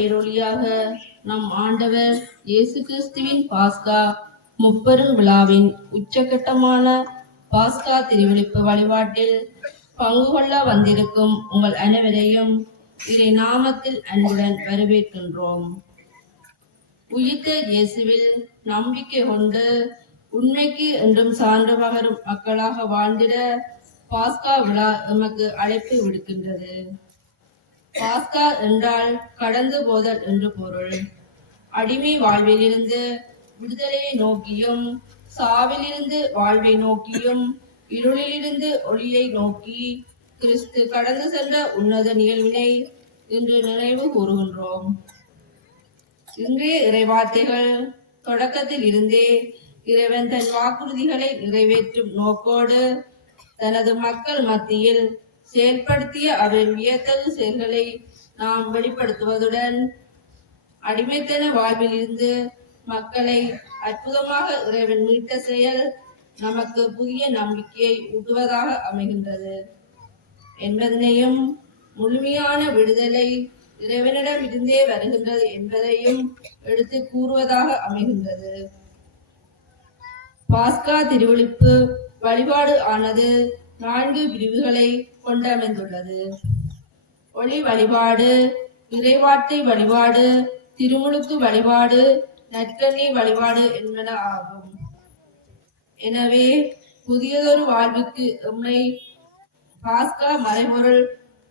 பேரொளியாக நம் ஆண்டவர் இயேசு கிறிஸ்துவின் பாஸ்கா முப்பெரும் விழாவின் உச்சகட்டமான பாஸ்கா திருவிழிப்பு வழிபாட்டில் பங்கு கொள்ள வந்திருக்கும் உங்கள் அனைவரையும் இறை நாமத்தில் அன்புடன் வரவேற்கின்றோம். உயிர்த்த இயேசுவில் நம்பிக்கை கொண்டு உண்மைக்கு என்றும் சான்று பகரும் மக்களாக வாழ்ந்திட பாஸ்கா விழா எமக்கு அழைப்பு விடுக்கின்றது. பாஸ்கா என்றால் கடந்து போதல் என்று பொருள். அடிமை வாழ்விலிருந்து விடுதலையை நோக்கியும், சாவிலிருந்து வாழ்வை நோக்கியும், இருளிலிருந்து ஒளியை நோக்கி கிறிஸ்து கடந்து சென்ற உன்னத நிகழ்வினை இன்று நினைவு கூறுகின்றோம். இன்றைய இறைவார்த்தைகள் தொடக்கத்தில் இருந்தே இறைவன் தன் வாக்குறுதிகளை நிறைவேற்றும் நோக்கோடு தனது மக்கள் மத்தியில் செயல்படுத்திய அவர் வியத்தகு செயல்களை நாம் வெளிப்படுத்துவதுடன் அடிமைத்தன வாழ்வில் இருந்து மக்களை அற்புதமாக இறைவன் மீட்ட செயல் நமக்கு புதிய நம்பிக்கையை ஊட்டுவதாக அமைகின்றது என்பதனையும், முழுமையான விடுதலை இறைவனிடம் இருந்தே வருகின்றது என்பதையும் எடுத்து கூறுவதாக அமைகின்றது. பாஸ்கா திருவிழிப்பு வழிபாடு ஆனது 4 பிரிவுகளை கொண்டமைந்துள்ளது. ஒளி வழிபாடு, இறைவார்த்தை வழிபாடு, திருமுழுக்கு வழிபாடு, நற்கண்ணி வழிபாடு என்பன ஆகும். எனவே புதியதொரு வாழ்வுக்கு எம்மை பாஸ்கா மறைபொருள்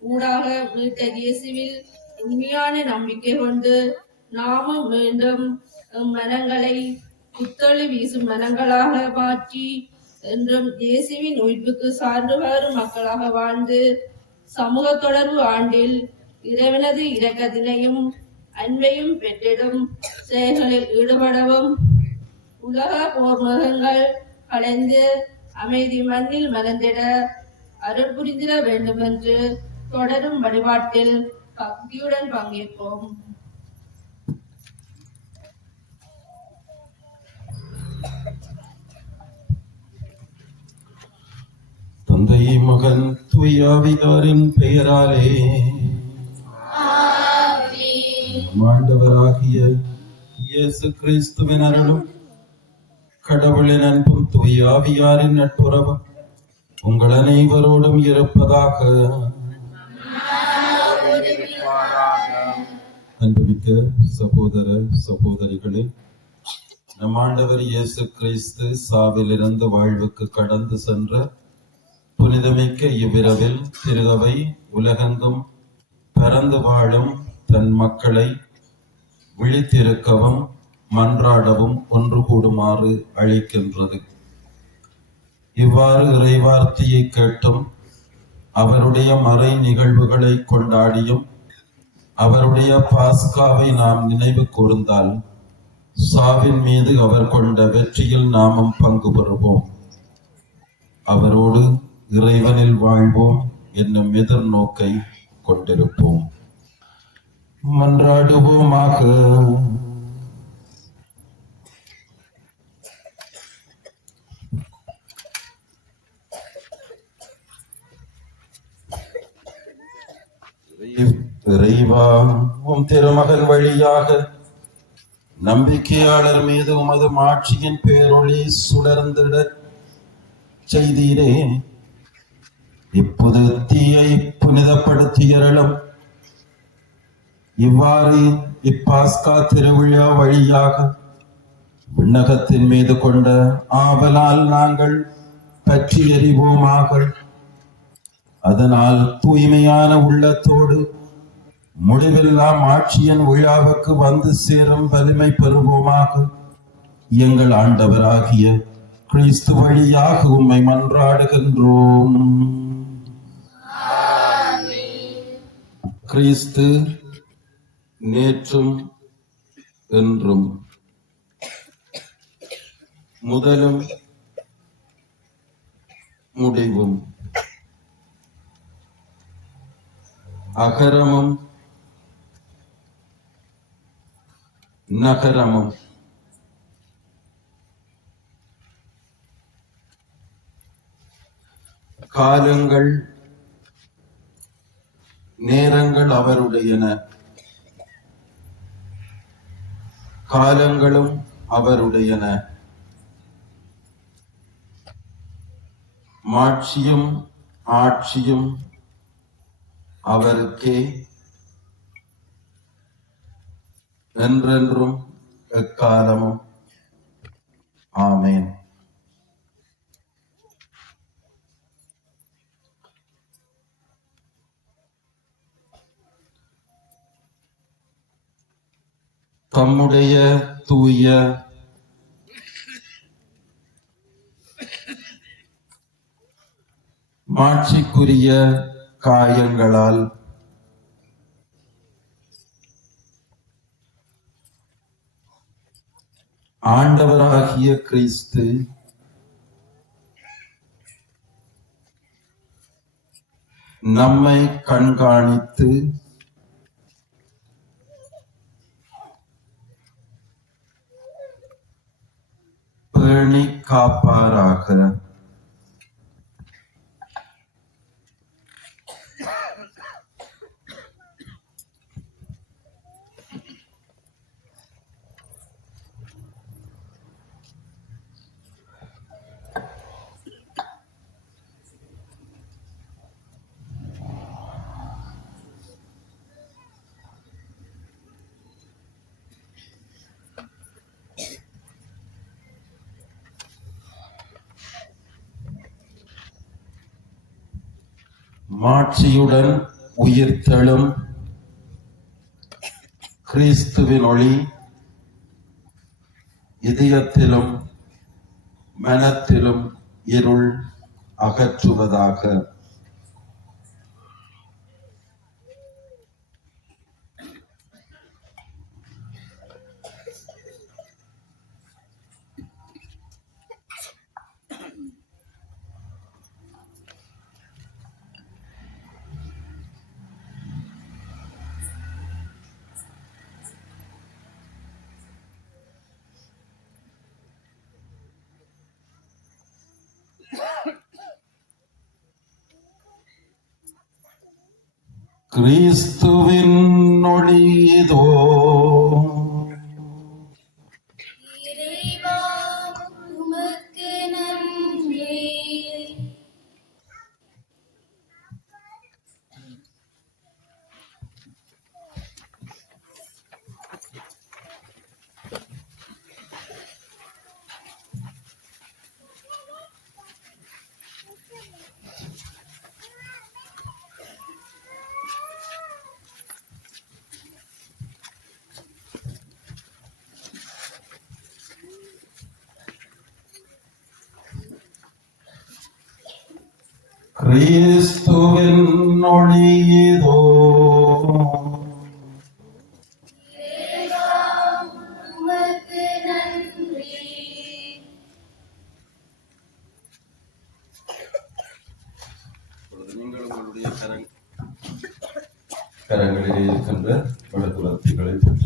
ஊடாக மீட்ட இயேசுவில் உண்மையான நம்பிக்கை கொண்டு நாமும் மீண்டும் மனங்களை புத்தொளி வீசும் மனங்களாக மாற்றி என்றும் இயேசுவின் உயிர்ப்புக்கு சான்று பகரும் மக்களாக வாழ்ந்து சமூக தொடர்பு ஆண்டில் இறைவனது இரக்கத்தினையும் அன்பையும் பெற்றிடும் செயல்களில் ஈடுபடவும், உலக போர் முகங்கள் கலைந்து அமைதி மண்ணில் மலர்ந்திட அருள் புரிந்திட வேண்டும் என்று தொடரும் வழிபாட்டில் பக்தியுடன் பங்கேற்போம். தந்தை, மகன், தூய ஆவியாரின் பெயராலே ஆண்டவராகிய இயேசு கிறிஸ்துவின் அருளும் கடவுளின் அன்பும் தூய ஆவியாரின் நட்புறவும் உங்கள் அனைவரோடும் இருப்பதாக. அன்புமிக்க சகோதர சகோதரிகளே, நம் ஆண்டவர் இயேசு கிறிஸ்து சாவிலிருந்து வாழ்வுக்கு கடந்து சென்ற புனிதமிக்க இவ்விரவில் திருகவை உலகெங்கும் பரந்து வாழும் தன் மக்களை விழித்திருக்கவும் மன்றாடவும் ஒன்று கூடுமாறு அழைக்கின்றது. இவ்வாறு இறைவார்த்தையை கேட்டும் அவருடைய மறை நிகழ்வுகளை கொண்டாடியும் அவருடைய பாஸ்காவை நாம் நினைவு கூர்ந்தால் சாவின் மீது அவர் கொண்ட வெற்றியில் நாமும் பங்கு பெறுவோம். அவரோடு இறைவனில் வாழ்வோம் என்னும் எதிர்நோக்கை கொண்டிருப்போம். மன்றாடுவோமாக. இறைவா, உம் திருமகன் வழியாக நம்பிக்கையாளர் மீது உமது மாட்சியின் பேரொளி சுடர்ந்திட செய்தீரே. இப்போது தீயை புனிதப்படுத்தியருளும். இவ்வாறு இப்பாஸ்கா திருவிழா வழியாக விண்ணகத்தின் மீது கொண்ட ஆவலால் நாங்கள் பற்றி எறிவோமாக. அதனால் தூய்மையான உள்ளத்தோடு முடிவெல்லாம் ஆட்சியின் விழாவுக்கு வந்து சேரும் வலிமை பெறுவோமாக. எங்கள் ஆண்டவராகிய கிறிஸ்து வழியாக உம்மை மன்றாடுகின்றோம். கிறிஸ்து நேற்றும் என்றும் முதலும் முடிவும் அகரமும் நகரமும் காலங்கள் நேரங்கள் அவருடையன. காலங்களும் அவருடையன, மாட்சியும் ஆட்சியும் அவருக்கே என்றென்றும் எக்காலமும். ஆமென். தம்முடைய தூய மாட்சிக்குரிய காயங்களால் ஆண்டவராகிய கிறிஸ்து நம்மை கண்காணித்து பேணி காப்பாராக. மாட்சியுடன் உயிர்த்தெழும் கிறிஸ்துவின் ஒளி இதயத்திலும் மனத்திலும் இருள் அகற்றுவதாக. கிறிஸ்துவின் ஒளி இதோ. இறைவா, உமக்கு நன்றி. கிறிஸ்துவின் ஒளி இதோ. இறைவா, உமக்கு நன்றி. நீங்கள் உங்களுடைய கரங்களிலே இருக்கின்ற வழக்குலர்த்திகளை பெற்று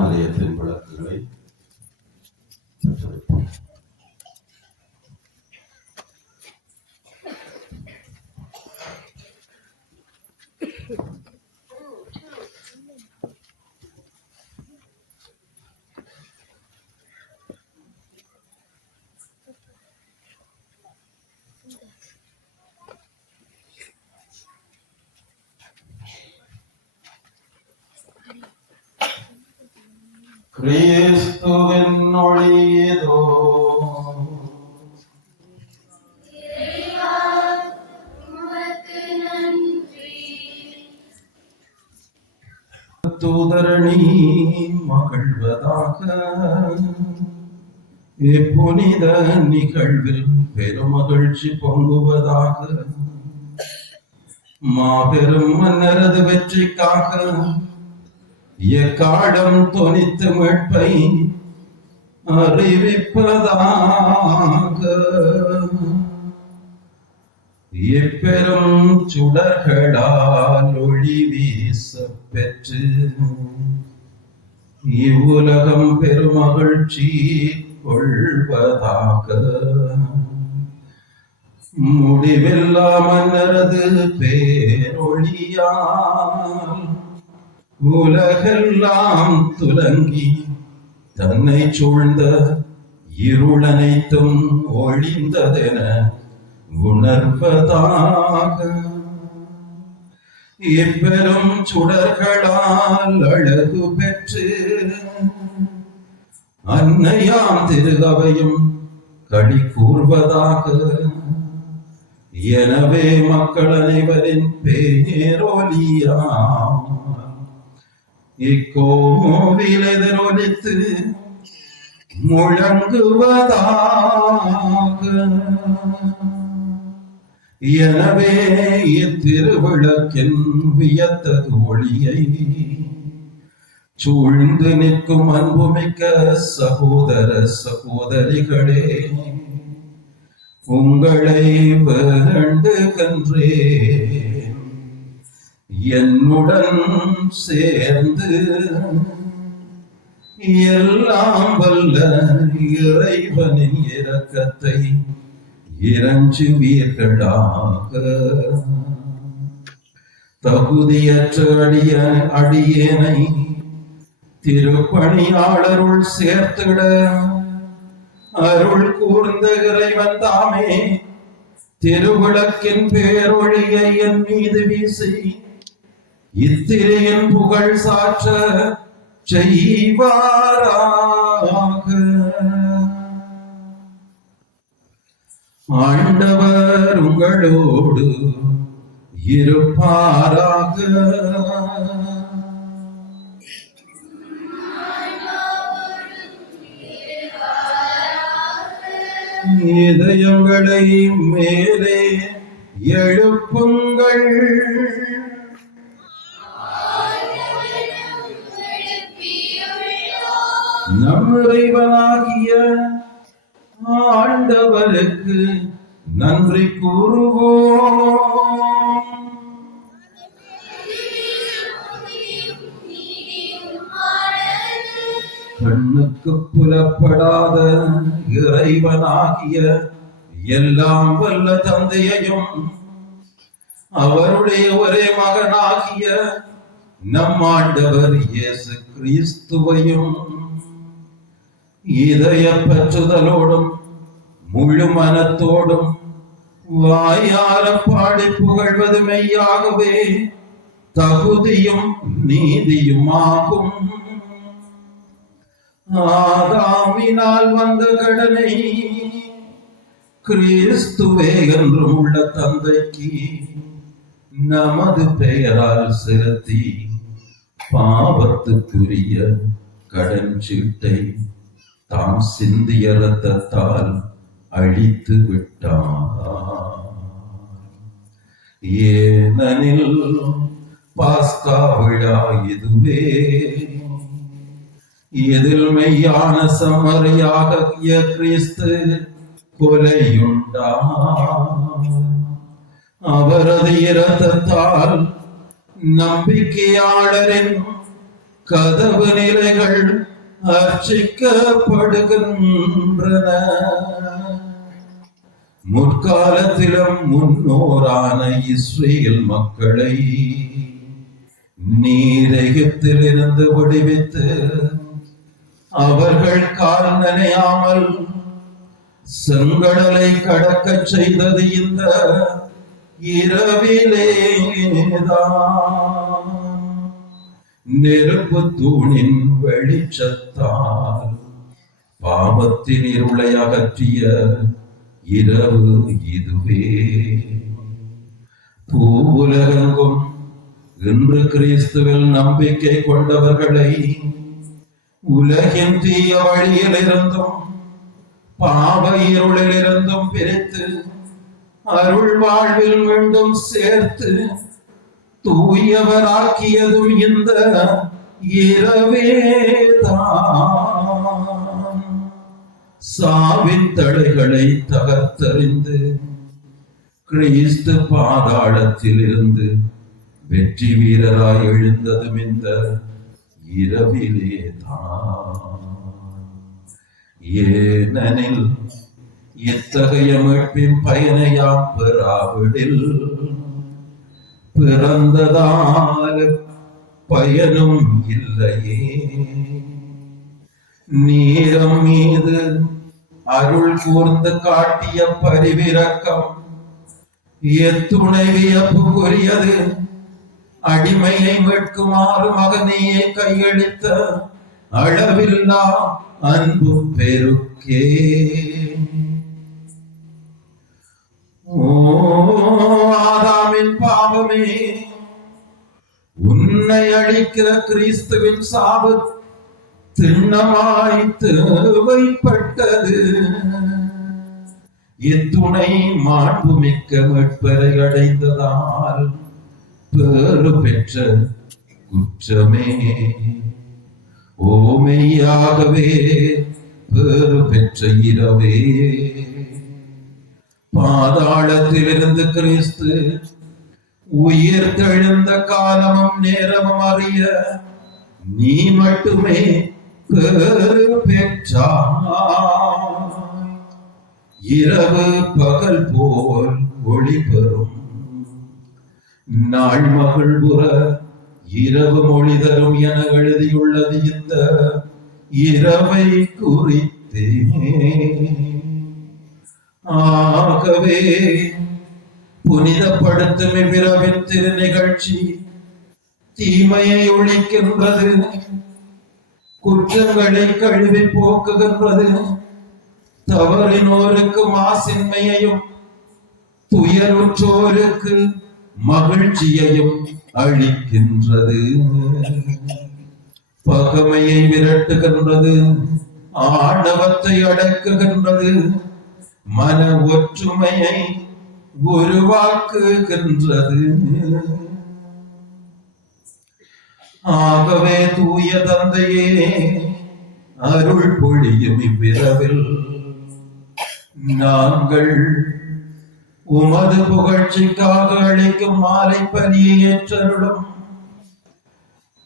ஆலயத்தின் விளக்குகளை பெற்றெடுப்போம். கிறிஸ்துவின் ஒளியதோ இறைவா உமக்கு நன்றி. தூதரணி மகிழ்வதாக புனித நிகழ்வில் பெருமகிழ்ச்சி பொங்குவதாக. மாபெரும் மன்னரது வெற்றிக்காக எக்காலம் தொனித்து மீட்பை அறிவிப்பதாக. எப்பெரும் சுடர்களால் ஒளி வீச பெற்று இவ்வுலகம் பெருமகிழ்ச்சி கொள்வதாக. முடிவில்லா மன்னரது பேரொழியால் உலகெல்லாம் துலங்கி தன்னை சூழ்ந்த இருளனைத்தும் ஒழிந்ததென உணர்வதாக. இப்பெரும் சுடர்களால் அழகு பெற்று அன்னையாம் திருகவையும் களி கூர்வதாக. எனவே மக்கள் அனைவரின் பேரொலியாம் இக்கோவில் எதிரொலித்து முழங்குவதாக. எனவே இத்திருவிளக்கின் வியத்தகு ஒளியை சூழ்ந்து நிற்கும் அன்புமிக்க சகோதர சகோதரிகளே, உங்களை வேண்டுகின்றேன். என்னுடன் சேர்ந்து எல்லாம் வல்ல இறைவனின் இரக்கத்தை இறைஞ்சுவீர்களாக. தகுதியற்ற அடியேனை திருப்பணியாளருள் சேர்த்திட அருள் கூர்ந்த இறைவன் தாமே திருவிளக்கின் பேரொழியை என் மீது வீசி இத்திரையின் புகழ் சாற்ற செய்வாராக. ஆண்டவர் உங்களோடு இருப்பாராக. இதயங்களை மேலே எழுப்புங்கள். நம் இறைவனாகிய ஆண்டவருக்கு நன்றி கூறுவோம். கண்ணுக்கு புலப்படாத இறைவனாகிய எல்லாம் வல்ல தந்தையையும் அவருடைய ஒரே மகனாகிய நம் ஆண்டவர் இயேசு கிறிஸ்துவையும் இதய பற்றுதலோடும் முழு மனத்தோடும் வாயார பாடி புகழ்வது மெய்யாகவே தகுதியும் நீதியுமாகும். ஆதாமினால் வந்த கடனை கிறிஸ்துவே என்றும் உள்ள தந்தைக்கு நமது பெயரால் செலுத்தி பாவத்துக்குரிய கடன் சீட்டை தாம் சிந்திய இரத்தத்தால் அழித்து விட்டார். ஏனெனில் பாஸ்கா விழா இதுவே, இதில் மெய்யான சமரியாகிய கிறிஸ்து கொலையுண்டார். அவரது இரத்தத்தால் நம்பிக்கையாளரின் கதவு நிலைகள் அர்ச்சிக்கப்படுகின்றன. முற்காலத்திலும் முன்னோரான இஸ்ரேல் மக்களை நீர் எகிப்திலிருந்து விடுவித்து அவர்கள் கால் நனையாமல் செங்கடலை கடக்க செய்தது இந்த இரவிலேதான். நெருப்பு தூணின் வெளிச்சத்தால் பாவத்தின் இருளை அகற்றிய இரவு இதுவே. பூவுலகெங்கும் இன்று கிறிஸ்துவில் நம்பிக்கை கொண்டவர்களை உலகின் தீய வழியிலிருந்தும் பாவ இருளிலிருந்தும் பிரித்து அருள் வாழ்வில் மீண்டும் சேர்த்து தூயவராக்கியதும் இந்த இரவேதான். சாவின் தடைகளை தகர்த்தறிந்து கிறிஸ்து பாதாளத்தில் இருந்து வெற்றி வீரராய் எழுந்ததும் இந்த இரவிலேதான். ஏனெனில் இத்தகைய மீட்பின் பயனையாம் பெறாவிடில் பிறந்ததால பயனும் இல்லையே. நீரம் மீது அருள் கூர்ந்து காட்டிய பரிவிரக்கம் எத்துணை வியப்புக்குரியது. அடிமையை மீட்குமாறு மகனையே கையளித்த அளவில்லா அன்பு பெருக்கே. ஆதாமின் பாவமே, உன்னை அழிக்கிற கிறிஸ்துவின் சாவு திண்ணமாய் தேவைப்பட்டது. இத்துணை மாண்புமிக்க மீட்பரை அடைந்ததால் பேறு பெற்ற குற்றமே. ஓமையாகவே பேறு பெற்ற இரவே. பாதாளத்திலிருந்து கிறிஸ்து உயிர் தெழுந்த காலமும் நேரமும் அறிய நீ மட்டுமே பேறு பெற்றாய். இரவு பகல் போல் ஒளி பெறும் நாள் மகிழ்வுற இரவு மொழி தரும் என எழுதியுள்ளது இந்த இரவை குறித்தே. ஆகவே புனிதப்படுத்தும் இவ்விரவின் திரு நிகழ்ச்சி தீமையை ஒழிக்கின்றது, குற்றங்களை கழுவி போக்குகின்றது, தவறினோருக்கு மாசின்மையையும் துயருற்றோருக்கு மகிழ்ச்சியையும் அளிக்கின்றது, பகைமையை விரட்டுகின்றது, ஆணவத்தை அடக்குகின்றது, மன ஒற்றுமையை உருவாக்குகின்றது. ஆகவே தூய தந்தையே, அருள் பொழியும் இவ்விரவில் நாங்கள் உமது புகழ்ச்சிக்காக அளிக்கும் மாலை பலியை ஏற்றருளும்.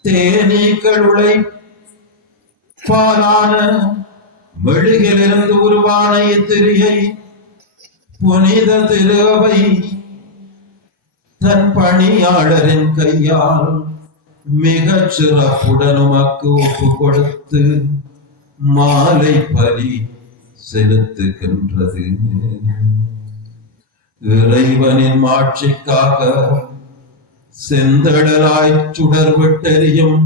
தேனீக்களுளை பாலான மெழுகிலிருந்து உருவான இத்திரியை புனித திருவை தன் பணியாளரின் கையால் மிகச் சிறப்புடன் உமக்கு ஒப்பு கொடுத்து மாலை பலி செலுத்துகின்றது. இறைவனின் மாட்சிக்காக செந்தழலாய் சுடர் விட்டெறியும்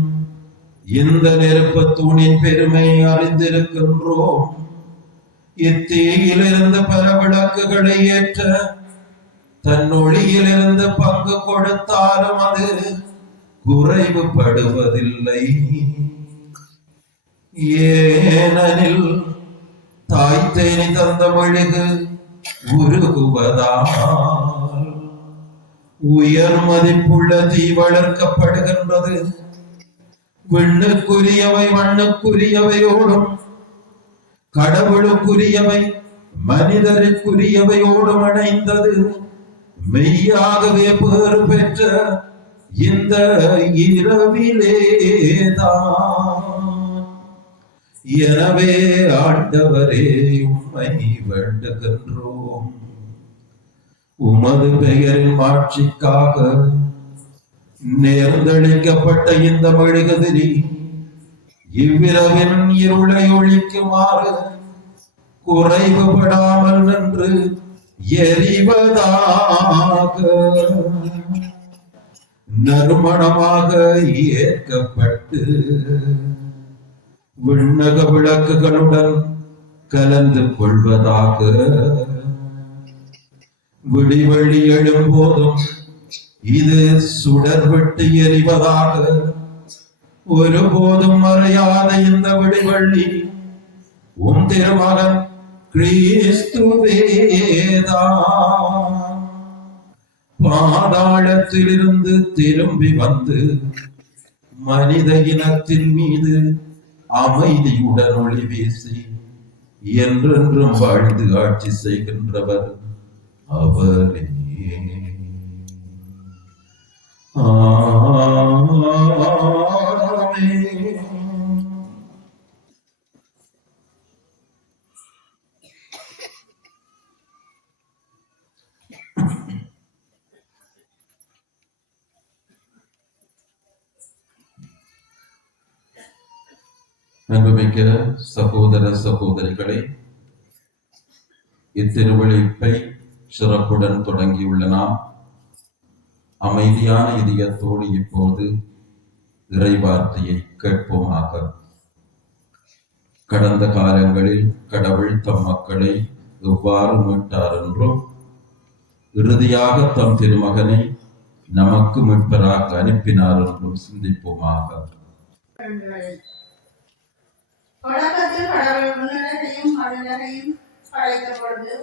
இந்த நெருப்பு தூணின் பெருமையை அறிந்திருக்கின்றோம். இத்தீயிலிருந்து பல விளக்குகளை ஏற்ற தன் ஒளியிலிருந்து பங்கு கொடுத்தாலும் அது குறைவுபடுவதில்லை. ஏனெனில் தாய் தேனி தந்த மெழுகு உருகுவதால் உயர் மதிப்புள்ள தீ வளர்க்கப்படுகின்றது. விண்ணுக்குரியவை மண்ணுக்குரியவையோடும் கடவுளுக்குரியவை மனிதருக்குரியவையோடும் இணைந்தது. மெய்யாகவே பேறு பெற்ற இந்த இரவிலேதான். எனவே ஆண்டவரே, உம்மை வேண்டுகின்றோம். உமது பெயரின் மாட்சிக்காக நேர்ந்தளிக்கப்பட்ட இந்த மெழுகுதிரி இவ்விரவின் இருளை ஒழிக்குமாறு குறைவுபடாமல் நின்று எரிவதாக. நறுமணமாக ஏற்கப்பட்டு விண்ணக விளக்குகளுடன் கலந்து கொள்வதாக. விடிவெள்ளி எழும்போதும் இது சுடர்விட்டு எரிவதாக. ஒருபோதும் மறையாத இந்த விடிவெள்ளி உம் திருமகன் கிறிஸ்துவேதான். பாதாளத்திலிருந்து திரும்பி வந்து மனித இனத்தின் மீது அமைதியுடன் ஒளி வீசி என்றென்றும் வாழ்ந்து ஆட்சி செய்கின்றவர் அவரே. ஆமென். அன்புமிக்க சகோதர சகோதரிகளே, இத்திருவிழிப்பை சிறப்புடன் தொடங்கியுள்ள நாம் அமைதியான இதயத்தோடு இப்போது இறைவார்த்தையை கேட்போமாக. கடந்த காலங்களில் கடவுள் தம் மக்களை எவ்வாறு மீட்டார் என்றும் இறுதியாக தம் திருமகனை நமக்கு மீட்பராக அனுப்பினார் என்றும் சிந்திப்போமாக. தொடக்கத்தில் கடவுள் விண்ணுலகையும் மண்ணுலகையும் படைத்த பொழுது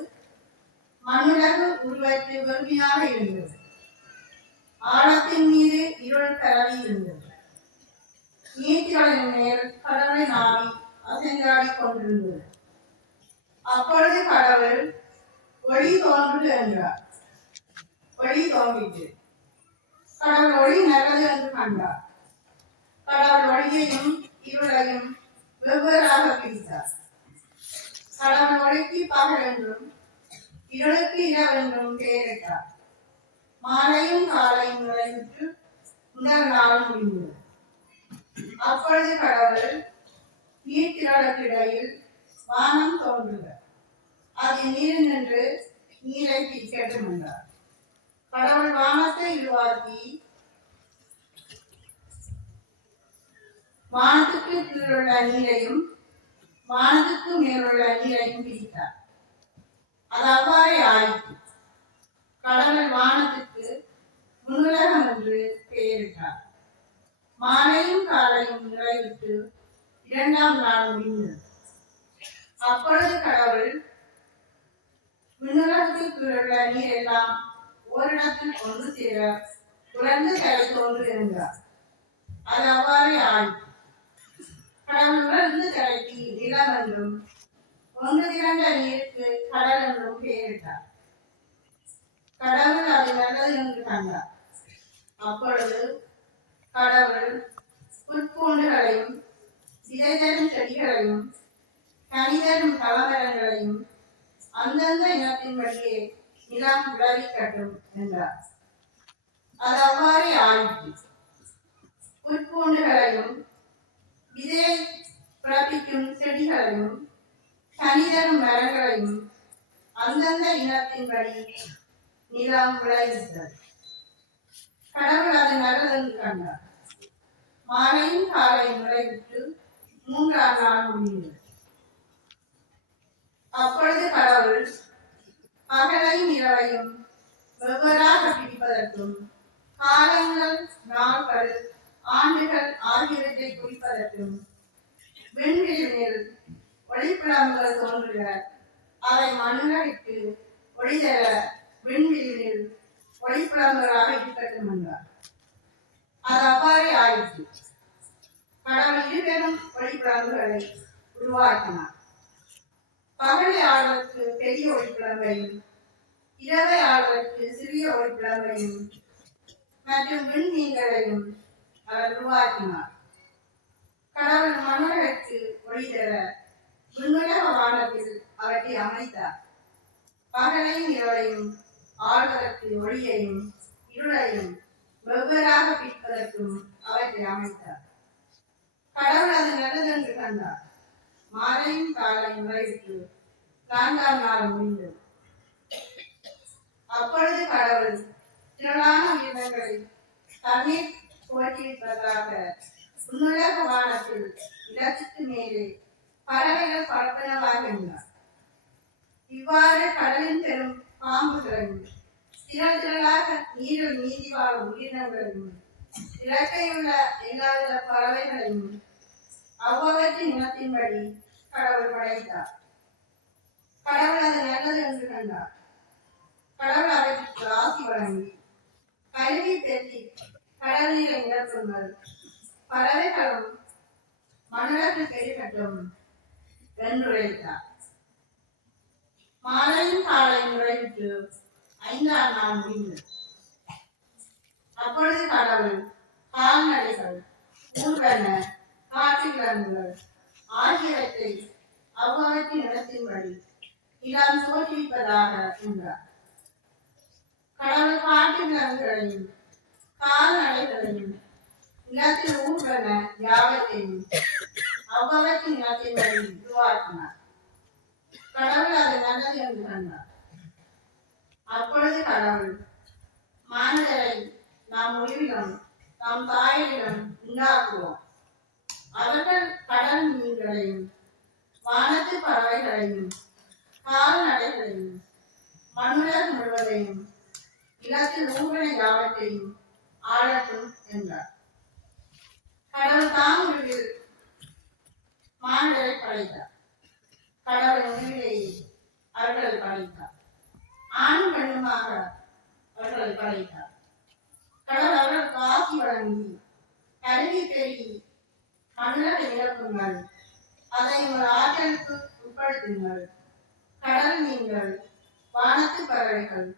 மண்ணுலகு உருவற்று வெறுமையாக இருந்தது. ஆழத்தின் மீது இருள் பரவி இருந்தது. நீர்த்திகளின் மேல் கடவுளின் ஆவி அசைந்தாடி கொண்டிருந்தது. அப்பொழுது கடவுள் ஒளி தோன்றுக என்றார். ஒளி தோன்றிற்று. கடவுள் ஒளி நல்லது என்று கண்டார். கடவுள் ஒளியையும் இருளையும் வெவ்வேறாக பிரித்தார். கடவுள் ஒளிக்கு பகல் என்றும் இருளுக்கு இரவென்றும் பெயரிட்டார். மாலையும் காலையும் நுழைவிட்டு முதல் நாள் முடிந்தது. அப்பொழுது கடவுள் நீர்த்திரளுக்கிடையில் வானம் தோன்றுக, அது நீர் நின்று நீரை பிரிக்கட்டும் என்றார். கடவுள் வானத்தை உருவாக்கி வானத்துக்கு கீழுள்ள நீரையும் வானத்துக்கு மேலுள்ள நீரையும் பிரித்தார். அது அவ்வாறே ஆயிற்று. கடவுள் வானத்துக்கு விண்ணுலகம் என்று பெயரிட்டார். மாலையும் காலையும் நிறைவிட்டு இரண்டாம் நாள் முடிந்தது. அப்பொழுது கடவுள் விண்ணுலகத்துக்கு உள்ள நீர் எல்லாம் ஓரிடத்தில் ஒன்று சேர உலர்ந்து தலை தோன்று என்றார். அது அவ்வாறே ஆயிற்று. கடவுள் உலர்ந்து தலைக்கு நிலம் என்றும் ஒன்று திரண்ட நீருக்கு கடல் என்றும் பெயரிட்டார். கடவுள் அது நல்லது என்று கண்டார். அப்பொழுது கடவுள் புற்பூண்டுகளையும் இலைதரும் செடிகளையும் கனிதரும் பழமரங்களையும் அந்தந்த இனத்தின்படியே நிலம் விளைவிக்கட்டும் என்றார். அது அவ்வாறே ஆயிற்று. புற்பூண்டுகளையும் விதை பிறப்பிக்கும் செடிகளையும் கனிதரும் மரங்களையும் அந்தந்த இனத்தின்படி நிலம் விளைவித்தது. கடவுள் அது நல்லதென்று கண்டார். மாலையும் காலையும் விளைவிட்டு மூன்றாம் நாள் முடிந்தது. அப்பொழுது கடவுள் பகலையும் இரவையும் வெவ்வேறாக பிரிப்பதற்கும் காலங்கள் நாட்கள் ஆண்டுகள் ஆகியவற்றை குறிப்பதற்கும் விண்வெளியில் ஒளிப்பிழம்புகள் தோன்றுக, அவை மண்ணுலகிற்கு ஒளி தர விண்வெளியில் ஒளிப்பிழம்புகளாக இருக்கட்டும் என்றார். அது அவ்வாறே ஆயிற்று. கடவுள் இருபெரும் ஒளிப்பிழம்புகளை உருவாக்கினார். பகலை ஆள்வதற்கு பெரிய ஒளிப்பிழம்பையும் இரவை ஆள்வதற்கு சிறிய ஒளிப்பிழம்பையும் மற்றும் விண்மீன்களையும் அவர் உருவாக்கினார். கடவுள் மண்ணுலகிற்கு ஒளி தர விண்ணுலக வானத்தில் அவற்றை அமைத்தார். பகலையும் இரவையும் ஆள்வதற்கு ஒளியையும் இருளையும் வெவ்வேறாக பிரிப்பதற்கும் அவற்றை அமைத்தார். கடவுள் அது நல்லதென்று கண்டார். மாலையும் காலையும் விளைவிட்டு நான்காம் நாள் முடிந்தது. அப்பொழுது கடவுள் திரளான உயிரினங்களை தண்ணீர் போற்றியிருப்பதாக உன்னுலக வானத்தில் இலட்சத்து மேலே பறவைகள் பறப்பனவாகின்றன. இவ்வாறு கடலின் பெரும் பாம்புகளையும் திரள் திரளாக நீரில் நீந்தி வாழும் உயிரினங்களையும் இறக்கையுள்ள எல்லாவித பறவைகளையும் அவ்வளத்தின் இனத்தின்படி கடவுள் படைத்தார். கடவுள் அது நல்லது என்று கண்டார். கடவுள் அவற்றுக்கு ஆசி வழங்கி கல்வி பெற்றி கடல் நீரை நிரப்புங்கள், பறவைகளும் மண்ணுலகில் பெருகட்டும் என்று உரைத்தார். மாலையும் காலையும் உரைவிட்டு 5ஆம் நாள் முடிந்தது. அப்பொழுது கடவுள் கால்நடைகள், ஊர்வன, காட்டு விலங்குகள் ஆகியவற்றை அவ்வளத்தின் இடத்தின்படி இடம் தோற்றுவிப்பதாக என்றார். கடவுள் காட்டு விலங்குகளையும் கால்நடைகளையும் நிலத்தில் ஊர்வன யாவற்றையும் அவ்வளத்தின் இடத்தின்படி உருவாக்கினார். கடவுள் அது நல்லது என்று கண்டார். அப்பொழுது கடவுள் மானிடரை நாம் முடிவிலும் நாம் தாயிலும் உண்டாக்குவோம். அவர்கள் கடல் மீன்களையும் வானத்து பறவைகளையும் கால்நடைகளையும் மண்ணுலகம் முழுவதையும் நிலத்தில் ஊர்வன யாவற்றையும் ஆளட்டும் என்றார். கடவுள் தாம் முடிவில் மானிடரை படைத்தார். கடவுள் முடிவிலேயே அவர்களை படைத்தார். ஆணும் பெண்ணுமாக அவர்களை படைத்தார். கடவுள் அவர்களுக்கு ஆசி வழங்கி கல்வி பெருகி மண்ணுலகை நிரப்புங்கள், அதை உங்கள் ஆற்றலுக்கு உட்படுத்துங்கள். கடல் மீன்கள், வானத்து பறவைகள்,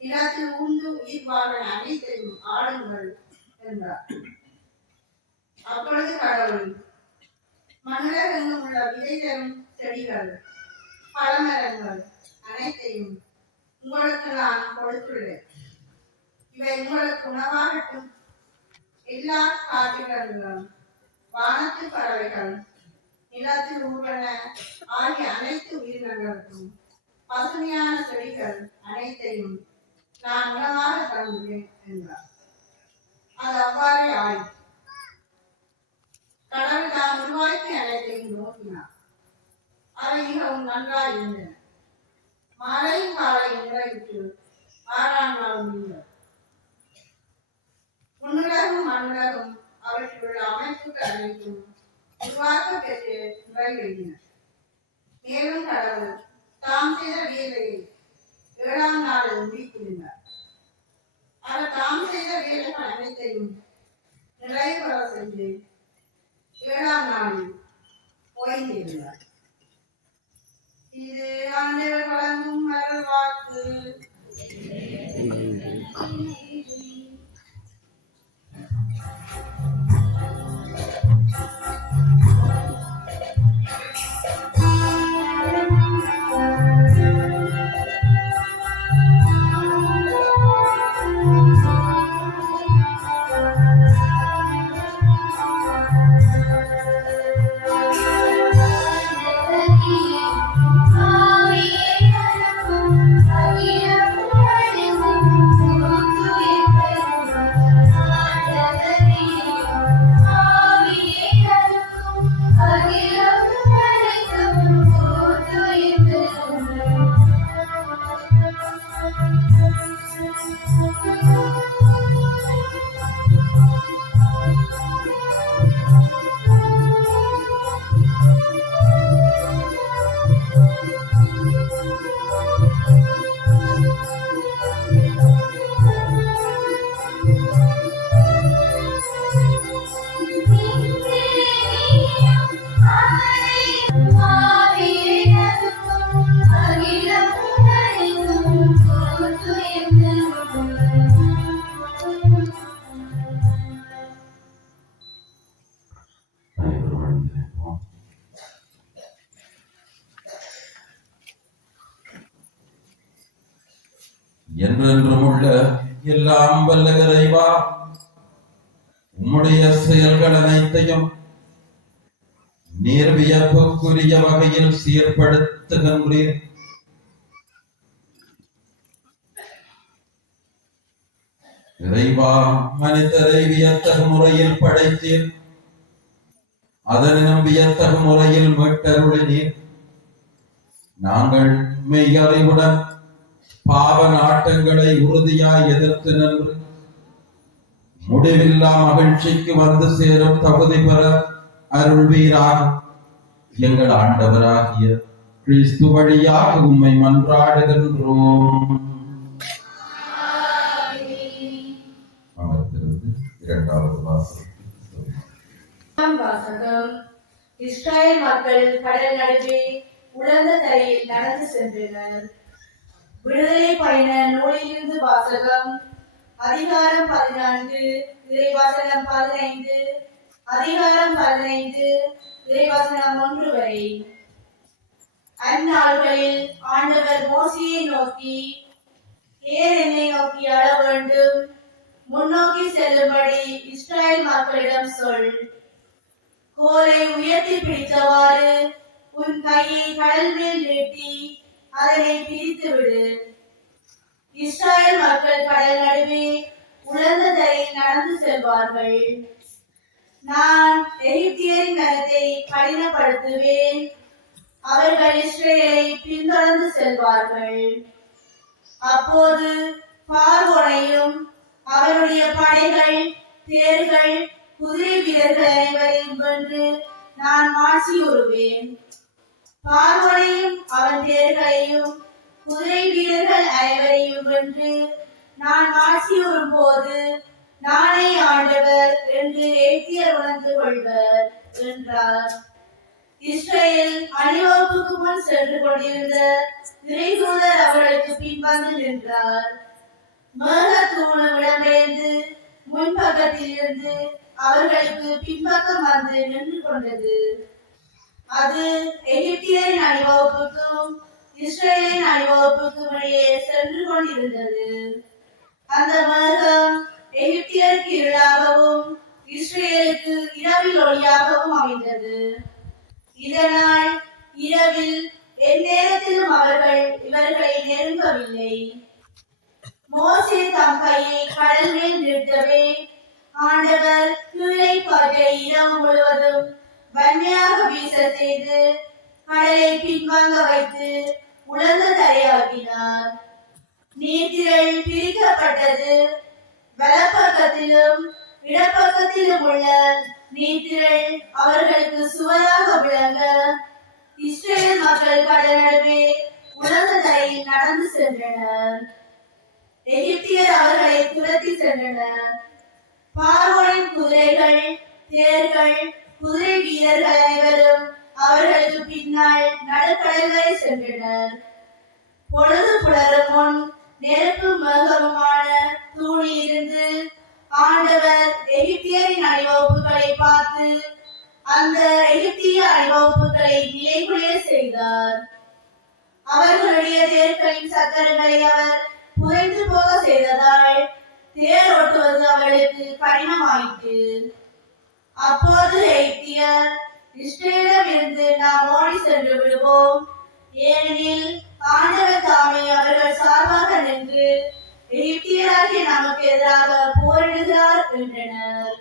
நிலத்தில் ஊர்ந்து உயிர் வாழ்வன அனைத்தையும் ஆளுங்கள் என்றார். அப்பொழுது கடவுள் மண்ணுலகெங்கும் உள்ள விதை தரும் செடிகள், பழமரங்கள் அனைத்தையும் உங்களுக்கு நான் கொடுத்துள்ளேன். இவை உங்களுக்கு உணவாகட்டும். எல்லா காட்டுகளும் வானத்து பறவைகள், நிலத்தில் ஊர்வன ஆகிய அனைத்து உயிரினங்களுக்கும் பசுமையான செடிகள் அனைத்தையும் நான் உணவாக தந்துள்ளேன் என்றார். அது அவ்வாறே ஆயிற்று. கடவுள் தாம் உருவாக்கி அனைத்தையும் நோக்கினார். அவை மிகவும் நன்றாய் இருந்தன. மாலையும் காலையும் நிறைவிட்டு 6ஆம் நாள் முடிந்தது. உன்னுலகம் மண்ணுலகம் அவற்றுள்ள அமைப்புகள் அனைத்தும் உருவாக்க பெற்று நிறைவேறின. மேலும் கடவுள் தாம் செய்த வேலையை 7ஆம் நாளில் முடித்திருந்தார். அவர் தாம் செய்த வேலைகள் அனைத்தையும் நிறைவேற செய்து 7ஆம் நாளில் ஓய்ந்திருந்தார். இது ஆண்டவர் வழங்கும் அருள் வாக்கு. என்றென்றும் உள்ள எல்லாம் வல்ல இறைவா, உம்முடைய செயல்கள் அனைத்தையும் நீர் வியப்புக்குரிய வகையில் சீர்படுத்துகின்றீர். இறைவா, மனிதரை வியத்தகு முறையில் படைத்தீர், அதனினும் வியத்தகு முறையில் மீட்டருளினீர். நாங்கள் மெய்யறிவுடன் பாவ நாட்டங்களை உறுதியாய் எதிர்த்து நின்று முடிவில்லா மகிழ்ச்சிக்கு வந்து சேரும் தகுதி பெற அருள்வீராக. எங்கள் ஆண்டவராகிய கிறிஸ்து வழியாக உம்மை மன்றாடுகின்றோம். அமர்ந்திருந்து இரண்டாவது வாசகம். இஸ்ராயேல் மக்கள் கடல் நடுவே உலர்ந்த தரையில் நடந்து சென்றனர். விடுதலை பயண நூலிலிருந்து வாசகம். அதிகாரம் 14, இறைவாசகம் 15, அதிகாரம் 15, இறைவாசகம் 1 வரை. அந்நாள்களில் ஆண்டவர் மோசேயை நோக்கி, ஏன் என்னை நோக்கி அழ வேண்டும்? முன்னோக்கி செல்லும்படி இஸ்ராயேல் மக்களிடம் சொல். கோலை உயர்த்தி பிடித்தவாறு உன் கையை கடல் மேல் நீட்டி அதனை பிரித்து விடு. இஸ்ராயேல் மக்கள் கடல் நடுவே உலர்ந்த தரையில் நடந்து செல்வார்கள். நான் எகிப்தியரின் மனத்தை கடினப்படுத்துவேன். அவர்கள் இஸ்ரேலை பின்தொடர்ந்து செல்வார்கள். அப்போது பார்வோனையும் அவருடைய படைகள், தேர்கள், குதிரை வீரர்கள் அனைவரையும் வென்று நான் மாட்சியுறுவேன். பார்வோனையும் அவன் தேர்களையும் குதிரை வீரர்கள் அனைவரையும் வென்று நான் மாட்சியுறும் போது நானே ஆண்டவர் என்று எகிப்தியர் உணர்ந்து கொள்வர் என்றார். இஸ்ரேல் அணிவகுப்புக்கு முன் சென்று கொண்டிருந்த இறைதூதர் அவர்களுக்கு பின்வந்து நின்றார். மேகத்தூணம் இடம்பெயர்ந்து முன்பக்கத்தில் இருந்து அவர்களுக்கு பின்பக்கம் வந்து நின்று கொண்டது. அது எகிப்தியரின் அணிவகுப்புக்கும் இஸ்ரேலின் அணிவகுப்புக்கும் இடையே சென்று கொண்டிருந்தது. அந்த மேகம் எகிப்தியருக்கு இருளாகவும் இஸ்ரேலுக்கு இரவில் ஒளியாகவும் அமைந்தது. இதனால் இரவில் எந்நேரத்திலும் அவர்கள் இவர்களை நெருங்கவில்லை. மோசே தம் கையை கடல் மேல் நிறுத்தவே ஆண்டவர் கீழே காற்றை இரவு முழுவதும் வன்மையாக வீச செய்து கடலை பின்வாங்க வைத்து உலர்ந்த தரையாக்கினார். நீர்த்திரள் பிரிக்கப்பட்டது. வலப்பக்கத்திலும் இடப்பக்கத்திலும் உள்ள நீர்த்திரள் அவர்களுக்கு சுவராக விளங்க இஸ்ரேல் மக்கள் கடல் நடுவே உலர்ந்த தரையில் நடந்து சென்றனர். எகிப்தியர் அவர்களை துரத்தி சென்றனர். பார்வோனின் குதிரைகள், தேர்கள், குதிரை வீரர்கள் அனைவரும் அவர்களுக்கு பின்னால் நடுக்கடல் வரை சென்றனர். பொழுது புலரும் முன் நெருப்பு மேகமுமான தூணிலிருந்து ஆண்டவர் எகிப்தியரின் அணிவகுப்புகளை பார்த்து அந்த எகிப்திய அணிவகுப்புகளை நிலைகுலைய செய்தார். அவர்களுடைய தேர்களின் சக்கரங்களை அவர் புதைந்து போக செய்ததால் தேர் ஓட்டுவது அவர்களுக்கு கடினமாயிற்று. அப்போது எகிப்தியர், இஸ்ரேலிடமிருந்து நாம் ஓடி சென்று விடுவோம், ஏனெனில் ஆண்டவர் தாமே அவர்கள் சார்பாக நின்று எகிப்தியராகிய நமக்கு எதிராக போரிடுகிறார் என்றனர்.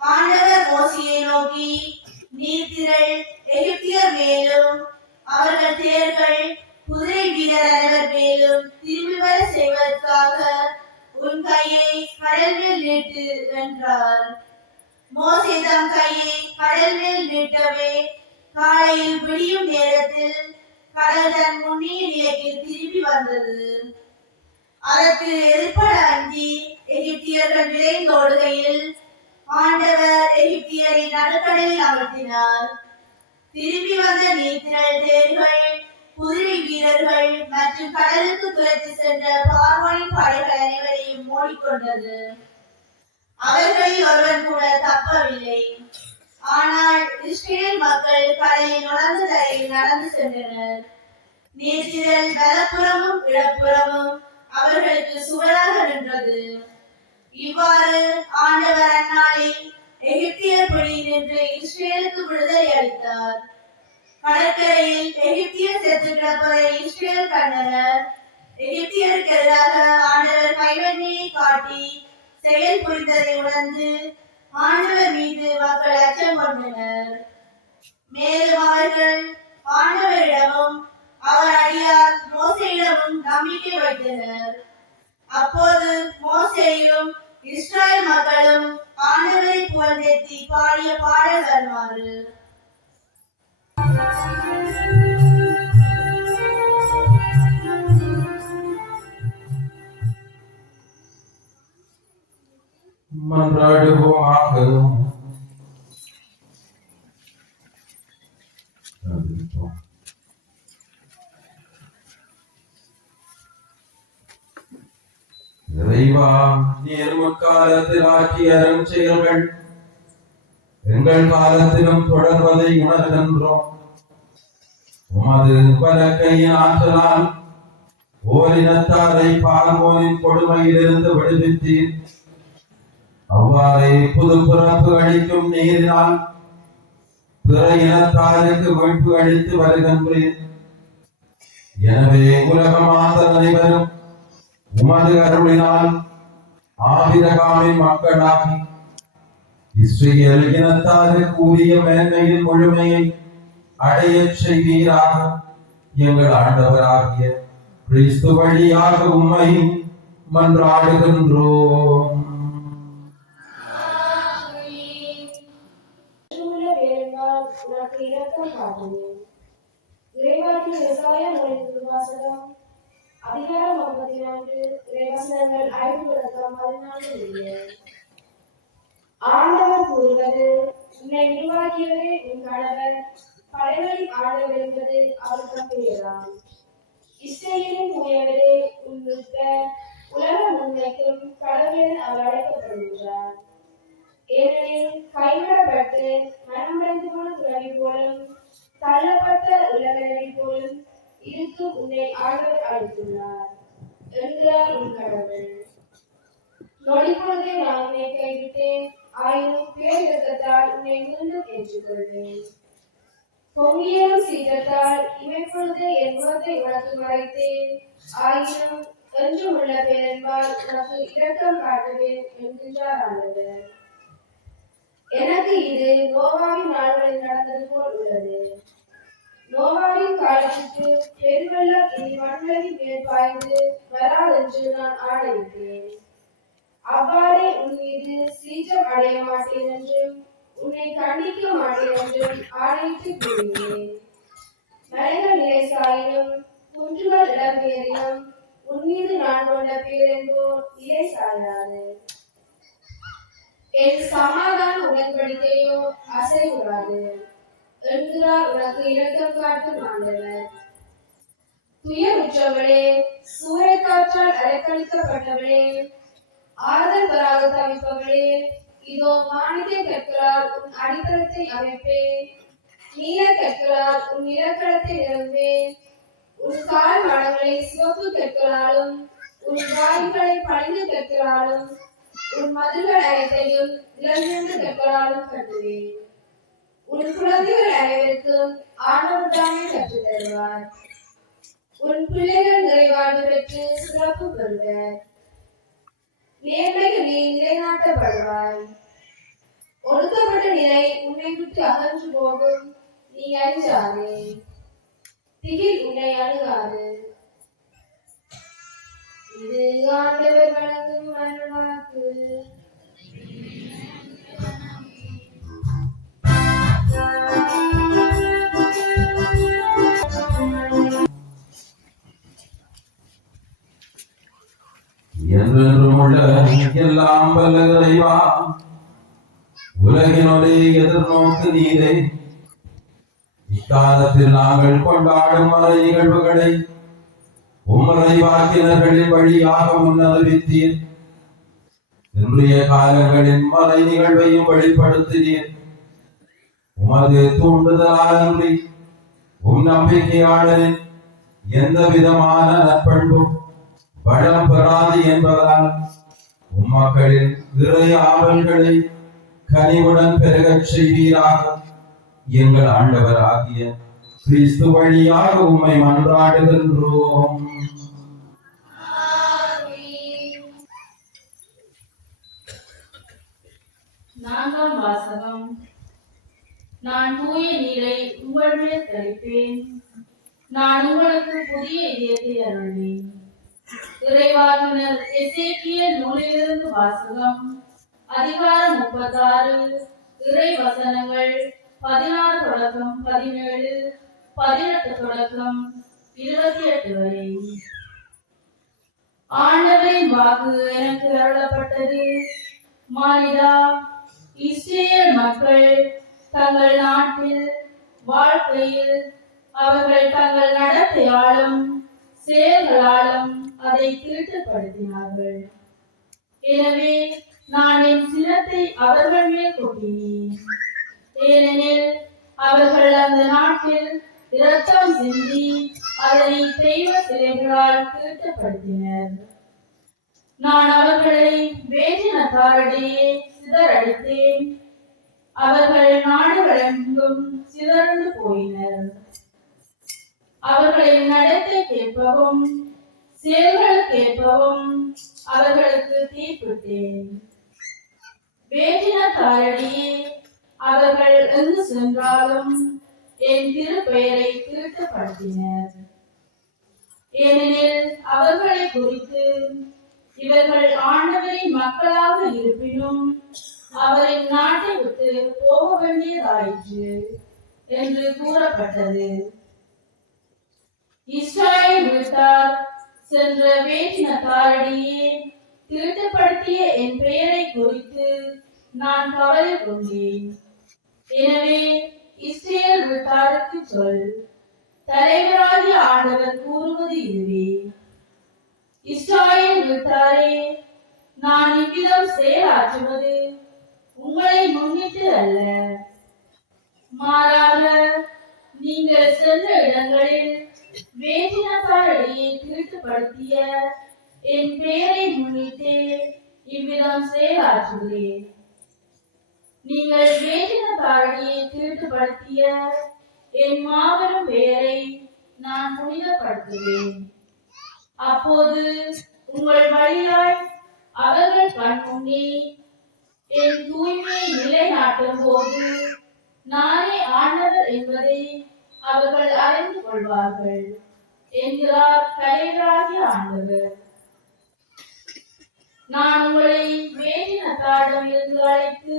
ஆண்டவர் மோசேயை நோக்கி, நீர்த்திரள் எகிப்தியர் மேலும் அவர்கள் தேர்கள், குதிரை வீரர் அனைவர் மேலும் திரும்பி வர செய்வதற்காக உன் கையை கடல் மேல் நீட்டு என்றார். மோசே தம் கையை கடல் மேல் நீட்டவே காலையில் விடியும் நேரத்தில் கடல் தன் முன்னிய நிலைக்கு திரும்பி வந்தது. அதற்கு எதிர்ப்பட அஞ்சி எகிப்தியர்கள் விரைந்தோடுகையில் ஆண்டவர் எகிப்தியரின் நடுக்கடலில் அமர்த்தினார். திரும்பி வந்த நீர்த்திரள் தேர்கள், குதிரை வீரர்கள் மற்றும் கடலுக்கு துரத்தி சென்ற பார்வோனின் படைகள் அனைவரையும் மூடிக்கொண்டது. அவர்களில் ஒருவன் கூட தப்பவில்லை. ஆனால் இஸ்ரேல் மக்கள் கடலின் உணர்ந்த தரையில் நடந்து சென்றனர். நீர்த்திரள் வலப்புறமும் இடப்புறமும் அவர்களுக்கு சுவராக நின்றது. இவ்வாறு ஆண்டவர் அந்நாளில் எகிப்தியர் பிடியில் நின்று இஸ்ரேலுக்கு விடுதலை அளித்தார். கடற்கரையில் எகிப்தியர் செத்து கிடப்பதை இஸ்ரேல் கண்டனர். எகிப்தியருக்கு எதிராக ஆண்டவர் கைவன்மையை காட்டி செயல் புரிந்ததை உணர்ந்து ஆண்டவர் மீது மக்கள் அச்சம் கொண்டனர். மேலும் அவர்கள் ஆண்டவரிடமும் அவர் அடியார் மோசேயிடமும் நம்பிக்கை வைத்தனர். அப்போது மோசேயும் இஸ்ரவேல் மக்களும் ஆண்டவரை புகழ்ந்தேத்தி பாடிய பாடல் வருமாறு. மன்றாடுவோமாக. இறைவா, நீர் முற்காலத்தில் ஆற்றிய அருஞ்செயல்கள் எங்கள் காலத்திலும் தொடர்வதை உணர்கின்றோம். உமது வலக்கையின் ஆற்றலால் ஓரினத்தாரை பார்வோனின் கொடுமையிலிருந்து விடுவித்தீர். அவ்வாறே புது பிறப்பு அளிக்கும் நீரினால் பிற இனத்தாருக்கு மீட்பு அளித்து வருகின்றீர். எனவே உலக மாந்தர் அனைவரும் உமது அருளினால் ஆபிரகாமின் மக்களாகி இஸ்ரவேல் இனத்தாருக்கு உரிய மேன்மையின் முழுமையை அடையச் செய்வீராக. எங்கள் ஆண்டவராகிய கிறிஸ்து வழியாக உம்மை மன்றாடுகின்றோம். உனக்கு இரக்கம் காட்டுவேன். இறைவாக்கின் எசாயா நூலின் வாசகம் அதிகாரம் 54 இறைவசனங்கள் 5 தொடக்கம் 14 முடிய. ஆண்டவர் கூறுவது, உன்னை உருவாக்கியவரே உன் கணவர், படைகளின் ஆண்டவர் என்பது அவருக்கு பெயராம். இஸ்ரவேலின் தூயவரே உன் மீட்பர், உலகம் முன்வைக்கும் கடவுள் அவர் அழைக்கப்படுகின்றார். ஏனெனில் கைவிடப்பட்டு மனமடைந்து போன துறவி போலும் தள்ளப்பட்ட உள்ளவரை போலும் இருக்கும் உன்னை ஆண்டவர் அழைத்துள்ளார் என்கிறார் உன் கடவுள். நொடி பொழுதே நான் உன்னை கைவிட்டேன், ஆயினும் பேரிரக்கத்தால் உன்னை மீண்டும் ஏற்றுக்கொள்வேன். பொங்கியலும் சீற்றத்தால் இமைப்பொழுது என் முகத்தை உனக்கு மறைத்தேன், ஆயினும் என்றும் உள்ள பேரன்பால் உனக்கு இரக்கம் காட்டுவேன் என்கின்றார் ஆண்டவர். எனக்கு இது நோவாவின் நாள்களில் நடந்தது போல் உள்ளது. நோவாவின் காலத்துக்கு பெருவெள்ளம் இனி மண்களின் மேல் பாய்ந்து வராதென்று நான் ஆணையிட்டேன். அவ்வாறே உன் மீது சீற்றம் அடைய மாட்டேன் என்றும் உன்னை கண்டிக்க மாட்டேன் என்றும் ஆணையிட்டு கூறினேன். மலைகள் நிலை சாயினும் குன்றுகள் இடம்பெயரினும் உன் மீது நான் கொண்ட பேரென்போ நிலை சாயாது. என் சமாதான உடன்படிக்கையோ அசைவுறாது என்கிறார் உனக்கு இரக்கம் காட்டும் ஆண்டவர். துயருற்றவளே, சூறைக்காற்றால் அலைக்கழிக்கப்பட்டவளே, ஆறுதல் பெறாத தவிப்பவளே, இதோ மாணிக்க கற்களால் உன் அடித்தளத்தை அமைப்பேன், நீல கற்களால் உன் நிலக்கலத்தை நிரம்பேன், உன் கால் மடங்களை சிவப்பு கற்களாலும் உன் வாய்களை பளிங்கு கற்களாலும் உன் மதில்கள் அனைத்தையும் இளஞ்சிறந்த கற்களாலும் கட்டுவேன். உன் குழந்தைகள் அனைவருக்கும் ஆண்டவர் தாமே கற்றுத் தருவார். உன் பிள்ளைகள் நிறைவாழ்வு பெற்று சிறப்பு பெறுவர். நேர்மைக்கு நீ நிலைநாட்டப்படுவாய். ஒடுக்கப்பட்ட நிலை உன்னை விட்டு அகன்று போகும், நீ அஞ்சாதே. திகில் உன்னை அணுகாது. இது ஆண்டவர் வழங்கும் அருள்வாக்கு. என்றென்றும் உள்ள எல்லாம் வல்ல இறைவா, உலகினோடே எதிர்நோக்கு நீரே. இக்காலத்தில் நாங்கள் கொண்டாடும் மறை நிகழ்வுகளை உம்முறை வாக்கினர்களின் வழியாக முன்னறிவித்தீர். இன்றைய காலங்களின் மறை நிகழ்வையும் வெளிப்படுத்தினீர். உமது தூண்டுதலாலன்றி உம் நம்பிக்கையாளரின் எந்த விதமான நற்பண்பும் பலம் பெறாது என்பதால் உம்மக்களின் இறை ஆவல்களை கனிவுடன் பெருகச் செய்வீராக. எங்கள் ஆண்டவராகிய கிறிஸ்து வழியாக உம்மை மன்றாடுகின்றோம். நான்காம் வாசகம். நான் தூய நீரை உங்கள் மேல் தெளிப்பேன், நான் உங்களுக்கு புதிய இதயத்தை அருள்வேன். இறைவாக்கினர் எசேக்கியேல் நூலிலிருந்து வாசகம். அதிகாரம் 36, இறை வசனங்கள் 16 தொடக்கம் 17, 18 தொடக்கம் 28 வரை. ஆண்டவரின் வாக்கு எனக்கு அருளப்பட்டது. மானிடா, இஸ்ரேல் மக்கள் தங்கள் நாட்டில் வாழ்க்கையில் அவர்கள் தங்கள் நடத்தையாலும் செயல்களாலும் அதை திருட்டுப்படுத்தினார்கள். எனவே நான் என் சினத்தை அவர்கள் மேல் கொட்டினேன். ஏனெனில் அவர்கள் அந்த நாட்டில் இரத்தம் சிந்தி அதனை தெய்வ சிலைகளால் திருட்டுப்படுத்தினர். நான் அவர்களை வேற்றினத்தாரிடையே சிதறடித்தேன். அவர்கள் நாடுகளெங்கும் சிதறந்து போயினர். அவர்களின் நடத்தை கேட்பவும் செயல்களுக்கேற்பவும் அவர்களுக்கு தீர்ப்பிட்டேன். வேற்றினத்தாரிடையே அவர்கள் எங்கு சென்றாலும் என் திருப்பெயரை திருட்டுப்படுத்தினர். ஏனெனில் அவர்களை குறித்து இவர்கள் ஆண்டவரின் மக்களாக இருப்பினும் அவரின் நாட்டை விட்டு போக வேண்டியதாயிற்று என்று கூறப்பட்டது. இஸ்ராயேல் வீட்டார் சென்ற வேற்றினத்தாரிடையே திருட்டுப்படுத்திய என் பெயரை குறித்து நான் கவலை கொண்டேன். எனவே இஸ்ரேல் வீட்டாருக்கு சொல், தலைவராகிய ஆண்டவர் கூறுவது இதுவே: இஸ்ராயேல் வீட்டாரே, நான் இவ்விதம் செயலாற்றுவது உங்களை முன்னிட்டு அல்ல, மாறாக நீங்கள் சென்ற இடங்களில் வேற்றினத்தாரிடையே திருட்டுப்படுத்திய என் பெயரை முன்னிட்டு இவ்விதம் செயலாற்றுகிறேன். நீங்கள் வேற்றினத்தாரிடையே திருட்டுப்படுத்திய என் மாபெரும் பெயரை நான் புனிதப்படுத்துவேன். அப்போது உங்கள் வழியாய் அவர்கள் கண் முன்னே என் தூய்மையை நிலைநாட்டும் போது நானே ஆண்டவர் என்பதை அவர்கள் அறிந்து கொள்வார்கள் என்கிறார் தலைவராகிய ஆண்டவர். நான் உங்களை வேற்றினத்தாரிடம் இருந்து அழைத்து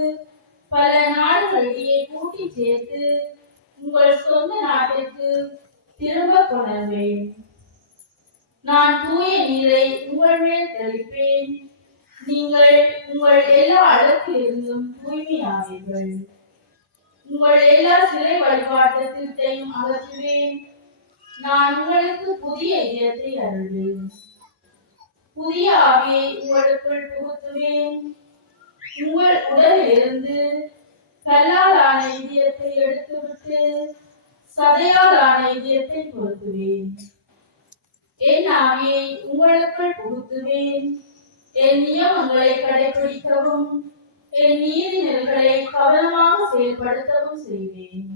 பல நாடுகளிடையே கூட்டி சேர்த்து உங்கள் சொந்த நாட்டிற்கு திரும்ப கொணர்வேன். நான் தூய நீரை உங்கள் மேல் தெளிப்பேன், நீங்கள் உங்கள் எல்லா அழுக்கிலிருந்தும் தூய்மையாவீர்கள். உங்கள் எல்லா சிலை வழிபாட்டு திருட்டையும் அகற்றுவேன். நான் உங்களுக்கு புதிய இதயத்தை அருள்வேன், புதிய ஆவியை உங்களுக்குள் புகுத்துவேன். உங்கள் உடலிலிருந்து கல்லால் ஆன இதயத்தை எடுத்துவிட்டு சதையால் ஆன இதயத்தை பொருத்துவேன். என் ஆவியை உங்களுக்குள் புகுத்துவேன். என் நியமங்களை கடைபிடிக்கவும் என் நீதிநெறிகளை கவனமாக செயல்படுத்தவும் செய்வேன்.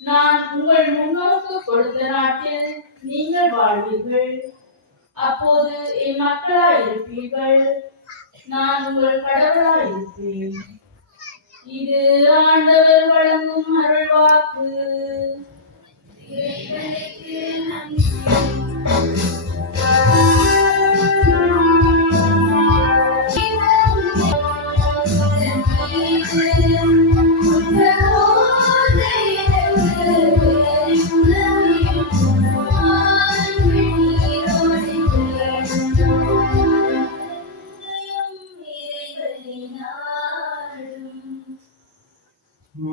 நான் உங்கள் முன்னோருக்கு கொடுத்த நாட்டில் நீங்கள் வாழ்வீர்கள். அப்போது என் மக்களாய் இருப்பீர்கள், நான் உங்கள் கடவுளாய் இருப்பேன். இது ஆண்டவர் வழங்கும் அருள்வாக்கு.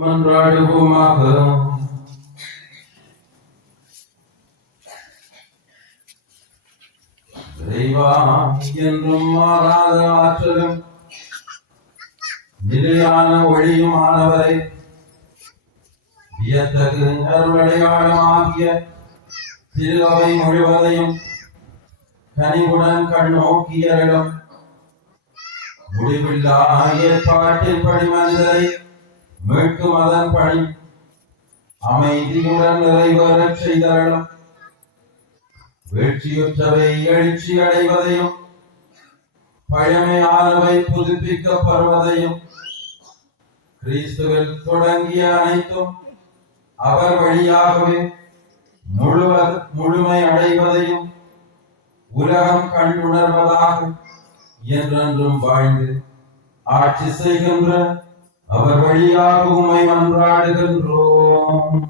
மன்றாடுவோமாக. இறைவா, என்றும் மாறாத ஆற்றலும் நிலையான ஒளியுமானவரை, வியத்தகு அருளடையாளமாகிய திருவை முழுவதையும் கனிவுடன் கண்ணோக்கியரிடம் முடிவில்லா ஏற்பாட்டின் படி மனிதரை மீட்கும் அதன் பணி அமைதியுடன் நிறைவேறச் செய்தருளும். வீழ்ச்சியுற்றவை எழுச்சி அடைவதையும் பழமையானவை புதுப்பிக்கப்படுவதையும் கிறிஸ்துவில் தொடங்கிய அனைத்தும் அவர் வழியாகவே முழுமை அடைவதையும் உலகம் கண்டுணர்வதாக என்றென்றும் வாழ்ந்து ஆட்சி செய்கின்ற அவர் வழியாக உம்மை மன்றாடுகின்றோம்.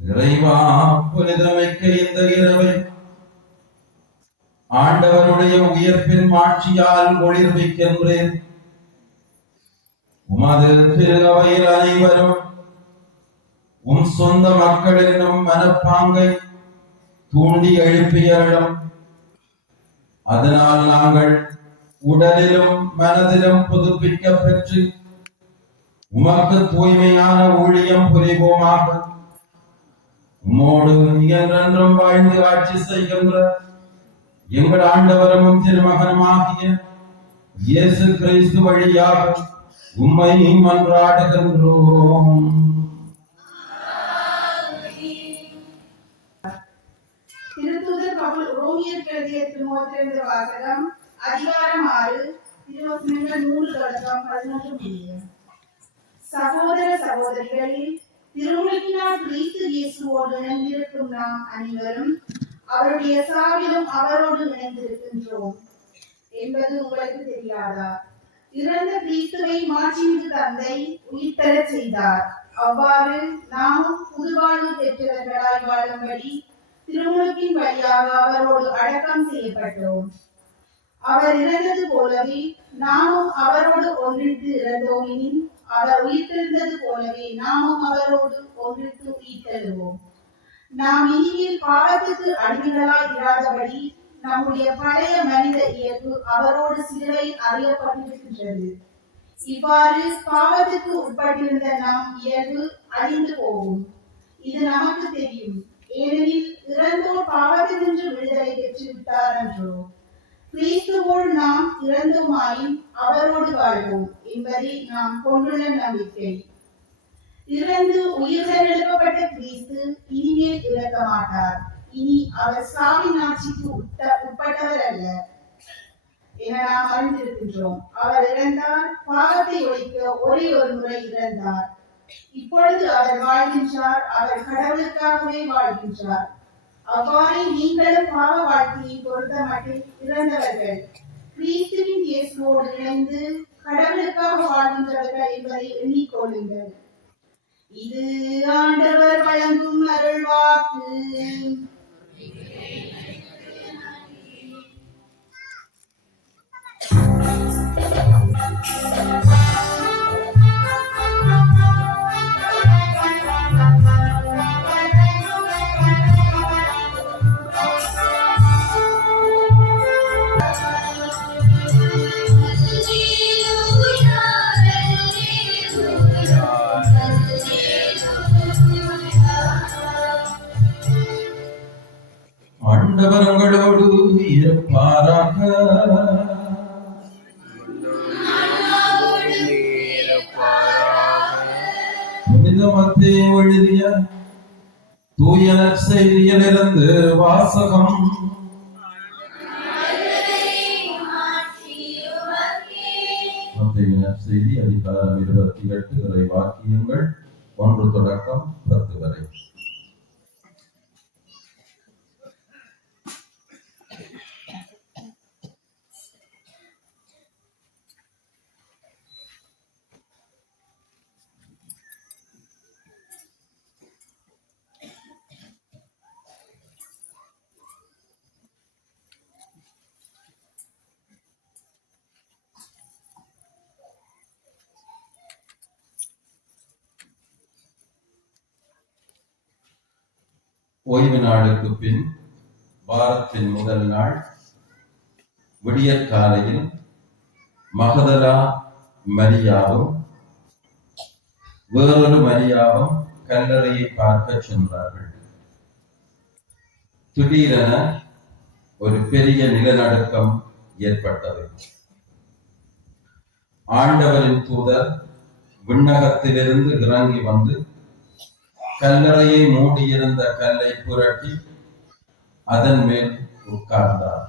இறைவா, புனிதமிக்க இந்த இரவை ஆண்டவருடைய உயிர்ப்பின் மாட்சியால் ஒளிர்விக்கின்றேன். உமது திரு அவையில் அனைவரும் உம் சொந்த மக்கள் என்னும் மனப்பாங்கை தூண்டி எழுப்பியரிடம், அதனால் நாங்கள் உடலிலும் மனதிலும் புதுப்பிக்க பெற்று உமக்கு தூய்மையான ஊழியம் புரிவோமாக. உம்மோடு என்றென்றும் வாழ்ந்து ஆட்சி செய்கின்ற எங்கள் ஆண்டவரும் திருமகனுமாகிய இயேசு கிறிஸ்து வழியாக உம்மை மன்றாடுகின்றோம். திருத்தூதர் பவுல் ரோமியருக்கு எழுதிய திருமுகத்திலிருந்து வாசகம். அதிகாரம் 6, திருவசனங்கள் 3 தொடக்கம் 11 முடிய. சகோதர சகோதரிகளில் திருமுழுக்கினால் கிறிஸ்து இயேசுவோடு இணைந்திருக்கும் நாம் அனைவரும் அவருடைய சாவிலும் அவரோடு இணைந்திருக்கின்றோம் என்பது உங்களுக்கு தெரியாதா? இறந்த கிறிஸ்துவை மாட்சிமிகு தந்தை உயிர்த்தெழச் செய்தார். அவ்வாறு நாமும் புதுவாழ்வு பெற்றவர்களாய் வாழும்படி திருமுழுக்கின் வழியாக அவரோடு அடக்கம் செய்யப்பட்டோம். அவர் இறந்தது போலவே நாமும் அவரோடு ஒன்றித்து இறந்தோம். எனில் அவர் உயிர்த்தெழுந்தது போலவே நாமும் அவரோடு ஒன்றித்து உயிர்த்தெழுவோம். நாம் இனிமேல் பாவத்துக்கு அடிமைகளாய் இராதபடி நம்முடைய பழைய மனித இயல்பு அவரோடு சிலுவையில் அறியப்பட்டிருக்கின்றது. இவ்வாறு பாவத்துக்கு உட்பட்டிருந்த நம் இயல்பு அழிந்து போகும். இது நமக்கு தெரியும். ஏனெனில் இறந்தோர் பாவத்தினின்று விடுதலை பெற்று விட்டார் என்றோ. கிறிஸ்துவோடு நாம் இறந்தோமாயின் அவரோடு வாழ்வோம் என்பதை நாம் கொண்டுள்ள நம்பிக்கை. இறந்து உயிருடன் எழுப்பப்பட்ட கிறிஸ்து இனிமேல் இறக்க மாட்டார். இனி அவர் சாவின் ஆட்சிக்கு உட்பட்டவர் அல்ல என நாம் அறிந்திருக்கின்றோம். அவர் இறந்தார், பாவத்தை ஒழிக்க ஒரே ஒரு முறை இறந்தார். இப்பொழுது அவர் வாழ்கின்றார். அவர் கடவுளுக்காகவே வாழ்கின்றார். அவ்வாறே நீங்களும் பாவ வாழ்க்கையை பொறுத்த மட்டில் இறந்தவர்கள் கிறிஸ்துவின் இயேசுவோடு இணைந்து கடவுளுக்காக வாழ்கின்றவர்கள் என்பதை எண்ணிக்கொள்ளுங்கள். இது ஆண்டவர் வழங்கும் அருள்வாக்கு. ஆண்டவர் உங்களோடு இருப்பாராக. புனித மத்தேயு எழுதிய தூய நற்செய்தியிலிருந்து வாசகம். மத்தேயு நற்செய்தி அதிகாரம் 28 இறை வாக்கியங்கள் 1 தொடக்கம் 10 வரை. ஓய்வு நாளுக்கு பின் வாரத்தின் முதல் நாள் விடியற்காலையில் மகதலா மரியாவும் வேறொரு மரியாவும் கல்லறையை பார்க்க சென்றார்கள். திடீரென ஒரு பெரிய நிலநடுக்கம் ஏற்பட்டது. ஆண்டவரின் தூதர் விண்ணகத்திலிருந்து இறங்கி வந்து கல்லறையை மூடியிருந்த கல்லை புரட்டி அதன் மேல் உட்கார்ந்தார்.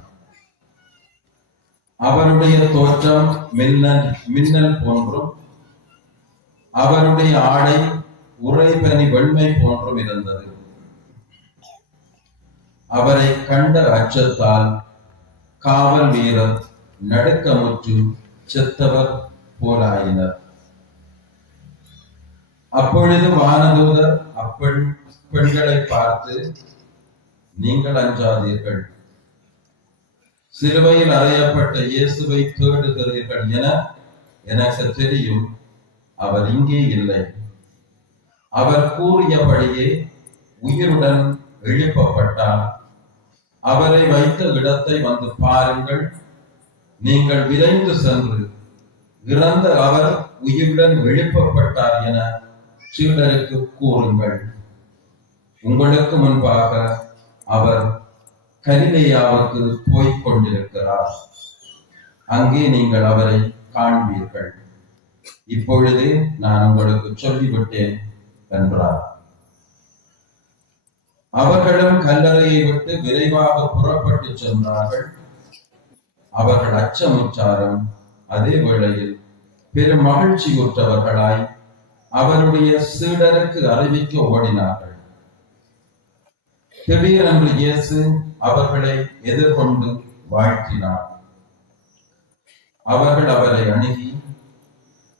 அவருடைய தோற்றம் மின்னல் போன்றும் அவருடைய ஆடை உறைபனி வெண்மை போன்றும் இருந்தது. அவரை கண்ட அச்சத்தால் காவல் வீரர் நடுக்கமுற்று செத்தவர் போலாயினர். அப்பொழுது வானதூதர் பெண்களை பார்த்து, நீங்கள் அஞ்சாதீர்கள், சிலுவையில் அறையப்பட்ட இயேசுவை தேடுகிறீர்கள் என எனக்கு தெரியும். அவர் இங்கே இல்லை. அவர் கூறியபடியே உயிருடன் எழுப்பப்பட்டார். அவரை வைத்த இடத்தை வந்து பாருங்கள். நீங்கள் விரைந்து சென்று இறந்த அவர் உயிருடன் எழுப்பப்பட்டார் என சீடருக்கு கூறுங்கள். உங்களுக்கு முன்பாக அவர் கலிலேயாவுக்கு போய்க் கொண்டிருக்கிறார். அங்கே நீங்கள் அவரை காண்பீர்கள். இப்பொழுதே நான் உங்களுக்கு சொல்லிவிட்டேன் என்றார். அவர்களும் கல்லறையை விட்டு விரைவாக புறப்பட்டு சென்றார்கள். அவர்கள் அச்சமுற்றாரும். அதே வேளையில் பெரும் மகிழ்ச்சியுற்றவர்களாய் அவருடைய சீடருக்கு அறிவிக்க ஓடினார்கள். திடீரென்று இயேசு அவர்களை எதிர்கொண்டு வாழ்த்தினார். அவர்கள் அவரை அணுகி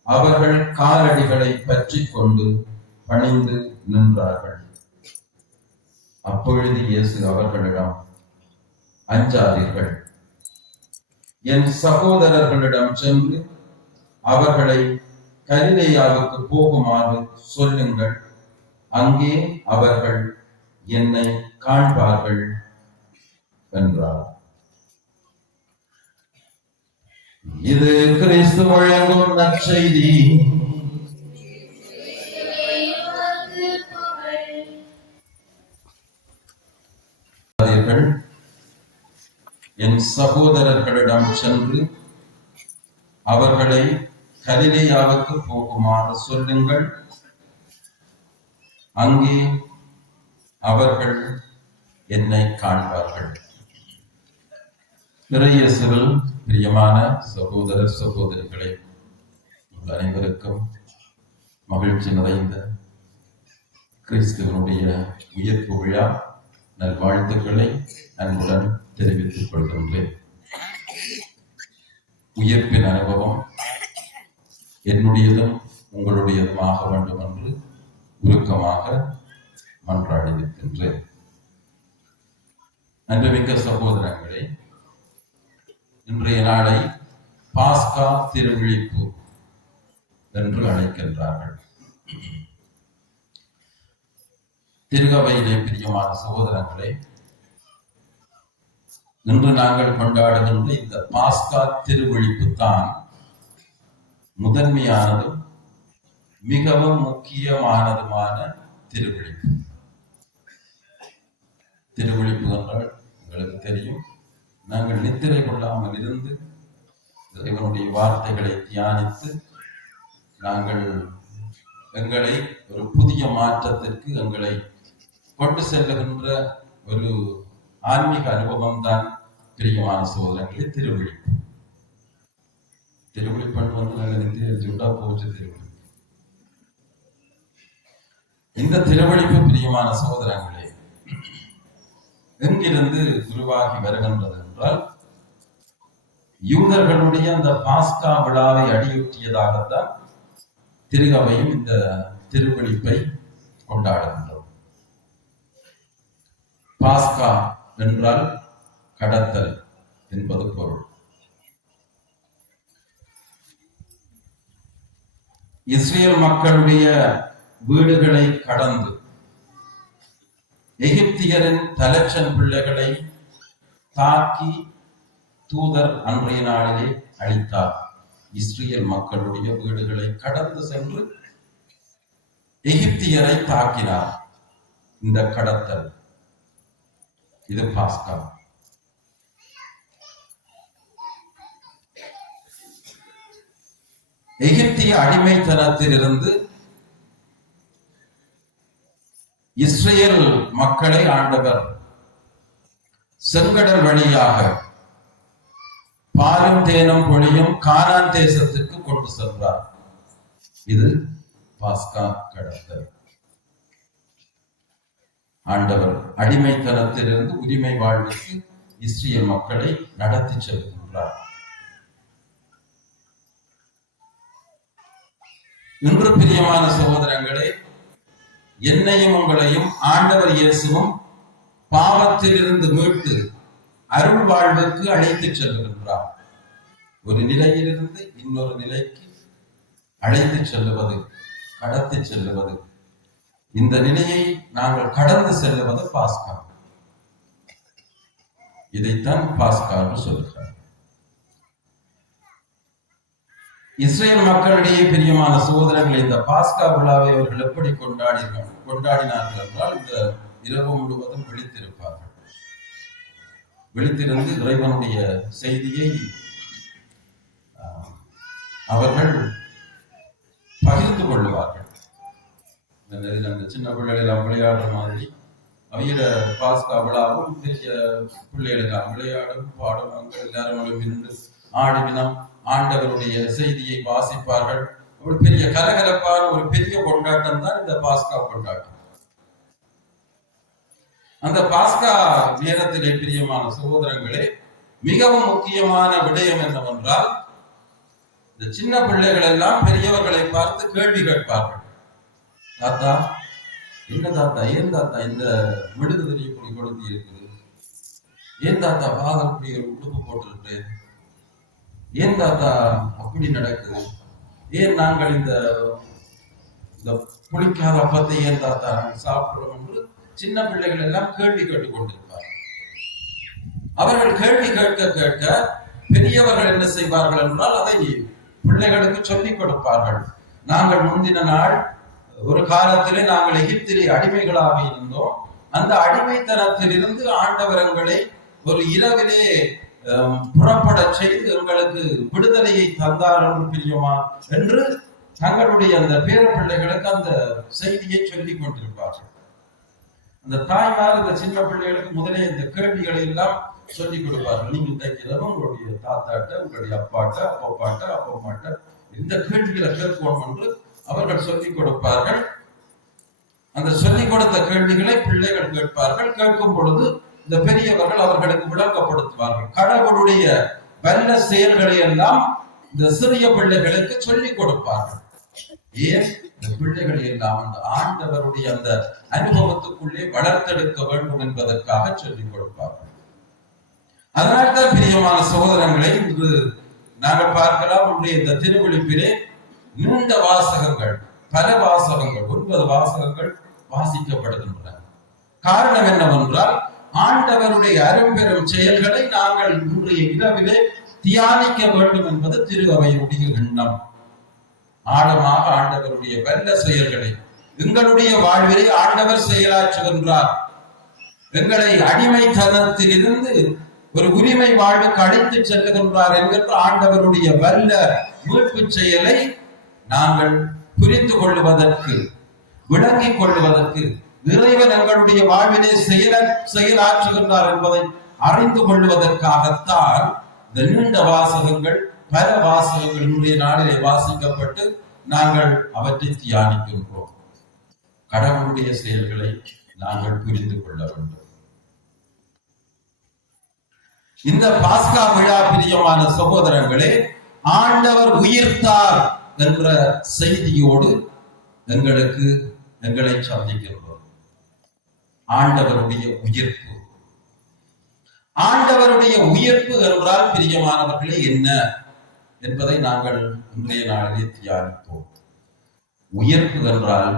அவர்கள் காலடிகளை பற்றி கொண்டு பணிந்து நின்றார்கள். அப்பொழுது இயேசு அவர்களிடம், அஞ்சாதீர்கள், என் சகோதரர்களிடம் சென்று அவர்களை கலிலேயாவுக்கு போகுமாறு சொல்லுங்கள். அங்கே அவர்கள் என்னை காண்பார்கள் என்றார். இது கிறிஸ்து வழங்கும் நற்செய்தி. என் சகோதரர்களிடம் சென்று அவர்களை கலிலேயாவுக்கு போகுமாறு சொல்லுங்கள். அங்கே அவர்கள் என்னை காண்பார்கள். இறையேசுவில் பிரியமான சகோதர சகோதரிகளே, உங்கள் அனைவருக்கும் மகிழ்ச்சி நிறைந்த கிறிஸ்துவனுடைய உயிர்ப்பு விழா நல்வாழ்த்துக்களை அன்புடன் தெரிவித்துக் கொள்கின்றேன். உயிர்ப்பின் அனுபவம் என்னுடையதும் உங்களுடையதுமாக வேண்டும் என்று உருக்கமாக மன்றாடி நிற்கின்றேன். அன்புமிக்க சகோதரங்களே, இன்றைய நாளை பாஸ்கா திருவிழிப்பு என்று அழைக்கின்றார்கள். திருகவையிலே பிரியமான சகோதரங்களே, இன்று நாங்கள் கொண்டாடுகின்ற இந்த பாஸ்கா திருவிழிப்பு தான் முதன்மையானதும் மிகவும் முக்கியமானதுமான திருவிழிப்பு. திருவிழிப்பு என்றால் தெரியும். நாங்கள் நித்திரை கொள்ளாமல் இருந்து இறைவனுடைய வார்த்தைகளை தியானித்து நாங்கள் எங்களை ஒரு புதிய மாற்றத்திற்கு எங்களை கொண்டு செல்லுகின்ற ஒரு ஆன்மீக அனுபவம் தான் பிரியமான சகோதரர்களே திருவிழிப்பு. திருவிழிப்பண்டு வந்து நாங்கள் நித்திரை சுட்டா போச்சு திருவிழிப்பு. இந்த திருவிழிப்பு பிரியமான சகோதரங்களே எங்கிருந்து உருவாகி வருகின்றது என்றால் யூதர்களுடைய அந்த பாஸ்கா விழாவை அடியொற்றியதாகத்தான் திருகவையும் இந்த திருவிழிப்பை கொண்டாடுகின்றது. பாஸ்கா என்றால் கடத்தல் என்பது பொருள். இஸ்ரேல் மக்களுடைய வீடுகளை கடந்து எகிப்தியரின் தலைச்சன் பிள்ளைகளை தாக்கி தூதர் அன்றைய நாளிலே அழித்தார். இஸ்ரேல் மக்களுடைய வீடுகளை கடந்து சென்று எகிப்தியரை தாக்கினார். இந்த கடத்தல் இது பாஸ்கா. எகிப்திய அடிமைத்தனத்திலிருந்து இஸ்ரேல் மக்களை ஆண்டவர் செங்கடல் வழியாக பாலும் தேனும் பொழியும் கானான் தேசத்திற்கு கொண்டு சென்றார். இது பாஸ்கா கடத்தல். ஆண்டவர் அடிமைத்தனத்திலிருந்து உரிமை வாழ்வுக்கு இஸ்ரேல் மக்களை நடத்தி செல்கின்றார். இன்று பிரியமான சகோதரங்களே, என்னையும் உங்களையும் ஆண்டவர் இயேசுவும் பாவத்திலிருந்து மீட்டு அருள் வாழ்வுக்கு அழைத்து செல்லுகின்றார். ஒரு நிலையிலிருந்து இன்னொரு நிலைக்கு அழைத்து செல்லுவது, கடத்தி செல்லுவது. இந்த நிலையை நாங்கள் கடந்து செல்லுவது பாஸ்கா. இதைத்தான் பாஸ்கா என்று சொல்கிறார். இஸ்ரேல் மக்களிடையே பிரியமான சகோதரர்கள், இந்த பாஸ்கா விழாவை அவர்கள் எப்படி கொண்டாடினார்கள் என்றால் இந்த இரவு முழுவதும் விழித்திருப்பார்கள். விழித்திருந்து இறைவனுடைய செய்தியை அவர்கள் பகிர்ந்து கொள்ளுவார்கள். அந்த சின்ன பிள்ளைகள் விளையாடுற மாதிரி அவையிட பாஸ்கா விழாவும் பெரிய பிள்ளைகளுக்கு விளையாடும் பாடும் எல்லாரும் இருந்து ஆடுவினம் ஆண்டவருடைய செய்தியை வாசிப்பார்கள். ஒரு பெரிய கலகலப்பான ஒரு பெரிய கொண்டாட்டம் தான் இந்த பாஸ்கா கொண்டாட்டம். அந்த பாஸ்கா நேரத்திலே பிரியமான சகோதரங்களே, மிகவும் முக்கியமான விடயம் என்னவென்றால் இந்த சின்ன பிள்ளைகள் எல்லாம் பெரியவர்களை பார்த்து கேள்வி கேட்பார்கள். தாத்தா, என்ன தாத்தா, ஏன் தாத்தா இந்த விடுதலை இப்படி கொடுத்து இருக்குது? ஏன் தாத்தா பாதப்படி ஒரு உடுப்பு போட்டிருக்கு? ஏன் தாத்தா அப்படி நடக்குது? ஏன் நாங்கள் இந்த புளிக்காத அப்பத்தை ஏன் தாத்தா நாங்கள் சாப்பிடுறோம் என்று சின்ன பிள்ளைகள் எல்லாம் கேள்வி கேட்டுக் கொண்டிருப்பார்கள். அவர்கள் கேள்வி கேட்க கேட்க பெரியவர்கள் என்ன செய்வார்கள் என்றால் அதை பிள்ளைகளுக்கு சொல்லிக் கொடுப்பார்கள். நாங்கள் முந்தின நாள் ஒரு காலத்திலே நாங்கள் எகிப்திலே அடிமைகளாக இருந்தோம். அந்த அடிமைத்தனத்திலிருந்து ஆண்டவரங்களை ஒரு இரவிலே புறப்பட செய்து எங்களுக்கு விடுதலையை தந்தார் என்று பிரியமா என்று தங்களுடைய அந்த பேர பிள்ளைகளுக்கு அந்த செய்தியை சொல்லிக் கொண்டிருப்பார்கள். அந்த தாய்மார் இந்த சின்ன பிள்ளைகளுக்கு முதலே இந்த கேள்விகளை எல்லாம் சொல்லிக் கொடுப்பார்கள். நீங்க தைக்கிறதும் உங்களுடைய தாத்தாட்ட, உங்களுடைய அப்பாட்ட, அப்பப்பாட்ட, அப்பம்மாட்ட இந்த கேள்விகளை கேட்போம் என்று அவர்கள் சொல்லிக் கொடுப்பார்கள். அந்த சொல்லிக் கொடுத்த கேள்விகளை பிள்ளைகள் கேட்பார்கள். கேட்கும் பொழுது இந்த பெரியவர்கள் அவர்களுக்கு விளக்கப்படுத்துவார்கள். கடவுளுடைய வல்ல செயல்களை எல்லாம் இந்த சிறிய பிள்ளைகளுக்கு சொல்லிக் கொடுப்பார்கள். ஏன் இந்த பிள்ளைகளை எல்லாம் அந்த ஆண்டவருடைய அந்த அனுபவத்துக்குள்ளே வளர்த்தெடுக்க வேண்டும் என்பதற்காக சொல்லிக் கொடுப்பார்கள். அதனால்தான் பிரியமான சகோதரங்களை இன்று நாங்கள் பார்க்கலாம். இந்த திருவிழிப்பிலே நீண்ட வாசகங்கள், பல வாசகங்கள், 9 வாசகங்கள் வாசிக்கப்படுகின்றன. காரணம் என்னவென்றால் ஆண்டவருடைய அரும்பெரும் செயல்களை நாங்கள் இன்றைய இரவிலே தியானிக்க வேண்டும் என்பது திருஅவையுடைய எண்ணம். ஆழமாக ஆண்டவருடைய வல்ல செயல்களை எங்களுடைய வாழ்விலே ஆண்டவர் செயலாற்றுகின்றார். எங்களை அடிமைத்தனத்திலிருந்து ஒரு உரிமை வாழ்வுக்கு அழைத்து செல்லுகின்றார் என்கின்ற ஆண்டவருடைய வல்ல மீட்பு செயலை நாங்கள் புரிந்து கொள்வதற்கு, விளங்கிக் கொள்வதற்கு, இறைவன் எங்களுடைய வாழ்விலே செயலாற்றுகின்றார் என்பதை அறிந்து கொள்வதற்காகத்தான் இந்த நீண்ட வாசகங்கள், பல வாசகங்கள் இன்றைய நாளிலே வாசிக்கப்பட்டு நாங்கள் அவற்றை தியானிக்கின்றோம். கடவுளுடைய செயல்களை நாங்கள் புரிந்து கொள்ள வேண்டும். இந்த பாஸ்கா விழா பிரியமான சகோதரர்களே, ஆண்டவர் உயிர்த்தார் என்ற செய்தியோடு எங்களை சந்திக்கின்றோம். ஆண்டவருடைய உயிர்ப்பு, ஆண்டவருடைய உயிர்ப்பு என்றால் பிரியமானவர்களே என்ன என்பதை நாங்கள் இன்றைய நாளிலே தியானிப்போம். உயிர்ப்பு என்றால்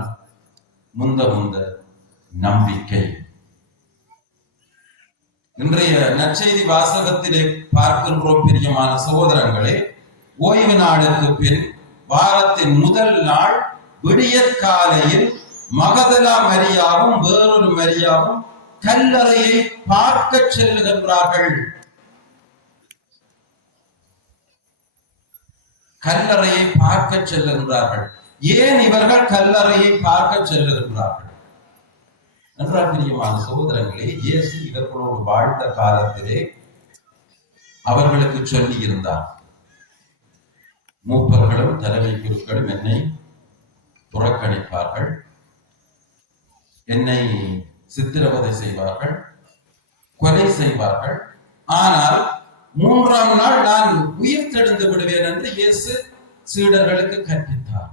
முந்த நம்பிக்கை. இன்றைய நற்செய்தி வாசகத்திலே பார்க்கின்றோம் பிரியமான சகோதரர்களே, ஓய்வு நாளுக்கு பின் வாரத்தின் முதல் நாள் விடியற்காலையில் மகதலா மரியாவும் வேறொரு மரியாவும் கல்லறையை பார்க்க செல்லுகின்றார்கள். கல்லறையை பார்க்க செல்லுகின்றார்கள். ஏன் இவர்கள் கல்லறையை பார்க்க செல்லுகின்றார்கள் என்றால் பிரியமான சகோதரர்களே, இயேசு இவர்களோடு வாழ்ந்த காலத்திலே அவர்களுக்கு சொல்லி இருந்தார், மூப்பர்களும் தலைமை குருக்களும் என்னை புறக்கணிப்பார்கள், என்னை சித்திரவதை செய்வார்கள், கொலை செய்வார்கள், ஆனால் 3ஆம் நாள் நான் உயிர் தெழுந்து விடுவேன் என்று இயேசு சீடர்களுக்கு கற்பித்தார்.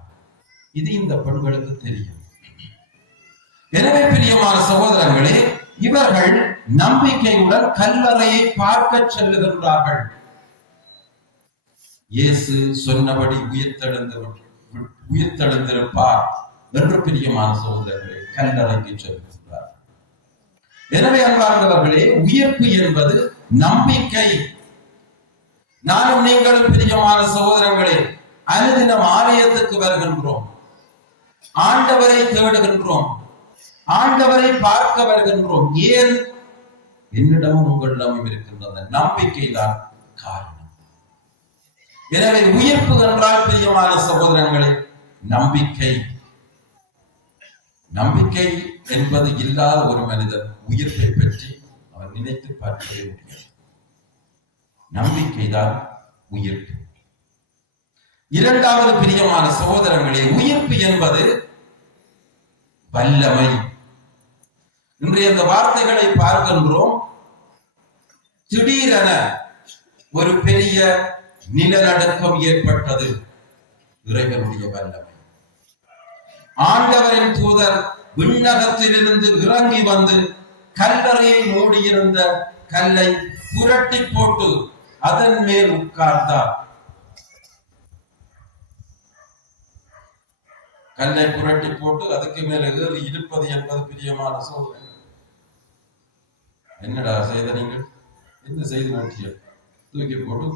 இது இந்த பெண்களுக்கு தெரியும். எனவே பிரியமான சகோதரர்களே, இவர்கள் நம்பிக்கையுடன் கல்லறையை பார்க்க செல்லுகின்றார்கள். இயேசு சொன்னபடி உயிர்த்தெழுந்திருப்பார் என்று பிரியமான சகோதரர்களே கல்லறைக்கு செல்கின்றார். எனவே அன்பார்ந்தவர்களே, உயிர்ப்பு என்பது நம்பிக்கை. நானும் நீங்களும் பிரியமான சகோதரர்களே அனுதினம் ஆலயத்துக்கு வருகின்றோம், ஆண்டவரை தேடுகின்றோம், ஆண்டவரை பார்க்க வருகின்றோம். ஏன்? என்னிடமும் உங்களிடமும் இருக்கின்ற நம்பிக்கை தான் காரணம். எனவே உயிர்ப்பு என்றால் பிரியமான சகோதரர்களே நம்பிக்கை. நம்பிக்கை என்பது இல்லாத ஒரு மனிதன் உயிர்ப்பை பற்றி அவர் நினைத்து பார்க்கவே முடியாது. நம்பிக்கை தான் உயிர்ப்பு. இரண்டாவது பிரியமான சகோதரர்களே, உயிர்ப்பு என்பது வல்லமை. இன்றைய அந்த வார்த்தைகளை பார்க்கின்றோம். திடீரென ஒரு பெரிய நிலநடுக்கம் ஏற்பட்டது. இறைவனுடைய வல்லமை. ஆண்டவரின் தூதர் விண்ணகத்திலிருந்து இறங்கி வந்து கல்லறையை மூடியிருந்த கல்லை புரட்டி போட்டு அதன் மேல் உட்கார்ந்தார். கல்லை புரட்டி போட்டு அதுக்கு மேல ஏறி இருப்பது என்பது பிரியமான சோதனை. என்னடா செய்த நீங்கள்? என்ன செய்து ஓட்டிய தூக்கி போட்டு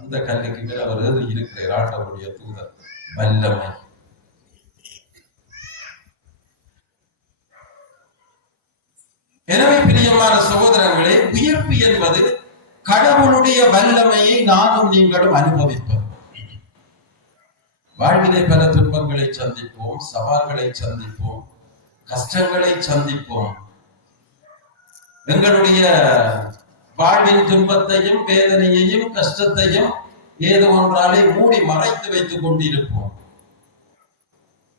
அந்த கல்லுக்கு மேல் அவர் ஏறி இருக்கிறார். ஆண்டவருடைய தூதர் வல்லமை. எனவே பிரியமான சகோதரர்களே, உயிர்ப்பு என்பது கடவுளுடைய வல்லமையை நானும் நீங்களும் அனுபவிப்போம். வாழ்விலே பல துன்பங்களை சந்திப்போம், சவால்களை சந்திப்போம், கஷ்டங்களை சந்திப்போம். எங்களுடைய வாழ்வின் துன்பத்தையும் வேதனையையும் கஷ்டத்தையும் ஏதோ ஒன்றாலே மூடி மறைத்து வைத்துக் கொண்டிருப்போம்.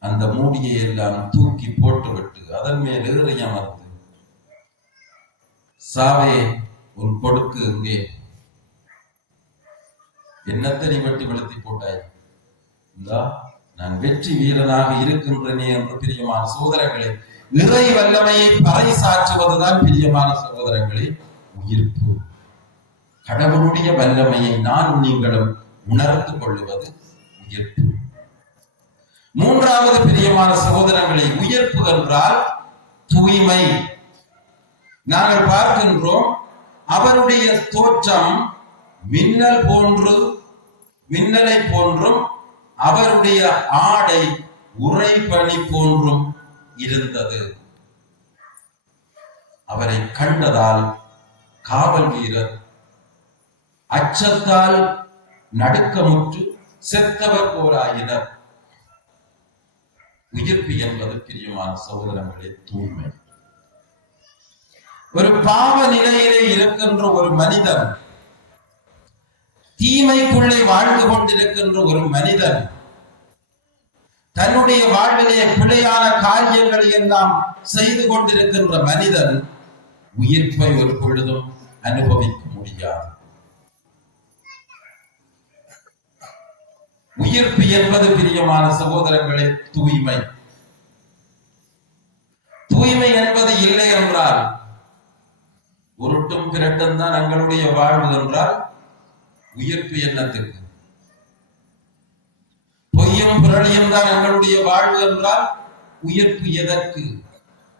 அந்த மூடியை எல்லாம் தூக்கி போட்டுவிட்டு அதன் மேல் ஏறி அமர்ந்து, சாவே உன் கொடுக்கு இங்கே, என்னத்தை நீ வெட்டி வெளுத்தி போட்டாய், நான் வெற்றி வீரனாக இருக்கின்றனே என்று பிரியமான சகோதரர்களே, இறை வல்லமையை பறைசாற்றுவதுதான் பிரியமான சகோதரர்களே உயிர்ப்பு. கடவுளுடைய வல்லமையை நானும் நீங்களும் உணர்ந்து கொள்ளுவது உயிர்ப்பு. மூன்றாவது பிரியமான சகோதரர்களே, உயிர்ப்பு என்றால் தூய்மை. நாங்கள் பார்க்கின்றோம், அவருடைய தோற்றம் மின்னலை போன்றும் அவருடைய ஆடை உறைபனி போன்றும் இருந்தது. அவரை கண்டதால் காவல் வீரர் அச்சத்தால் நடுக்கமுற்று செத்தவர் போராயினர். உயிர்ப்பு என்பது பிரியமான சகோதரங்களே தூய்மை. ஒரு பாவ நிலையிலே இருக்கின்ற ஒரு மனிதன், தீமைக்குள்ளே வாழ்ந்து கொண்டிருக்கின்ற ஒரு மனிதன், தன்னுடைய வாழ்விலே பிழையான காரியங்களை எல்லாம் செய்து கொண்டிருக்கின்ற மனிதன் உயிர்ப்பை ஒரு பொழுதும் அனுபவிக்க முடியாது. உயிர்ப்பு என்பது பிரியமான சகோதரர்களே தூய்மை. தூய்மை என்பது இல்லை என்றால், உருட்டும் பிரட்டும் தான் எங்களுடைய வாழ்வு என்றால் உயிர்ப்பு என்னத்துக்கு? பொய்யும் புரளியும் தான் எங்களுடைய வாழ்வு என்றால் உயிர்ப்பு எதற்கு?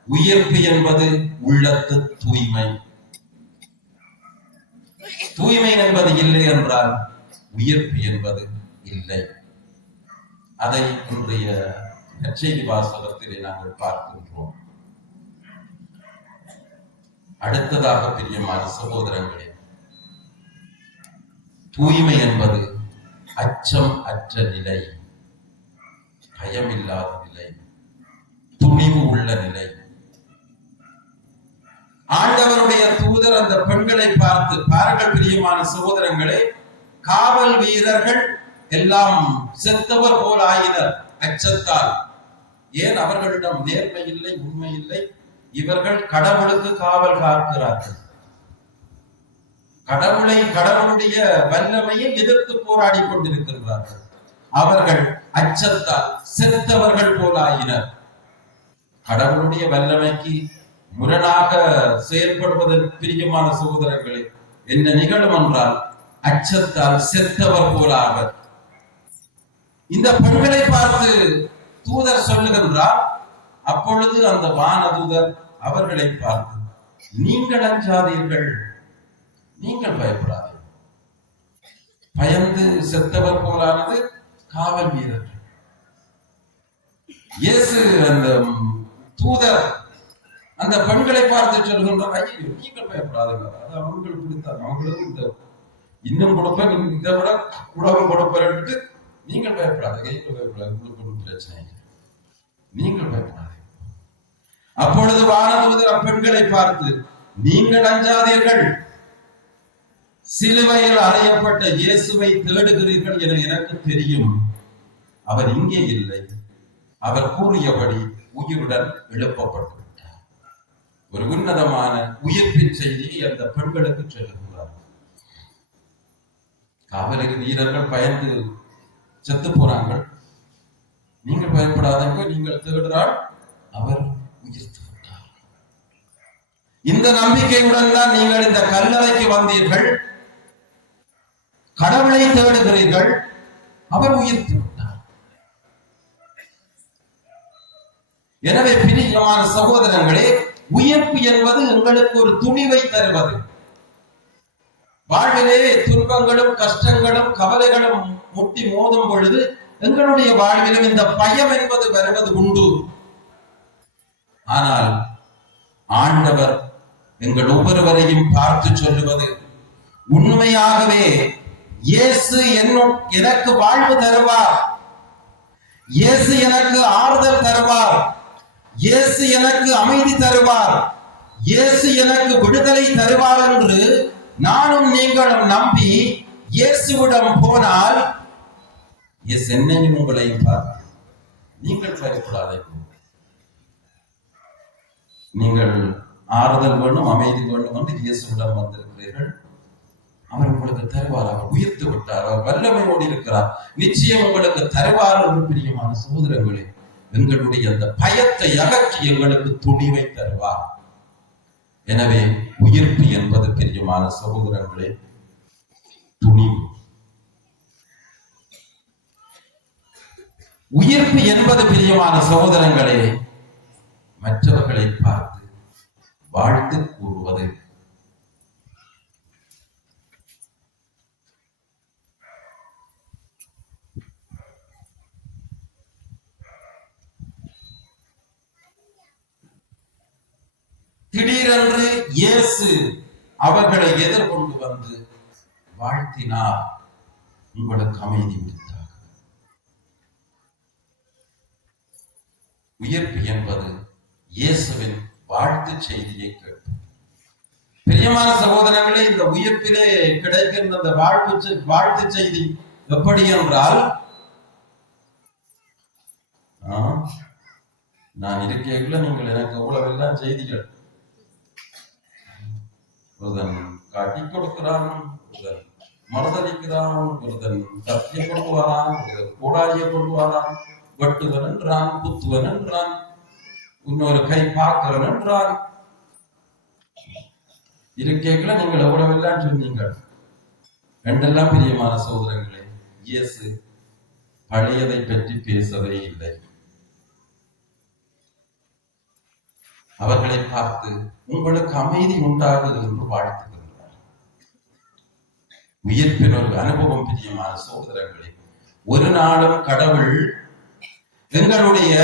உயிர்ப்பு என்பது உள்ளத்து தூய்மை. தூய்மை என்பது இல்லை என்றால் உயிர்ப்பு என்பது இல்லை. அதை இன்றைய நற்செய்தி வாசகத்திலே நாங்கள் பார்க்கின்றோம். அடுத்ததாக பிரியமான சகோதரங்களே, தூய்மை என்பது அச்சம் அற்ற நிலை, பயமில்லாத நிலை, துணிவு உள்ள நிலை. ஆண்டவருடைய தூதர் அந்த பெண்களை பார்த்து, பாருங்கள் பிரியமான சகோதரங்களே, காவல் வீரர்கள் எல்லாம் செத்தவர் போல் ஆயினர் அச்சத்தால். ஏன்? அவர்களிடம் நேர்மை இல்லை, உண்மை இல்லை. இவர்கள் கடவுளுக்கு காவல் காக்கிறார்கள். கடவுளுடைய வல்லமையை எதிர்த்து போராடி கொண்டிருக்கிறார்கள். அவர்கள் அச்சத்தால் செத்தவர்கள் போல் ஆயினர். கடவுளுடைய வல்லமைக்கு முரணாக செயல்படுவது பிரியமான சகோதரர்களே என்ன நிகழும் என்றால் அச்சத்தால் செத்தவர் போலாவர். இந்த பெண்களை பார்த்து தூதர் சொல்லுகின்றார். அப்பொழுது அந்த வானதூதர் அவர்களை பார்த்து, நீங்கள் அஞ்சாதீர்கள், நீங்கள் பயப்படாதீர்கள். பயந்து செத்தவர் போலானது காவல் வீரர்கள். இயேசு அந்த தூதர் அந்த பெண்களை பார்த்து சொல்கின்றார், ஐயோ நீங்கள் பயப்படாதீங்க, அது அவங்களுக்கு பிடித்தாங்க, அவங்களுக்கு இந்த இன்னும் கொடுப்பேன், இதை விட உணவு கொடுப்பேன், நீங்கள் பயப்படாதீங்க, உங்களுக்கு ஒன்றும் பிரச்சனை இல்லை, நீங்கள் பயப்படாதீங்க. அப்பொழுது வானதூதர் அப்பெண்களை பார்த்து, நீங்கள் அஞ்சாதீர்கள், சிலுவையில் அறையப்பட்ட இயேசுவை தேடுகிறீர்கள் என எனக்கு தெரியும். அவர் இங்கே இல்லை, அவர் கூறியபடி உயிருடன் எழுப்பப்பட்டு விட்டார். ஒரு உன்னதமான உயிர்ப்பின் செய்தியை அந்த பெண்களுக்கு சொல்லுகிறார். காவலர் வீரர்கள் பயந்து செத்து போறாங்க, நீங்கள் பயப்படாதீங்க, நீங்கள் தேடுறால் அவர் உயிர்த்து விட்டார். இந்த நம்பிக்கையுடன் தான் நீங்கள் இந்த கல்லறைக்கு வந்தீர்கள், கடவுளை தேடுகிறீர்கள், அவர் உயிர்த்து விட்டார். எனவே பிரியமான சகோதரங்களே, உயிர்ப்பு என்பது எங்களுக்கு ஒரு துணிவை தருவது. வாழ்விலே துன்பங்களும் கஷ்டங்களும் கவலைகளும் முட்டி மோதும் பொழுது எங்களுடைய வாழ்விலும் இந்த பயம் என்பது வருவது உண்டு. ஆனால் ஆண்டவர் எங்கள் ஒவ்வொருவரையும் பார்த்து சொல்லுவது, உண்மையாகவே இயேசு எனக்கு வாழ்வு தருவார், இயேசு எனக்கு ஆறுதல் தருவார், இயேசு எனக்கு அமைதி தருவார், இயேசு எனக்கு விடுதலை தருவார் என்று நானும் நீங்களும் நம்பி இயேசுவிடம் போனால் என்னையும் உங்களையும் பார்த்து நீங்கள் பயப்படாதீர்கள், நீங்கள் ஆறுதல் வேண்டும், அமைதி வேண்டும் என்று இயேசுவிடம் வந்திருக்கிறீர்கள், அவர் உங்களுக்கு தருவார், அவர் உயர்த்து விட்டார், அவர் வல்லமையோடு இருக்கிறார், நிச்சயம் உங்களுக்கு தருவார் என்று பிரியமான சகோதரர்களே, எங்களுடைய அந்த பயத்தை அகற்றி எங்களுக்கு துணிவை தருவார். எனவே உயிர்ப்பு என்பது பிரியமான சகோதரர்களே துணிவு. உயிர்ப்பு என்பது பிரியமான சகோதரங்களே மற்றவர்களை பார்த்து வாழ்த்து கூறுவது. திடீரென்று இயேசு அவர்களை எதிர்கொண்டு வந்து வாழ்த்தினார், உங்களுக்கு அமைதி உண்டாக. உயிர்ப்பு என்பது இயேசுவின் வாழ்த்து செய்தியை கேட்பது. பிரியமான சகோதரர்களே, இந்த உயிர்ப்பிலே கிடைக்கின்ற அந்த வாழ்த்து செய்தி எப்படி என்றால், நான் இருக்கேக்குள்ள நீங்கள் எனக்கு எவ்வளவெல்லாம் செய்திகள் ஒருதன் காட்டி கொடுக்கிறான், ஒருதன் மறுதளிக்கிறான், ஒருதன் கத்தியை கொண்டு வரான், கோடாரியை கொண்டு வரான், வெட்டுவன் என்றான், குத்துவன் என்றான், இன்னொரு கை பார்க்கிறவன் என்றான். இருக்கேக்குள்ள நீங்கள் எவ்வளவெல்லாம் சொன்னீங்கள் என்றெல்லாம். பிரியமான சகோதரர்களே, இயேசு பழையதை பற்றி பேசவே இல்லை. அவர்களை பார்த்து உங்களுக்கு அமைதி உண்டாகுது என்று வாழ்த்துகின்றார். உயிர்ப்பின் ஒரு அனுபவம். பிரியமான சகோதரர்களே, ஒரு நாளும் கடவுள் எங்களுடைய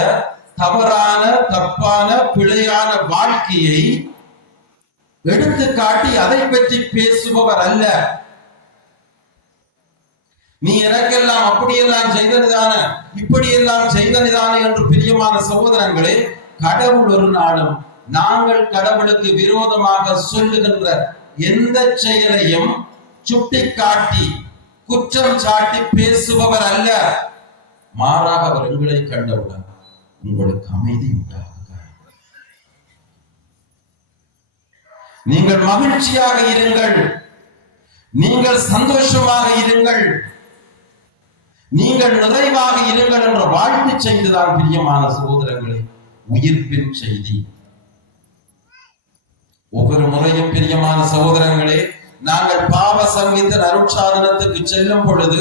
தவறான, தப்பான, பிழையான வாழ்க்கையை எடுத்து காட்டி அதை பற்றி பேசுபவர் அல்ல. நீ எனக்கெல்லாம் அப்படியெல்லாம் செய்ததுதான, இப்படியெல்லாம் செய்ததுதானே என்று. பிரியமான சகோதரங்களே, கடவுள் ஒரு நாளும் நாங்கள் கடவுளுக்கு விரோதமாக சொல்லுகின்ற எந்த செயலையும் சுட்டிக்காட்டி குற்றம் சாட்டி பேசுபவர் அல்ல. மாறாக அவர் எங்களை கண்டவுடன் உங்களுக்கு அமைதி உண்டாக, நீங்கள் மகிழ்ச்சியாக இருங்கள், நீங்கள் சந்தோஷமாக இருங்கள், நீங்கள் நிறைவாக இருங்கள் என்ற வாழ்த்து செய்துதான் பிரியமான சகோதரர்களே உயிர்ப்பின் செய்தி. ஒவ்வொரு முறையும் பிரியமான சகோதரர்களே, நாங்கள் பாவ சங்கீத அருட்சாதனத்துக்கு செல்லும் பொழுது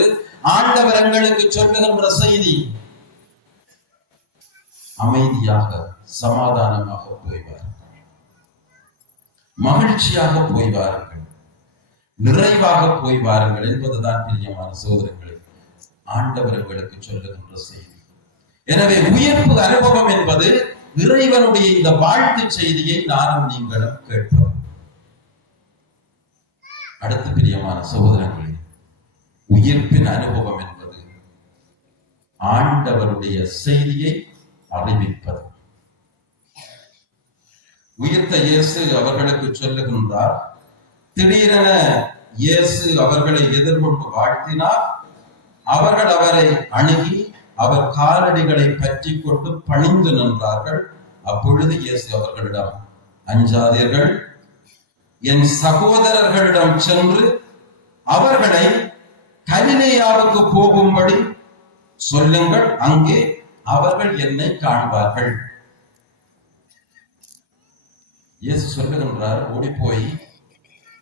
ஆண்டவர் எங்களுக்கு சொல்லுகின்ற செய்தி, அமைதியாக சமாதானமாக போய்வார்கள், மகிழ்ச்சியாக போய்வார்கள், நிறைவாக போய்வார்கள் என்பதுதான் பிரியமான சகோதரர்களே ஆண்டவர் எங்களுக்கு சொல்லுகின்ற செய்தி. எனவே உயிர்ப்பு அனுபவம் என்பது இறைவனுடைய இந்த வாழ்த்து செய்தியை நானும் நீங்களும் கேட்போம். அடுத்து பிரியமான சகோதரர்களே, உயிர்ப்பின் அனுபவம் என்பது ஆண்டவருடைய செய்தியை அறிவிப்பது. உயிர்த்த இயேசு அவர்களுக்கு சொல்லுகின்றார், திடீரென இயேசு அவர்களை எதிர்கொண்டு வாழ்த்தினார். அவர்கள் அவரை அணுகி அவர் காலடிகளை பற்றி கொண்டு பணிந்து நின்றார்கள். அப்பொழுது இயேசு அவர்களிடம், அஞ்சாதீர்கள், என் சகோதரர்களிடம் சென்று அவர்களை கலிலேயாவுக்கு போகும்படி சொல்லுங்கள், அங்கே அவர்கள் என்னை காண்பார்கள். இயேசு சொல்லுகின்றார், ஓடி போய்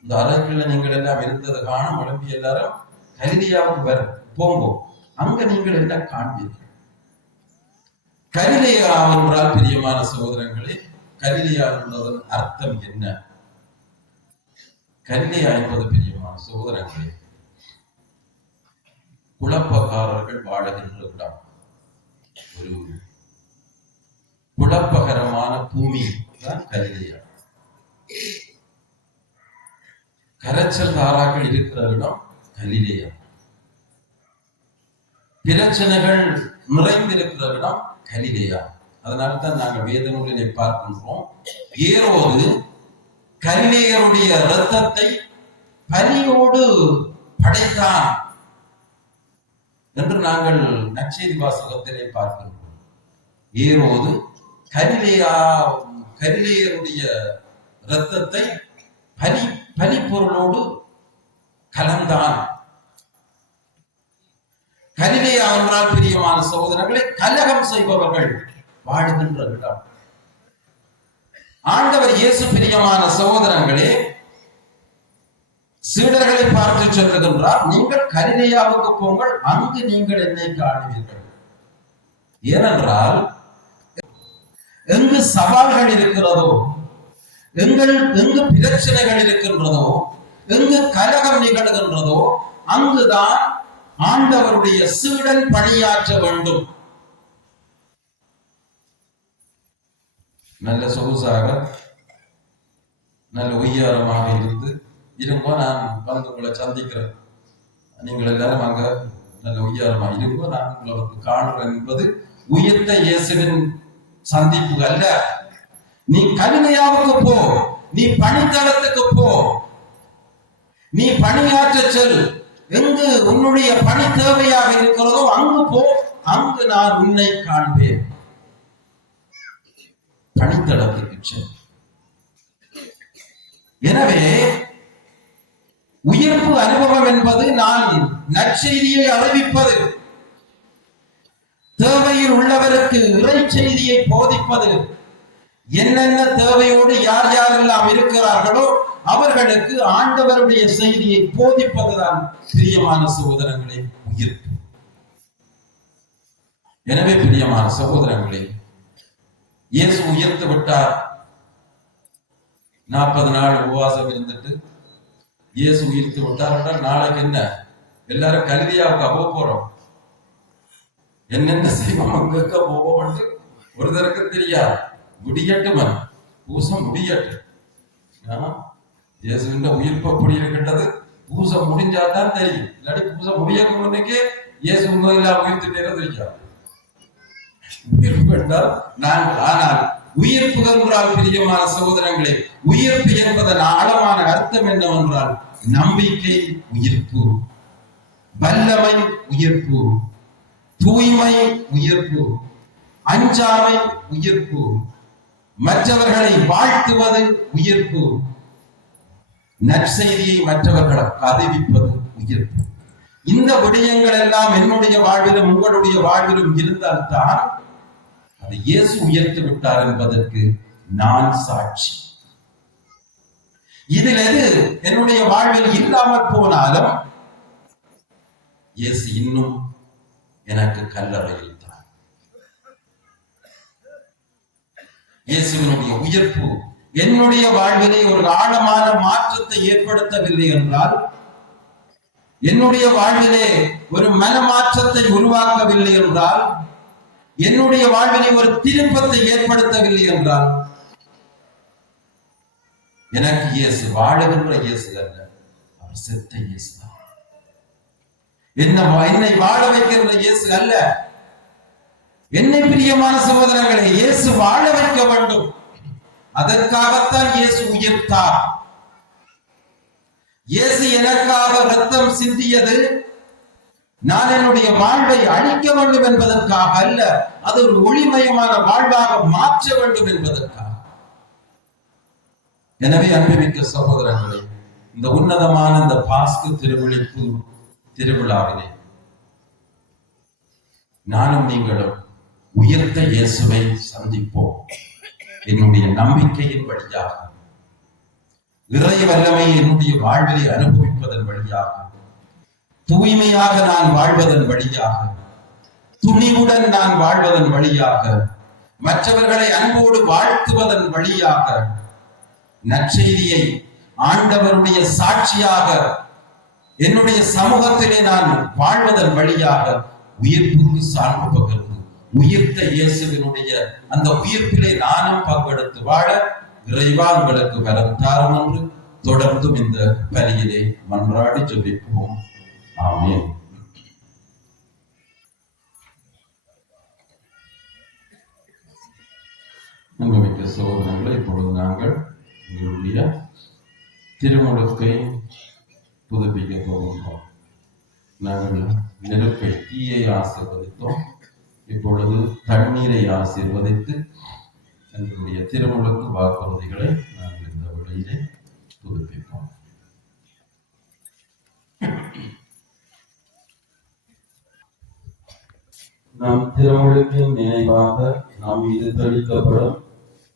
இந்த அறைக்குள்ள நீங்கள் எல்லாம் இருந்ததை காண உடம்பி எல்லாரும் கலிலேயாவுக்கு போங்கோ, அங்க நீங்கள் எல்லாம் காண்பீர்கள். கலிலேயா என்றால் பிரியமான சகோதரர்களே, கலிலேயா என்பதன் அர்த்தம் என்ன? கலிலேயா என்பது பிரியமான சகோதரர்களே குழப்பக்காரர்கள் வாழுகின்ற இடம், ஒரு குழப்பகரமான பூமி தான் கலிலேயா. கரைச்சல் தாராக்கள் இருக்கிற இடம் கலிலேயா. பிரச்சனைகள் நிறைந்திருக்கிற இடம் கலிலேயா. அதனால்தான் நாங்கள் வேத நூலிலே பார்க்கின்றோம், ஏரோது கலிலேயருடைய இரத்தத்தை பலியோடு படைத்தான் என்று நாங்கள் நற்செய்தி வாசகத்திலே பார்க்கின்றோம். ஏரோது கலிலேயருடைய இரத்தத்தை பலிப்பொருளோடு கலந்தான். கலிலேயா என்றால் பிரியமான சகோதரர்களை கலகம் செய்பவர்கள் வாழுகின்ற இடம். ஆண்டவர் இயேசு பிரியமான சகோதரர்களே சீடர்களை பார்த்து சொல்லுகின்றார், நீங்கள் கலிலேயாவுக்கு போங்கள், அங்கு நீங்கள் என்னை காணுவீர்கள். ஏனென்றால் எங்கு சவால்கள் இருக்கிறதோ, எங்கு பிரச்சனைகள் இருக்கின்றதோ, எங்கு கலகம் நிகழ்கின்றதோ, அங்குதான் ஆண்டவருடைய சீடன் பணியாற்ற வேண்டும். நல்ல சொகுசாக நல்ல ஒய்யாரமாக இருந்து இருங்கோ, நான் வந்து உங்களை சந்திக்கிறேன், நீங்கள் எல்லாரும் அங்க நல்ல உயரமா இருங்கோ, நான் உங்களை வந்து காணுறேன் என்பது உயிர்த்த இயேசுவின் சந்திப்பு அல்ல. நீ கலிலேயாவுக்கு போ, நீ பணித்தளத்துக்கு போ, நீ பணியாற்ற செல், எங்கு உன்னுடைய பணி தேவையாக இருக்கிறதோ அங்கு போ, அங்கு நான் உன்னை காண்பேன். பணித்தளத்துக்கு செல். எனவே உயிர்ப்பு அனுபவம் என்பது நான் நற்செய்தியை அறிவிப்பது, தேவையில் உள்ளவருக்கு இறை செய்தியை போதிப்பது, என்னென்ன தேவையோடு யார் யாரெல்லாம் இருக்கிறார்களோ அவர்களுக்கு ஆண்டவருடைய செய்தியை போதிப்பதுதான் பிரியமான சகோதரங்களே உயிர்ப்பு. எனவே பிரியமான சகோதரங்களே, இயேசு உயர்த்து விட்டார். 40 நாள் உபவாசம் இருந்துட்டு இயேசு உயிர்த்து விட்டார் என்றால் நாளைக்கு என்ன, எல்லாரும் கலிலேயாவுக்கு போக போறோம், என்னென்ன செய்வோம், அங்க போவோம் ஒருத்தருக்கு தெரியாது. முடியட்டுமன் பூசம் முடியட்டு. இயேசுவின் உயிர்ப்பு அப்படி இருக்கின்றது, பூசம் முடிஞ்சாதான் தெரியும். இல்லாட்டி பூசம் முடியக்கு முன்னுக்கே இயேசு உண்மையில உயிர்த்துட்டே தெரியாது. உயிர்ப்பு என்றால் நாங்கள், ஆனால் உயிர்ப்பு என்றால் பிரியமான சகோதரங்களே, உயிர்ப்பு என்பதன் ஆழமான அர்த்தம் என்னவென்றால் நம்பிக்கை உயிர்ப்பு, வல்லமை உயிர்ப்பு, தூய்மை உயிர்ப்பு, அஞ்சாமை உயிர்ப்பு, மற்றவர்களை வாழ்த்துவது உயிர்ப்பு, நற்செய்தியை மற்றவர்களுக்கு அறிவிப்பது உயிர்ப்பு. இந்த விடயங்கள் எல்லாம் என்னுடைய வாழ்விலும் உங்களுடைய வாழ்விலும் இருந்தால்தான் அது இயேசு உயர்த்து விட்டார் என்பதற்கு நான் சாட்சி. இதில் எது என்னுடைய வாழ்வில் இல்லாமல் போனாலும் இயேசு இன்னும் எனக்கு கல்லறையில் தான். இயேசுவினுடைய உயிர்ப்பு என்னுடைய வாழ்விலே ஒரு ஆழமான மாற்றத்தை ஏற்படுத்தவில்லை என்றால், என்னுடைய வாழ்விலே ஒரு மனமாற்றத்தை உருவாக்கவில்லை என்றால், என்னுடைய வாழ்விலே ஒரு திருப்பத்தை ஏற்படுத்தவில்லை என்றால், எனக்கு இயேசு வாழுகின்ற இயேசு அல்ல, அவர் செத்த இயேசு தான். என்னை வாழ வைக்கின்ற இயேசு அல்ல. என்னை பிரியமான சகோதரர்களே, இயேசு வாழ வைக்க வேண்டும். அதற்காகத்தான் இயேசு உயிர்த்தார். இயேசு எனக்காக ரத்தம் சிந்தியது நான் என்னுடைய வாழ்வை அழிக்க வேண்டும் என்பதற்காக அல்ல, அது ஒரு ஒளிமயமான வாழ்வாக மாற்ற வேண்டும் என்பதற்காக. எனவே அன்புமிக்க சகோதரர்களே, இந்த உன்னதமான இந்த பாஸ்கு திருவிழிப்பு திருவிழாவிலே நானும் நீங்களும் உயர்த்த இயேசுவை சந்திப்போம். என்னுடைய நம்பிக்கையின் வழியாக, இறை வல்லமை என்னுடைய வாழ்விலை அனுபவிப்பதன் வழியாக, தூய்மையாக நான் வாழ்வதன் வழியாக, துணிவுடன் நான் வாழ்வதன் வழியாக, மற்றவர்களை அன்போடு வாழ்த்துவதன் வழியாக, நற்செய்தியை ஆண்டவருடைய சாட்சியாக என்னுடைய சமூகத்திலே நான் வாழ்வதன் வழியாக உயிர்ப்புக்கு சான்று பகிர்ந்து உயிர்த்த இயேசுவினுடைய அந்த உயிர்ப்பிலே நானும் பங்கெடுத்து வாழ இறைவா உங்களுக்கு வரம் தாரும் என்று தொடர்ந்தும் இந்த பலியிலே மன்றாடி ஜெபிப்போம். ஆமென். அன்புமிக்க சகோதரர்களே, இப்பொழுது நாங்கள் எங்களுடைய திருமுழுக்கை புதுப்பிக்க போகின்றோம். நாங்கள் நெருப்பை, தீயை ஆசீர்வதித்தோம். இப்பொழுது தண்ணீரை ஆசீர்வதித்து எங்களுடைய திருமுழுக்கு வாக்குறுதிகளை நாங்கள் இந்த வழியிலே புதுப்பிப்போம். நம் திருமுழுக்கின் நினைவாக நாம் இது தெளிக்கப்படும்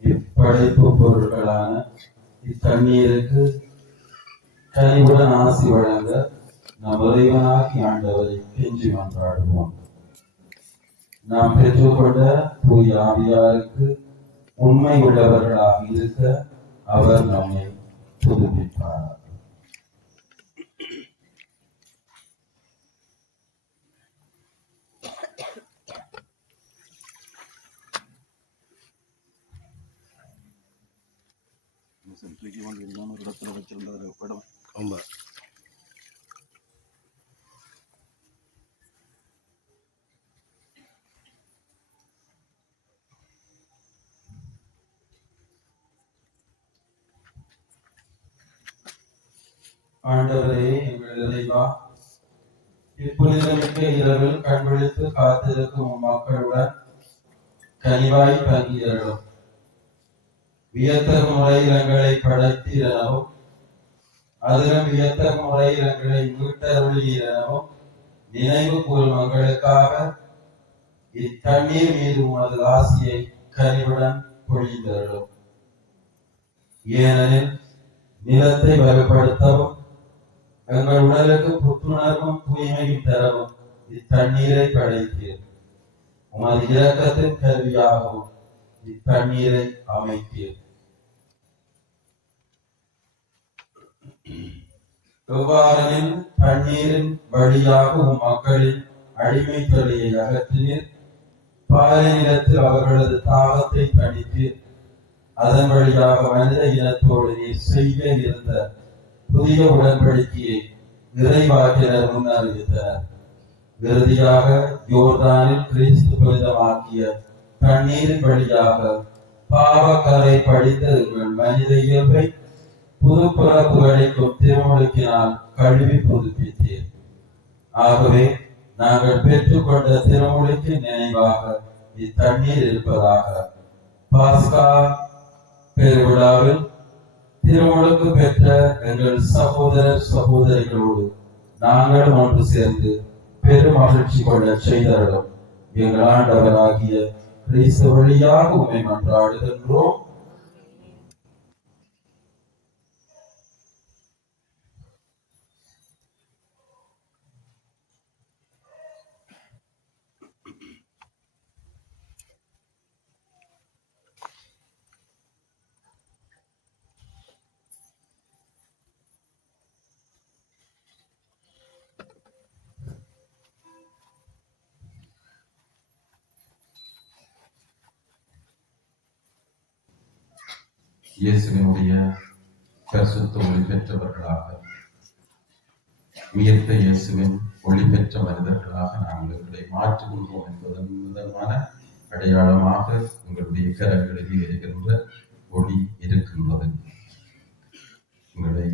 இப்படைப்பு பொருட்களான இத்தண்ணீருக்கு கனிவுடன் ஆசி வழங்க நாம் இறைவனாகி ஆண்டவரை கெஞ்சி மன்றாடுவோம். நாம் பெற்றுக்கொண்ட தூய ஆவியாருக்கு உண்மை உள்ளவர்களாக இருக்க அவர் நம்மை புதுப்பிப்பார். தூக்கி கொண்டு ஒரு இடத்துல வச்சிருந்தது படம் ஆண்டவரே எங்கள் இறைவா, இப்புனிதமிக்க இரவில் கண்விழித்து காத்திருக்கும் மக்களுடன் கனிவாய் பங்கியரும் வியத்தகு முறையில் எங்களை படைத்தீரவும் அதிலும் வியத்தகு முறையில் எங்களை மீட்டருளீரவும் நினைவு கூறும் மக்களுக்காக இத்தண்ணீர் மீது உமது ஆசியை கனிவுடன் பொழிந்தருளும். ஏனெனில் நிலத்தை வலுப்படுத்தவும் எங்கள் உடலுக்கு புத்துணர்வும் தூய்மையும் தரவும் இத்தண்ணீரை படைத்தீர். உமது இரக்கத்தின் கருவியாகவும் இத்தண்ணீரை அமைத்தீர். எவ்வாறெனில் தண்ணீரின் வழியாக மக்களின் அடிமை தொழிலை அகற்றினீர். பாலை நிலத்தில் அவர்களது தாகத்தை தணித்தீர். அதன் வழியாக மனித இனத்தோடு நீர் செய்ய இருந்த புதிய உடன்படிக்கையை நிறைவாக்கினர் முன்னறிவித்தனர். இறுதியாக யோர்தானில் கிறிஸ்து புனிதமாக்கிய தண்ணீரின் வழியாக பாவக்கரை படித்த எங்கள் மனித இயல்பை புது பிறப்புகளுக்கும் திருமுழுக்கினால் கழுவி புதுப்பித்தீர். ஆகவே நாங்கள் பெற்றுக்கொண்ட திருமுழுக்கு நினைவாக இத்தண்ணீர் இருப்பதாக பாஸ்கா பெருவிழாவில் திருமுழுக்கு பெற்ற எங்கள் சகோதர சகோதரிகளோடு நாங்கள் ஒன்று சேர்ந்து பெரும் மகிழ்ச்சி கொள்ள செய்தருளும். எங்கள் ஆண்டவராகிய கிறிஸ்து வழியாக உம்மை மன்றாடுகின்றோம். இயேசுவினுடைய பரிசுத்த ஒளி பெற்றவர்களாக, உயிர்த்த இயேசுவின் ஒளி பெற்ற மனிதர்களாக நாங்கள் எங்களை மாற்றிக்கொள்வோம் என்பதன் முதன்மான அடையாளமாக உங்களுடைய கரங்களில் இருக்கின்ற ஒளி இருக்கின்றது. எங்களை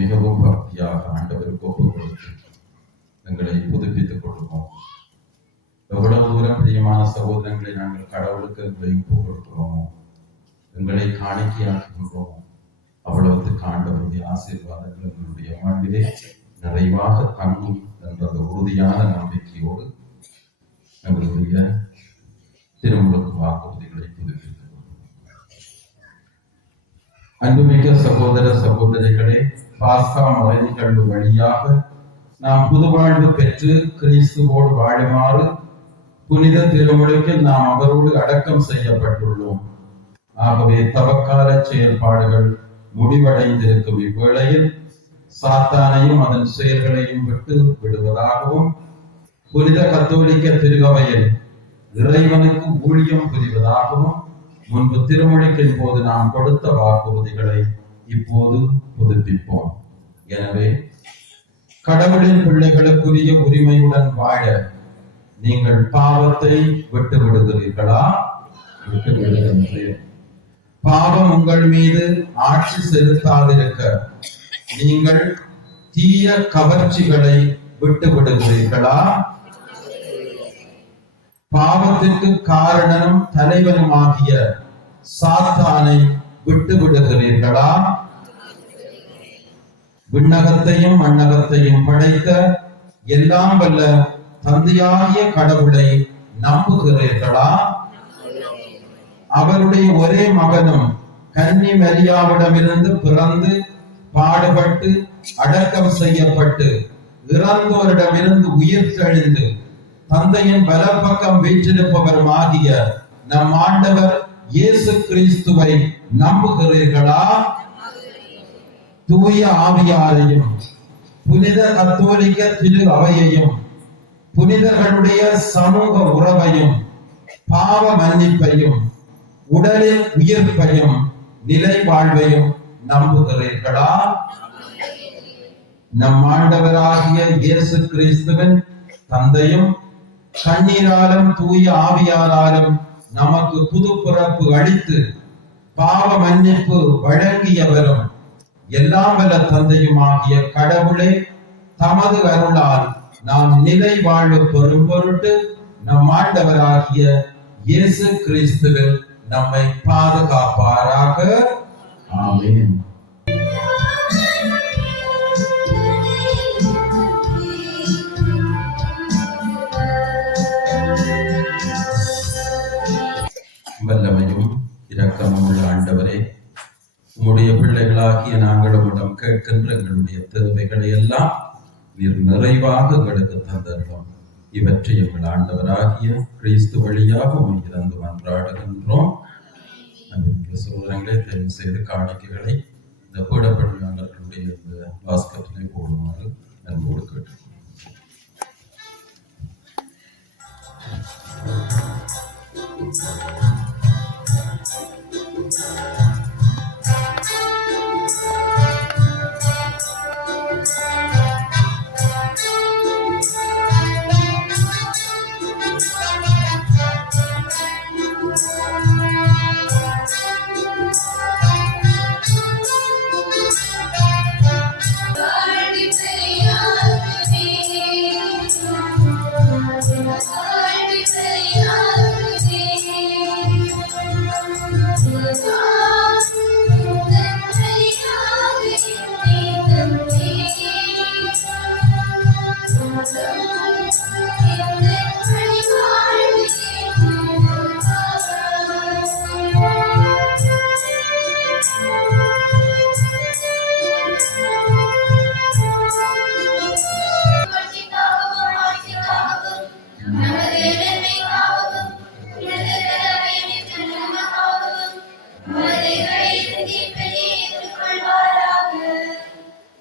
மிகவும் பக்தியாக ஆண்டவருக்கு ஒப்புக் கொடுத்து எங்களை புதுப்பித்துக் கொள்வோம். எவ்வளவு தூரம் பிரியமான சகோதரங்களை நாங்கள் கடவுளுக்கு எங்களை ஒப்புக் கொடுக்கிறோமோ, எங்களை காணிக்கையாக்குகிறோமோ, அவ்வளவுக்கு ஆண்டவருடைய ஆசீர்வாதங்கள் எங்களுடைய வாழ்விலே நிறைவாக தங்கும் என்ற உறுதியான நம்பிக்கையோடு எங்களுடைய திருமுழுக்கு வாக்குறுதிகளை புதுப்பித்துக் கொள்வோம். அன்புமிக்க சகோதர சகோதரிகளே, பாஸ்கா மறை நிகழ்வு வழியாக நாம் புது வாழ்வு பெற்று கிறிஸ்துவோடு வாழுமாறு புனித திருமுழுக்கில் நாம் அவரோடு அடக்கம் செய்யப்பட்டுள்ளோம். ஆகவே தவக்கால செயல்பாடுகள் முடிவடைந்திருக்கும் இவ்வேளையில் சாத்தானையும் அதன் செயல்களையும் விட்டு விடுவதாகவும் புனித கத்தோலிக்க திருகவையில் இறைவனுக்கு ஊழியம் புரிவதாகவும் முன்பு திருமுழுக்கின் போது நாம் கொடுத்த வாக்குறுதிகளை இப்போது புதுப்பிப்போம். எனவே கடவுளின் பிள்ளைகளுக்குரிய உரிமையுடன் வாழ நீங்கள் பாவத்தை விட்டு விடுகிறீர்களா? விட்டு விடுகின்றேன். பாவம் உங்கள் மீது ஆட்சி செலுத்தாதிருக்க நீங்கள் தீய கவர்ச்சிகளை விட்டு விடுகிறீர்களா? பாவத்திற்கு காரணனும் தலைவனுமாகிய சாத்தானை விட்டு விடுகிறீர்களா? விண்ணகத்தையும் மண்ணகத்தையும் படைத்த எல்லாம் வல்ல தந்தையாகிய கடவுளை நம்புகிறீர்களா? அவருடைய ஒரே மகனும் கன்னி மரியாவிடமிருந்து பிறந்து பாடுபட்டு அடக்கம் செய்யப்பட்டு இறந்தோரிடமிருந்து உயிர் தெழுந்து தந்தையின் வலப்பக்கம் வீற்றிருப்பவருமாகிய நம் ஆண்டவர் இயேசு கிறிஸ்துவை நம்புகிறீர்களா? தூய ஆவியாரையும் புனித கத்தோலிக்க திரு அவையையும் புனிதர்களுடைய சமூக உறவையும் பாவ மன்னிப்பையும் உடலில் உயிர்ப்பையும் நிலை வாழ்வையும் நம்புகிறீர்களா? நம் ஆண்டவராகிய இயேசு கிறிஸ்துவின் தந்தையும் கண்ணீராலும் தூய ஆவியாராலும் நமக்கு புது பிறப்பு அளித்து பாவ மன்னிப்பு வழங்கியவரும் எல்லாம் வல்ல தந்தையுமாகிய கடவுளே தமது அருளால் நாம் நிலை வாழ்வு பெறும் பொருட்டு நம் ஆண்டவராகிய இயேசு கிறிஸ்துவில் நம்மை பாதுகாப்பாராக. ஆமென். வல்லமையும் இரக்கமும் உள்ள ஆண்டவரே, உம்முடைய பிள்ளைகளாகிய நாங்கள் உம்மிடம் கேட்கின்ற எங்களுடைய தேவைகளை எல்லாம் நீர் நிறைவாக எங்களுக்கு தந்தருளும். இவற்றை எங்கள் ஆண்டவராகிய கிறிஸ்து வழியாக உம்மை இறந்து மன்றாடுகின்றோம். சோதனைகளை தெரிவு செய்து காணிக்கைகளை இந்த பீடப்படியாளர்களுடைய இந்த பாஸ்கெட்டிலே போடுமாறு அன்போடு கேட்டுக்கொள்கிறோம்.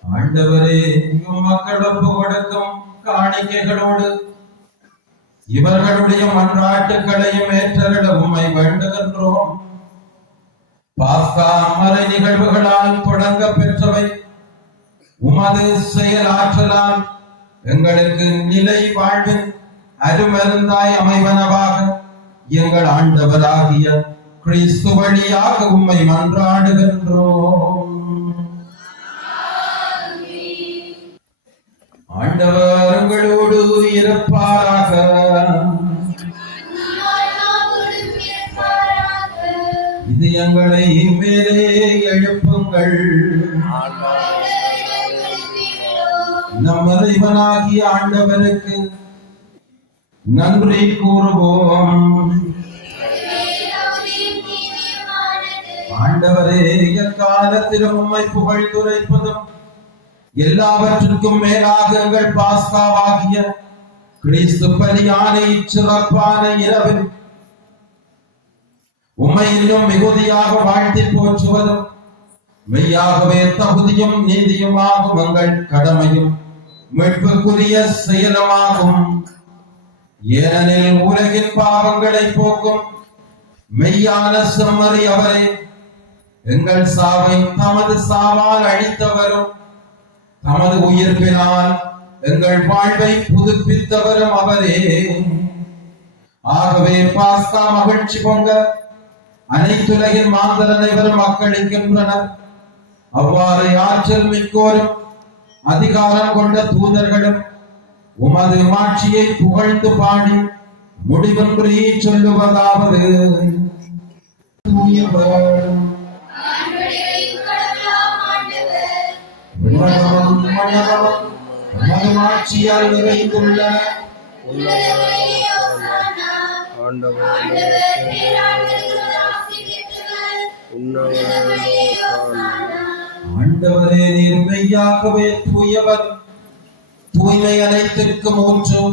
ஆண்டவரே, மக்கள் ஒப்பு கொடுக்கும் காணிக்கைகளோடு இவர்களுடைய மன்றாட்டுகளையும் ஏற்றருள உம்மை வேண்டுகின்றோம். பாஸ்கா மறை நிகழ்வுகளால் தொடங்க பெற்றவை உமது செயல் ஆற்றலால் எங்களுக்கு நிலை வாழ்வின் அருமருந்தாய் அமைவனவாக எங்கள் ஆண்டவராகிய கிறிஸ்து வழியாக உம்மை மன்றாடுகின்றோம். ஆண்டவர் உங்களோடு இருப்பாராக. இதயங்களை மேலே எழுப்புங்கள். நம் இறைவனாகிய ஆண்டவருக்கு நன்றி கூறுவோம். ஆண்டவரே, எக்காலத்திலும் உம்மை புகழ்ந்துரைப்பதும் எல்லாவற்றுக்கும் மேலாக எங்கள் பாஸ்காவாகிய கிறிஸ்து பலியானை சிறப்பான இரவில் உம்மை இன்னும் மிகுதியாக வாழ்த்தி போற்றுவதும் மெய்யாகவே தகுதியும் நீதியுமாகும் எங்கள் கடமையும் மீட்புக்குரிய செயலுமாகும். ஏனெனில் உலகின் பாவங்களை போக்கும் மெய்யான செம்மறி அவரே, எங்கள் சாவை தமது சாவால் அழித்தவரும் தமது உயிர்ப்பினால் எங்கள் வாழ்வை புதுப்பித்தவரும் அவரே. ஆகவே பாஸ்கா மகிழ்ச்சி பொங்க அனைத்துலகின் மாந்தர் அனைவரும் வாக்களிக்கின்றனர். அவ்வாறு ஆற்றல் மிக்கோரும் அதிகாரம் கொண்ட தூதர்களும் உமது மாட்சியை புகழ்ந்து பாடி முடிவின்றி சொல்லுவதாவது: தூயவர் மகிமாட்சியால் நிறைந்துள்ள ஆண்டவரே, நீர் மெய்யாகவே தூயவர், தூய்மை அனைத்திற்கும் ஊற்று.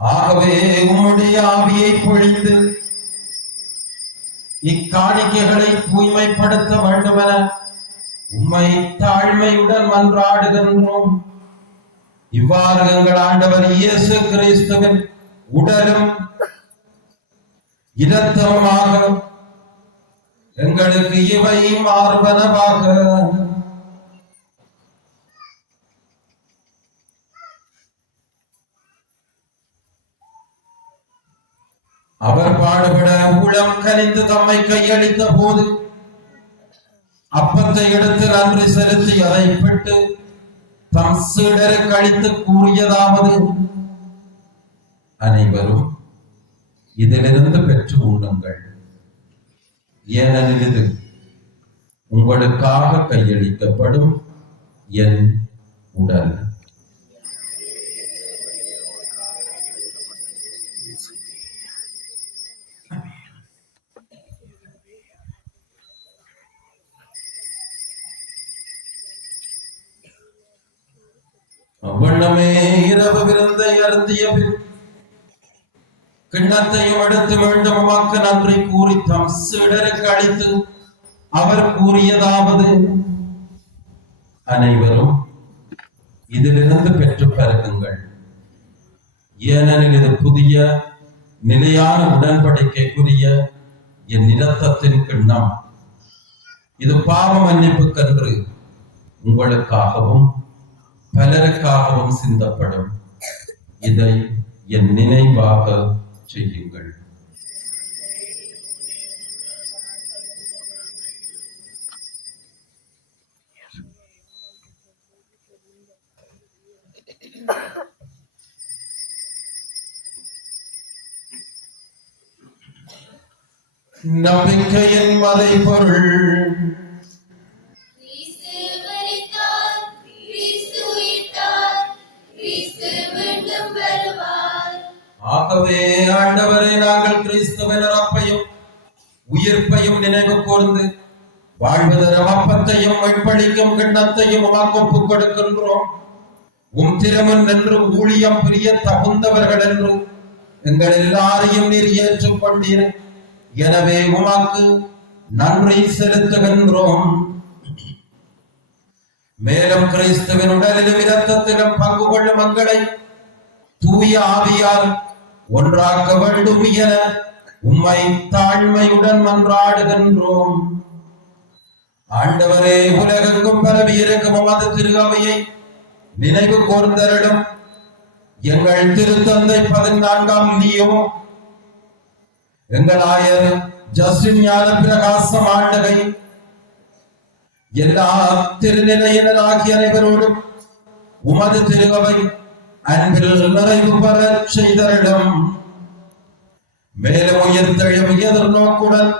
ஆகவே உம்முடைய ஆவியை பொழிந்து இக்காணிக்கைகளை தூய்மைப்படுத்த வேண்டுமென உம்மை தாழ்மையுடன் மன்றாடுகின்றோம். இவ்வாறு எங்கள் ஆண்டவர் இயேசு கிறிஸ்துவின் உடலும் இரத்தமுமாக எங்களுக்கு இவை மார்பனவாக. அவர் பாடுபட உளம் கனிந்து தம்மை கையளித்த போது அப்பத்தை எடுத்து நன்றி செலுத்தி அதை பெற்று தம் சீடருக்கு அளித்து கூறியதாவது, அனைவரும் இதிலிருந்து பெற்று உண்ணுங்கள், ஏனெனில் இது உங்களுக்காக கையளிக்கப்படும் என் உடல். அவ்வண்ணமே இரவு விருந்தை அருந்திய பின் கிண்ணத்தையும் எடுத்து மீண்டும் உமக்கு நன்றி கூறி தம் சீடருக்கு அளித்து அவர் கூறியதாவது, அனைவரும் இதிலிருந்து பெற்று பருகுங்கள், ஏனெனில் இது புதிய நிலையான உடன்படிக்கைக்குரிய என் இரத்தத்தின் கிண்ணம். இது பாவ மன்னிப்புக்கென்று உங்களுக்காகவும் பலருக்காகவும் சிந்தப்படும். இதை என் நினைவாக செய்யுங்கள். நம்பிக்கையின் மறைபொருள். ஆகவே ஆண்டவரை நாங்கள் கிறிஸ்துவின் இறப்பையும் உயிர்ப்பையும் நினைவு கூர்ந்து வாழ்வதரும் அப்பத்தையும் வெண்பளிக்கும் கிண்ணத்தையும் உமக்கு ஒப்புக் கொடுக்கின்றோம். உம் திருமுன் நின்று ஊழியம் புரிய தகுந்தவர்கள் என்று எங்கள் எல்லாரையும் நீர் ஏற்றுக் கொண்டீர். எனவே உமக்கு நன்றி செலுத்துகின்றோம். மேலும் கிறிஸ்துவின் உடலிலும் இரத்தத்திலும் பங்கு கொள்ளும் மக்களை தூய ஆவியால் ஒன்றாக்க வேண்டும் என உம்மை தாழ்மையுடன் மன்றாடுகின்றோம். ஆண்டவரே, உலகெங்கும் பரவி இருக்கும் உமது திருஅவையை நினைவு கூர்ந்தருளும். எங்கள் திருத்தந்தை 14ஆம் லியோ, எங்கள் ஆயர் ஜஸ்டின் ஞான பிரகாசம் ஆண்டகை, எல்லா திருநிலையினராகிய அனைவரோடும் உமது திருஅவை அன்பில் நிறைவு பெற செய்தரிடம். மேலும் உயிர்த்தெழும் எதிர்நோக்குடன்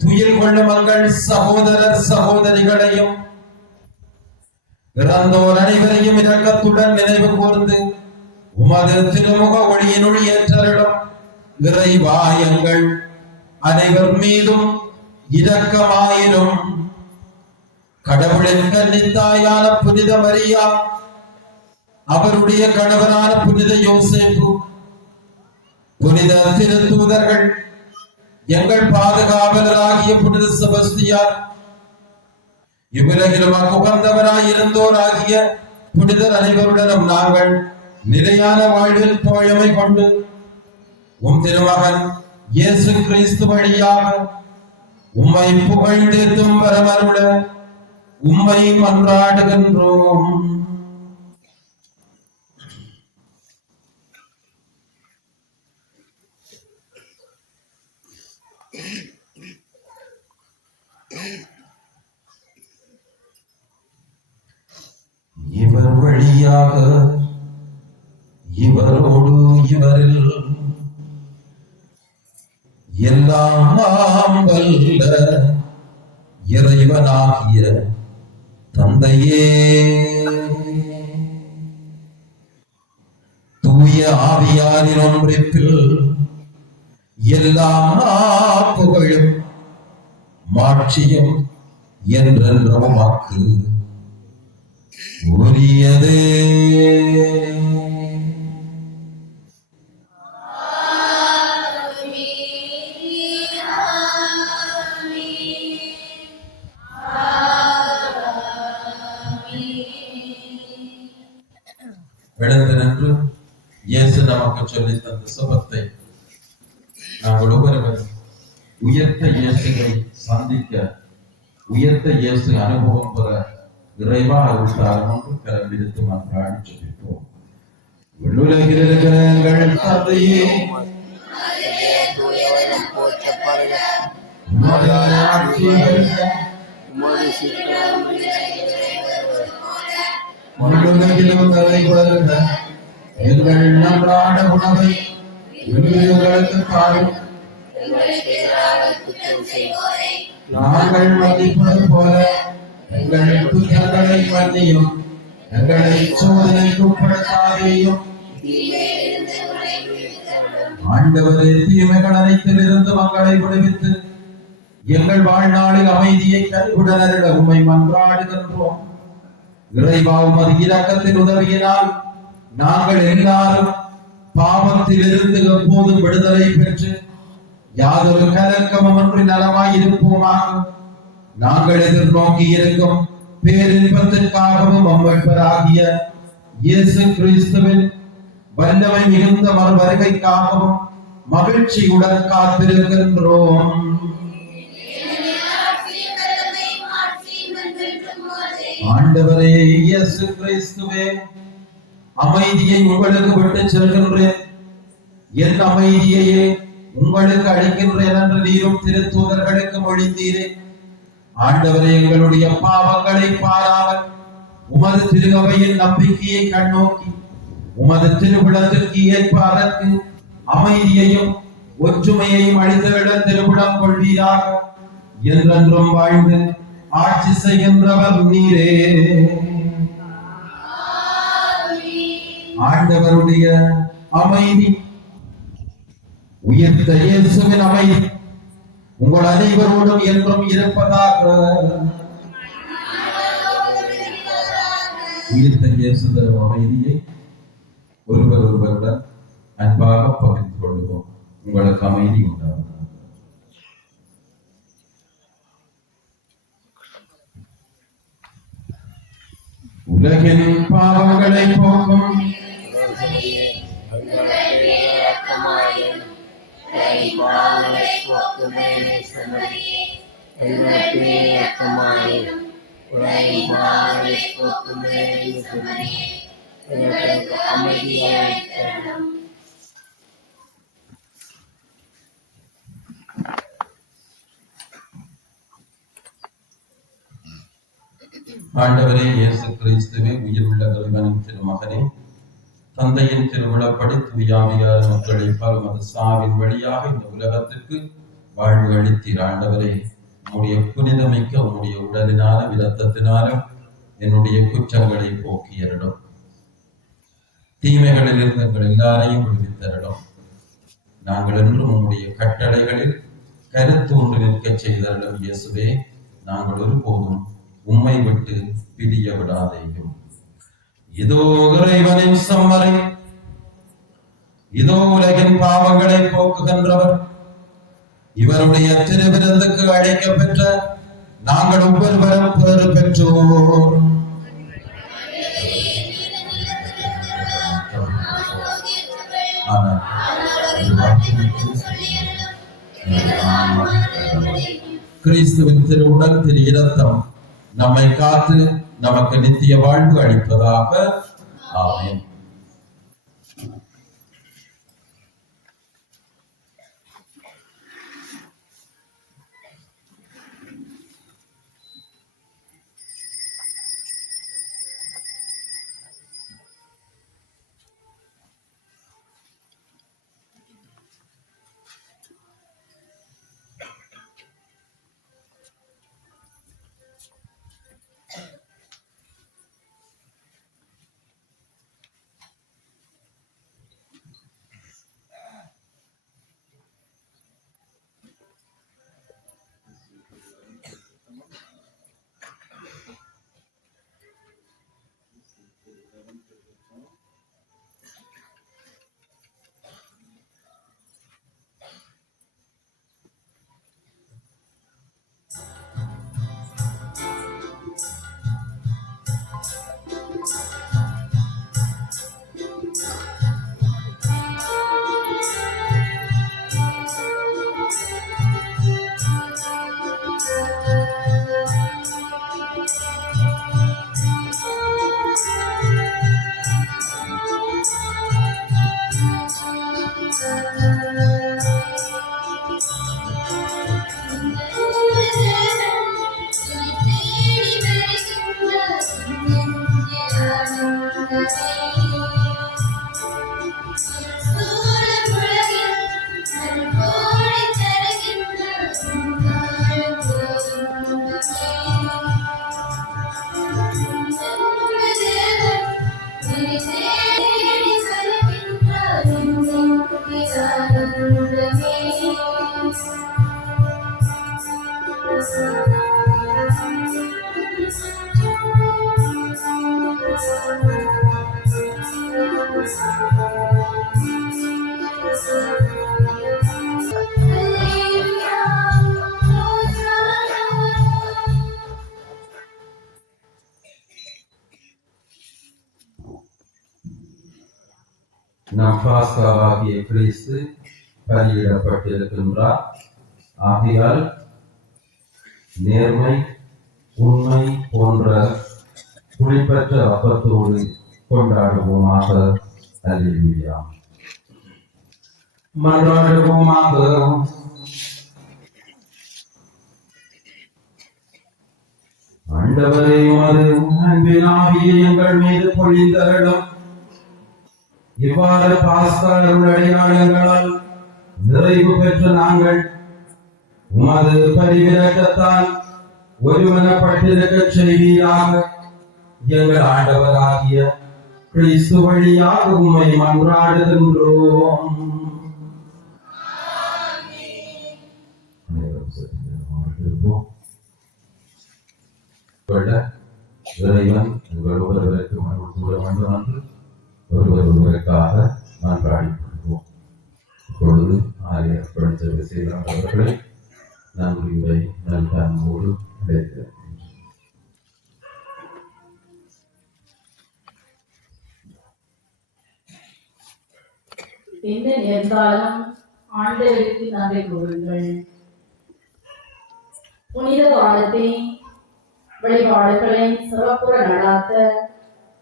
துயில் கொள்ளும் எங்கள் சகோதரர் சகோதரிகளையும் இறந்தோர் அனைவரையும் இரக்கத்துடன் நினைவு கூர்ந்து உமது திருமுக ஒளியினுள் ஏற்றரிடம். இறைவா, எங்கள் அனைவர் மீதும் இரக்கமாயினும். கடவுளின் கன்னித்தாயான புனித மரியா, அவருடைய கணவரான புனித யோசேப்பு, புனித திருத்தூதர்கள், எங்கள் பாதுகாவலராகிய புனித செபஸ்தியார், இவ்வுலகிலும் உகந்தவராயிருந்தோராகிய புனிதர் அனைவருடனும் நாங்கள் நிலையான வாழ்வில் தோழமை கொண்டு உம் திருமகன் இயேசு கிறிஸ்து வழியாக உம்மை புகழ்ந்தேத்தும் வரமருள உம்மை மன்றாடுகின்றோம். இவர் வழியாக இவரோடு இவரில் எல்லாம் வல்ல இறைவனாகிய தந்தையே, தூய ஆவியாரின் ஒன்றிப்பில் எல்லா புகழும் மாட்சியும் என்றென்றும் உமக்கு உரியது. எழுந்து நின்று இயேசு நமக்கு சொல்லி தந்த சுபத்தை நாங்கள் ஒவ்வொருவரும் உயர்த்த இயேசுவை சந்திக்க, உயர்த்த இயேசு அனுபவம் பெற இறைவா அருள்தாரம் ஒன்று கரம்பிடித்து மன்றாடி சொல்லிப்போம். உள்ளுலகில் இருக்கிற எங்கள் தந்தையே, உமது ஆட்சி வருக. மண்ணுலகிலும் நிறைவேறுக. எங்கள் அன்றாட உணவை இன்று எங்களுக்கு தாரும். நாங்கள் மன்னிப்பது போல எங்கள் குற்றங்களை மன்னியும். எங்களை சோதனைக்கு உட்படுத்தாதேயும். ஆண்டவரே, தீமைகள் அனைத்திலிருந்து மக்களை விடுவித்து எங்கள் வாழ்நாளில் அமைதியை கனிவுடனருட உம்மை மன்றாடுகின்றோம். இறைவா, உமது இரக்கத்தின் உதவியினால் நாங்கள் எல்லாரும் பாவத்திலிருந்து எப்போதும் விடுதலை பெற்று யாதொரு கலக்கமின்றி நலமாய் இருப்போமாக. நாங்கள் எதிர்நோக்கி இருக்கும் பேரின்பத்திற்காகவும் அம்மட்பராகிய இயேசு கிறிஸ்துவின் வல்லமை மிகுந்த மறு வருகைக்காகவும் மகிழ்ச்சியுடன் காத்திருக்கின்றோம். ஆண்டவரே இயேசு கிறிஸ்துவே, அமைதியை உங்களுக்கு விட்டு செல்கின்றேன், என் அமைதியையே உங்களுக்கு அளிக்கின்றேன் என்று நீரும் திருத்தூதர்களுக்கு மொழிந்தீரே. ஆண்டவரே, எங்களுடைய பாவங்களை பாராமல் உமது திருகவையின் நம்பிக்கையை கண்ணோக்கி உமது திருவிழத்திற்கு ஏற்ப அதற்கு அமைதியையும் ஒற்றுமையையும் அளித்தவிட திருவிழம் கொள்வீராக. என்றென்றும் வாழ்ந்து ஆட்சி செய்கின்றவர் நீரே. ஆண்டவருடைய அமைதி, உயிர்த்த இயேசுவின் அமைதி உங்கள் அனைவரோடும் என்றும் இருப்பதாக. உயிர்த்த இயேசு தரும் அமைதியை ஒருவர் ஒருவருடன் அன்பாக பகிர்ந்து கொள்வோம். உங்களுக்கு அமைதி உண்டாகும். உலகின் பாவங்களை போக்கும் ஆண்டவரே இயேசு கிறிஸ்துவே, உயிருள்ள இறைவனின் திருமகனே, தந்தையின் திருவிழப்படி தூயாவியார் ஒத்துழைப்பால் உமது சாவின் வழியாக இந்த உலகத்திற்கு வாழ்வு அளித்தீர். ஆண்டவரே, உம்முடைய புனிதமிக்க உம்முடைய உடலினாலும் இரத்தத்தினாலும் என்னுடைய குற்றங்களை போக்கியரிடும், தீமைகளில் இருந்து எங்கள் எல்லாரையும் விடுவித்தரிடும். நாங்கள் என்றும் உம்முடைய கட்டளைகளில் கருத்து ஒன்று நிற்க செய்தரிடும். இயேசுவே, நாங்கள் ஒருபோதும் உம்மை விட்டு பிரிய விடாதேயும். இதோ இறைவனின் சம்மரை, இதோ உலகின் பாவங்களை போக்குகின்றவர். இவருடைய திருவிருந்துக்கு அழைக்க பெற்ற நாங்கள் ஒவ்வொருவரும் பேறு பெற்றோர். கிறிஸ்துவின் திருவுடல் திரு இரத்தம் நம்மை காத்து நமக்கு நித்திய வாழ்வு அளிப்பதாக. ஆமென். நம் பாஸ்காவாகிய கிறிஸ்து பலியிடப்பட்டிருக்கின்றார். ஆகையால் நேர்மை, உண்மை போன்ற புளிப்பற்ற அப்பத்தோடு கொண்டாடுவோமாக. அல்லேலூயா. மன்றாடுவோமாக. ஆண்டவரே, உமது அன்பின் ஆவியை எங்கள் மீது பொழிந்தருளும். இவ்வாறு பாஸ்கா அடையாளங்களால் நிறைவு பெற்ற நாங்கள் உமது பரிவிரக்கத்தால் ஒருமனப்பட்டிருக்கச் செய்வீராக. எங்கள் ஆண்டவராகிய கிறிஸ்து வழியாக உம்மை மன்றாடுகின்றோம். இறைவன் உங்கள் ஒருவருக்கு மன்றாட வேண்டும் என்று ஒருவருக்காக மன்றாடி கொள்வோம். இப்பொழுது ஆயப்படுத்த செய்தவர்களை நன்றியுரை நல்காமோடு அடைக்கிறேன். எந்த நேர்ந்தாலும் ஆண்டவருக்கு நன்றி கூறுங்கள். புனித காலத்தை வழிபாடுகளை சிறப்புற நடாத்த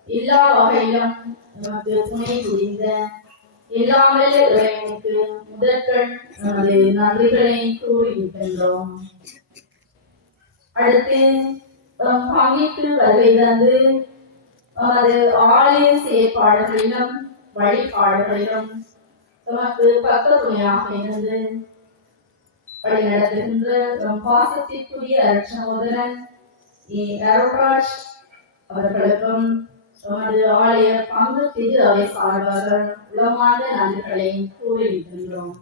எல்லா வகையிலும் நமக்கு துணை புரிந்த எல்லாமல் இறைவனுக்கு முதற்கண் நமது நன்றிகளை கூறியிருக்கின்றோம். அடுத்து பங்கிட்டு வருகை தந்து நமது ஆலய செயற்பாடுகளிலும் வழிபாடுகளிலும் நமக்கு பக்க துணையாக இருந்து வழிநடத்துகின்ற பாசத்திற்குரிய அருட்சகோதரன் அருள்ராஜ் அவர்களுக்கும் நமது ஆலய பங்கு திரு அவை சார்பாக உளமான நன்றிகளை கூறியிருக்கின்றோம்.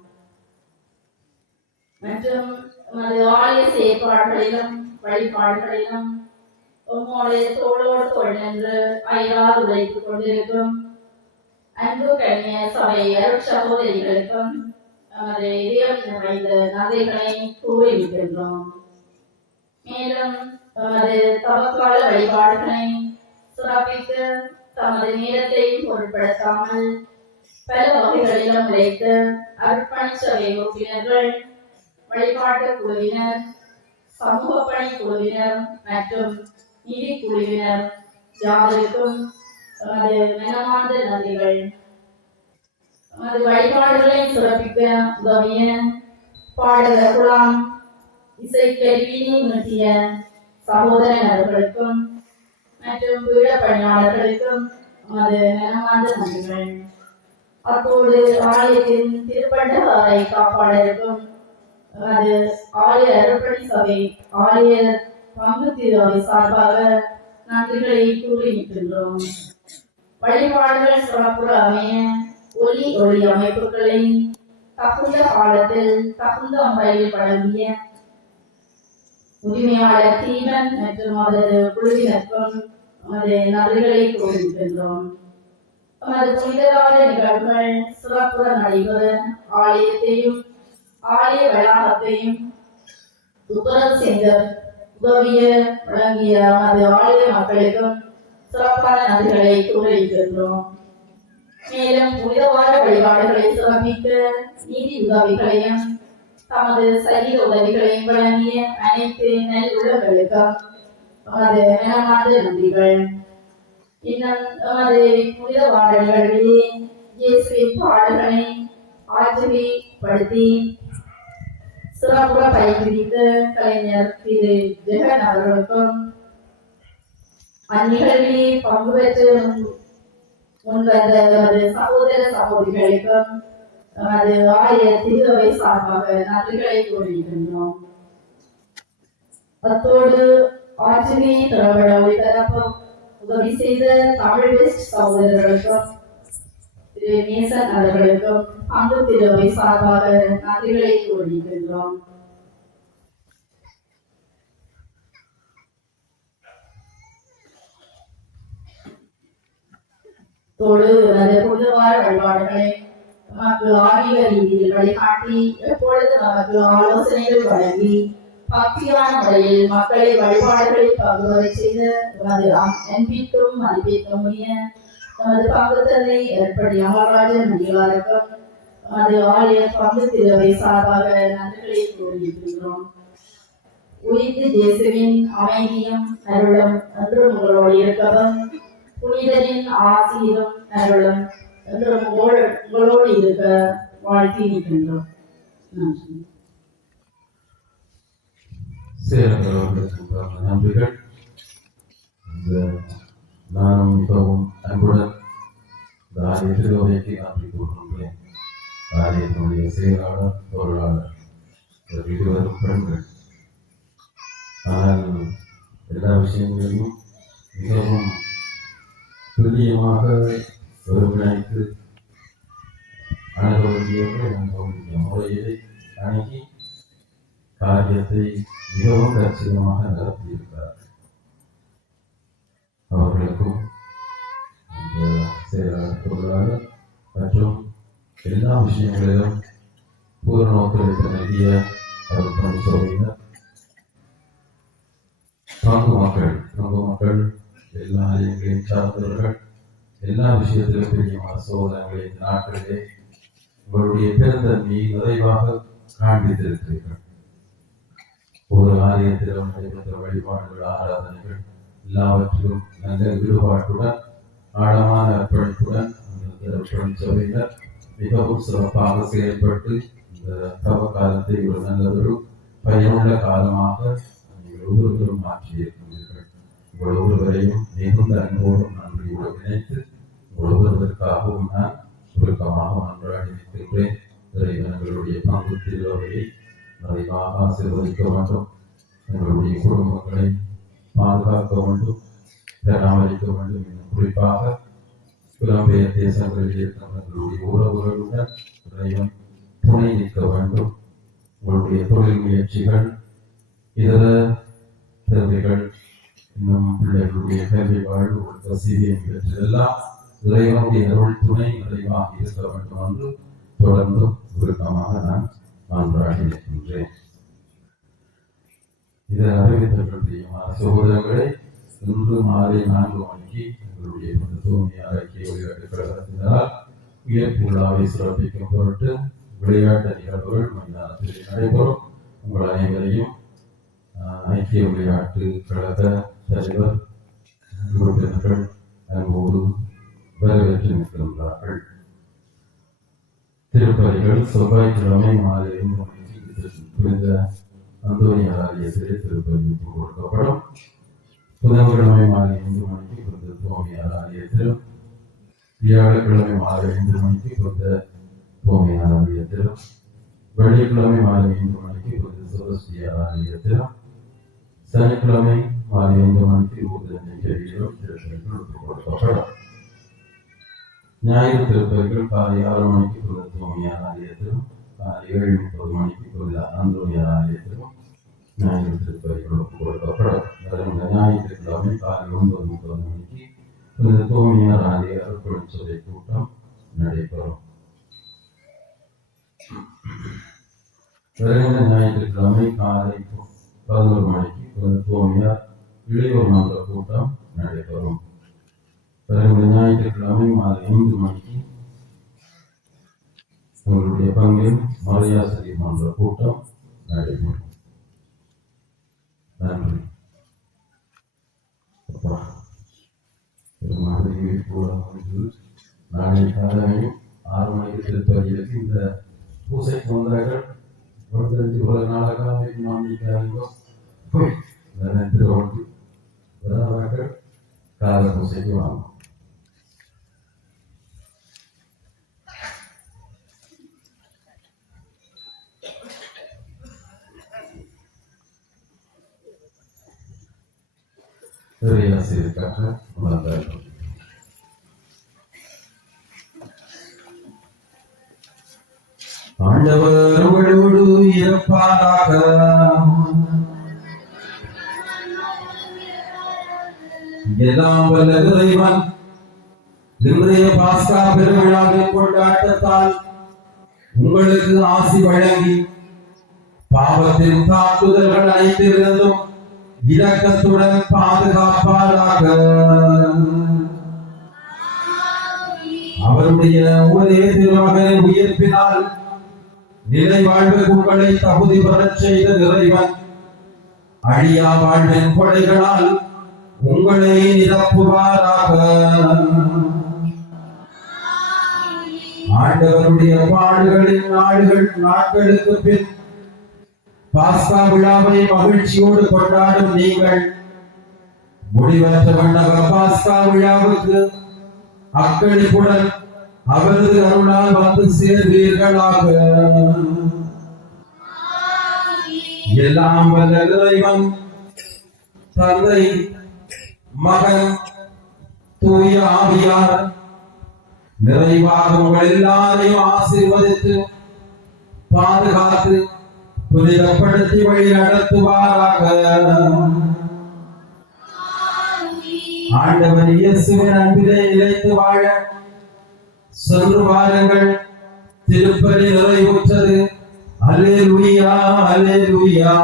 மற்றும் நமது ஆலய செயற்பாடுகளிலும் வழிபாடுகளிலும் உங்களுடைய தோளோடு தோள் நின்று அயராது உழைத்துக் கொண்டிருக்கும் அன்பு கண்ணிய சபை அருட்சகோதரிகளுக்கும் நமது இதயம் நிறைந்த நன்றிகளை கூறியிருக்கின்றோம். மேலும் நமது தவக்கால வழிபாடுகளை சிறப்பித்து தமது நேரத்தை பொருட்படுத்தாமல் பல வகைகளிலும் உழைத்து அர்ப்பணி சபை உறுப்பினர்கள், வழிபாட்டு குழுவினர், சமூக பணி குழுவினர் மற்றும் நிதி குழுவினர் யாவருக்கும் நமது மனமார்ந்த நன்றிகள். நமது வழிபாடுகளை சிறப்பிக்க உதவிய பாடகர் குலாம், இசைக்கருவியை நிறுத்திய சகோதரன் அவர்களுக்கும் மற்றும் பீட பணியாளர்களுக்கும் நமது மனமார்ந்த நன்றிகள். அப்போது ஆலயத்தின் திருப்பண்டகாரை காப்பாளருக்கும் நமது ஆலய அருள்பணி சபை ஆலய பங்கு திரு அவை சார்பாக நன்றிகளை கூறியிருக்கின்றோம். வழிபாடுகள் சிறப்புற அமைய ஒளி அமைப்புகளை தகுந்த காலத்தில் தகுந்த முறையில் வழங்கிய உரிமையாளர் தீவன் மற்றும் அவரது குழுவினருக்கும் நமது நன்றிகளை கூறியிருக்கின்றோம். நமது புனிதகால நிகழ்வுகள் சிறப்புற நடைபெற ஆலயத்தையும் ஆலய வளாகத்தையும் துப்புரவு செய்த உதவிய வழங்கிய நமது ஆலய மக்களுக்கும் சிறப்பான நன்றிகளை கூறியிருக்கின்றோம். மேலும் புனிதவார வழிபாடுகளை சிறப்பிக்க நீதி உதவிகளையும் தமது சரீர உதவிகளையும் வழங்கிய அனைத்து நல் உள்ளங்களுக்கும் நமது மனமார்ந்த நன்றிகள். இன்னும் நமது புனித வாரங்களிலே இயேசுவின் பாடல்களை ஆற்றுப்படுத்தி சிறப்புற பயிற்சித்த கலைஞர் திரு ஜெகன் அவர்களுக்கும் அந்நிகழ்விலே பங்கு பெற்று முன்வந்த நமது சகோதர சகோதரிகளுக்கும் நமது ஆலய திரு அவை சார்பாக நன்றிகளை கூறியிருக்கின்றோம். அத்தோடு ஆற்றுகை திறவட ஒளிபரப்ப உதவி செய்த தமிழ் வெஸ்ட் சகோதரர்களுக்கும் திரு நேசன் அவர்களுக்கும் பங்கு திரு அவை சார்பாக நன்றிகளை கூறியிருக்கின்றோம். தொழுகிறது புதுவார வழிபாடுகளை நமக்கு ஆன்மீக ரீதியில் வழிகாட்டி எப்பொழுது நமக்கு ஆலோசனைகள் வழங்கி பக்தியான முறையில் மக்களை வழிபாடுகளில் பங்குவரை செய்து நமது அன்பிற்கும் மதிப்பிற்கும் உரிய நமது பங்கு தந்தை ஏற்படி அமர்ராஜன் மணிவாருக்கும் நமது ஆலய பங்கு திருவை சார்பாக நன்றிகளை கூறியிருக்கிறோம். உயிர்த்து இயேசுவின் அமைதியும் அருளும் என்று உங்களோடு இருக்கவும், புனிதரின் ஆசீரும் அருளும் என்று உங்களோடு இருக்க வாழ்த்தி நிற்கின்றோம். நன்றி. சேரங்களவர்களுக்கு நன்றிகள். நானும் மிகவும் அன்புடன் இந்த ஆலய திருவைக்கு நன்றி கூறுகின்றேன். ஆலயத்தினுடைய செயலாளர், பொருளாளர் இருவரும் பெண்கள். ஆனால் எல்லா விஷயங்களையும் மிகவும் துல்லியமாக ஒருங்கிணைத்து அணுக வேண்டிய முறையை அணுகி காரியத்தை மிகவும் கச்சிதமாக நடத்தியிருக்கிறார். அவர்களுக்கும் இந்த செயலாளர், பொருளாளர் மற்றும் எல்லா விஷயங்களிலும் பூர்ண ஒத்துழைப்பு நல்கிய அருட்பணி சோதனையினர், பங்கு மக்கள் எல்லா ஆலயங்களையும் சார்ந்தவர்கள், எல்லா விஷயத்திலும் பெரிய சோதனைகளின் நாட்களிலே உங்களுடைய பெருந்தன்மையை நிறைவாக காண்பித்திருக்கிறீர்கள். ஒரு ஆலயத்திலும் நடைபெற்ற வழிபாடுகள், ஆராதனைகள் எல்லாவற்றிலும் நல்ல ஈடுபாட்டுடன் ஆழமான அர்ப்பணிப்புடன் சபையினர் மிகவும் சிறப்பாக செயல்பட்டு இந்த தவ காலத்தை ஒரு நல்லதொரு பயனுள்ள காலமாக நீங்கள் ஒவ்வொருவரும் மாற்றியிருக்கின்றீர்கள். உங்கள் ஒவ்வொருவரையும் மிகுந்த அன்போடும் நன்றியோடு நினைத்து உங்கள் ஒவ்வொருவருக்காகவும் நான் சுருக்கமாக நன்றாக நினைத்திருக்கிறேன். இறைவன்களுடைய பங்கு திருவையை நிறைவாக ஆசீர்வதிக்க வேண்டும். எங்களுடைய குடும்பங்களை பாதுகாக்க வேண்டும், பராமரிக்க வேண்டும். இன்னும் குறிப்பாக புலம்பெயர் தேசங்களில் இருக்கிறவர்களுடைய உறவுகளுடன் இறைவன் துணை நிற்க வேண்டும். உங்களுடைய தொழில் முயற்சிகள், இதர தேவைகள், இன்னும் பிள்ளைகளுடைய கல்வி வாழ்வு வசதியை பெற்றெல்லாம் இறைவனுடைய அருள் துணை நிறைவாக இருக்க வேண்டும் என்று தொடர்ந்து சுருக்கமாக நான் நன்றாக இருக்கின்றேன். இதை அறிவித்தவர்களுடைய சகோதரர்களை இன்று மாலை 4 மணிக்கு எங்களுடைய தூய்மையார் ஐக்கிய விளையாட்டு கழகத்தினரால் உயர்ப்பு விழாவை சிறப்பிக்கும் பொருட்டு விளையாட்டு நிகழ்வுகள் மைதானத்தில் நடைபெறும். உங்கள் அனைவரையும் ஐக்கிய விளையாட்டு கழக தலைவர், உறுப்பினர்கள் அன்போடு வரவேற்று நிற்கின்றார்கள். திருப்பதிகள் செவ்வாய்க்கிழமை மாலை 5 மணிக்கு புனித அந்தோனியார் ஆலயத்திலே திருப்பதி கொடுக்கப்படும். புதன்கிழமை மாலை 5 மணிக்கு புனித தோமையார் ஆலயத்திலும், வியாழக்கிழமை மாலை 5 மணிக்கு புனித தோமையார் ஆலயத்திலும், வெள்ளிக்கிழமை மாலை 5 மணிக்கு புனித செபஸ்தியார் ஆலயத்திலும், சனிக்கிழமை மாலை 5 மணிக்கு ஊர்திலும் திருப்பதிகள் கொடுக்கப்படும். ஞாயிறு திருப்பதிகள் காலை 6 மணிக்கு புனித தோமையார் ஆலயத்திலும், காலை 7:30 மணிக்கு புனித அந்தோனியார் ஆலயத்திலும் ஞாயிறு திருப்பதிகள் கொடுக்கப்படும். வருகின்ற ஞாயிற்றுக்கிழமை காலை 9:30 மணிக்கு புனித தோமையார் ஆலய அருட்பணிச்சபை கூட்டம் நடைபெறும். வருகின்ற ஞாயிற்றுக்கிழமை காலை 11 மணிக்கு புனித தோமையார் இளையோர் மன்ற கூட்டம் நடைபெறும். வருகின்ற ஞாயிற்றுக்கிழமை மாலை 5 மணிக்கு உங்களுடைய பங்கில் மறையாசிரியர் மன்ற கூட்டம் நடைபெறும். நன்றி. நாளை காலையும் 6 மணிக்கு திருப்பதியிற்கு இந்த பூசைக்கு வந்தார்கள். ஒரு நாளாக திருவண்ணு வராதார்கள் கால பூசைக்கு வாங்க. ஆசிரியருக்காக வந்தார்கள். ஆண்டவர் உங்களோடு இருப்பாராக. எல்லாம் வல்ல இறைவன் இன்றைய பாஸ்கா பெருவிழாவின் கொண்டாட்டத்தால் உங்களுக்கு ஆசி வழங்கி பாவத்தின் தாக்குதல்கள் அனைத்திலிருந்தும் இரக்கத்துடன் பாதுகாப்பாராக. அவருடைய ஒரே திருமகனை உயிர்ப்பினால் நிலை வாழ்வுக்கு உங்களை தகுதி பெறச் செய்த இறைவன் அழியா வாழ்வின் கொடைகளால் உங்களை நிரப்புவாராக. ஆண்டவருடைய பாடுகளின் நாட்களுக்கு பின் பாஸ்கா விழாவை மகிழ்ச்சியோடு கொண்டாடும் நீங்கள் முடிவற்ற வண்ணக பாஸ்கா விழாவுக்கு அக்களிப்புடன் அவரது அருளால் வந்து சேர்வீர்களாக. எல்லாம் வல்ல இறைவன் தந்தை, மகன், தூய ஆவியார் நிறைவாக உங்கள் எல்லாரையும் ஆசீர்வதித்து பாதுகாத்து புனிதப்படுத்தி வழி நடத்துவாராக. ஆண்டவர் இயேசுவின் அன்பிலே நிலைத்து வாழ சென்று வாருங்கள். திருப்பலி நிறைவுற்றது. அல்லேலூயா, அல்லேலூயா.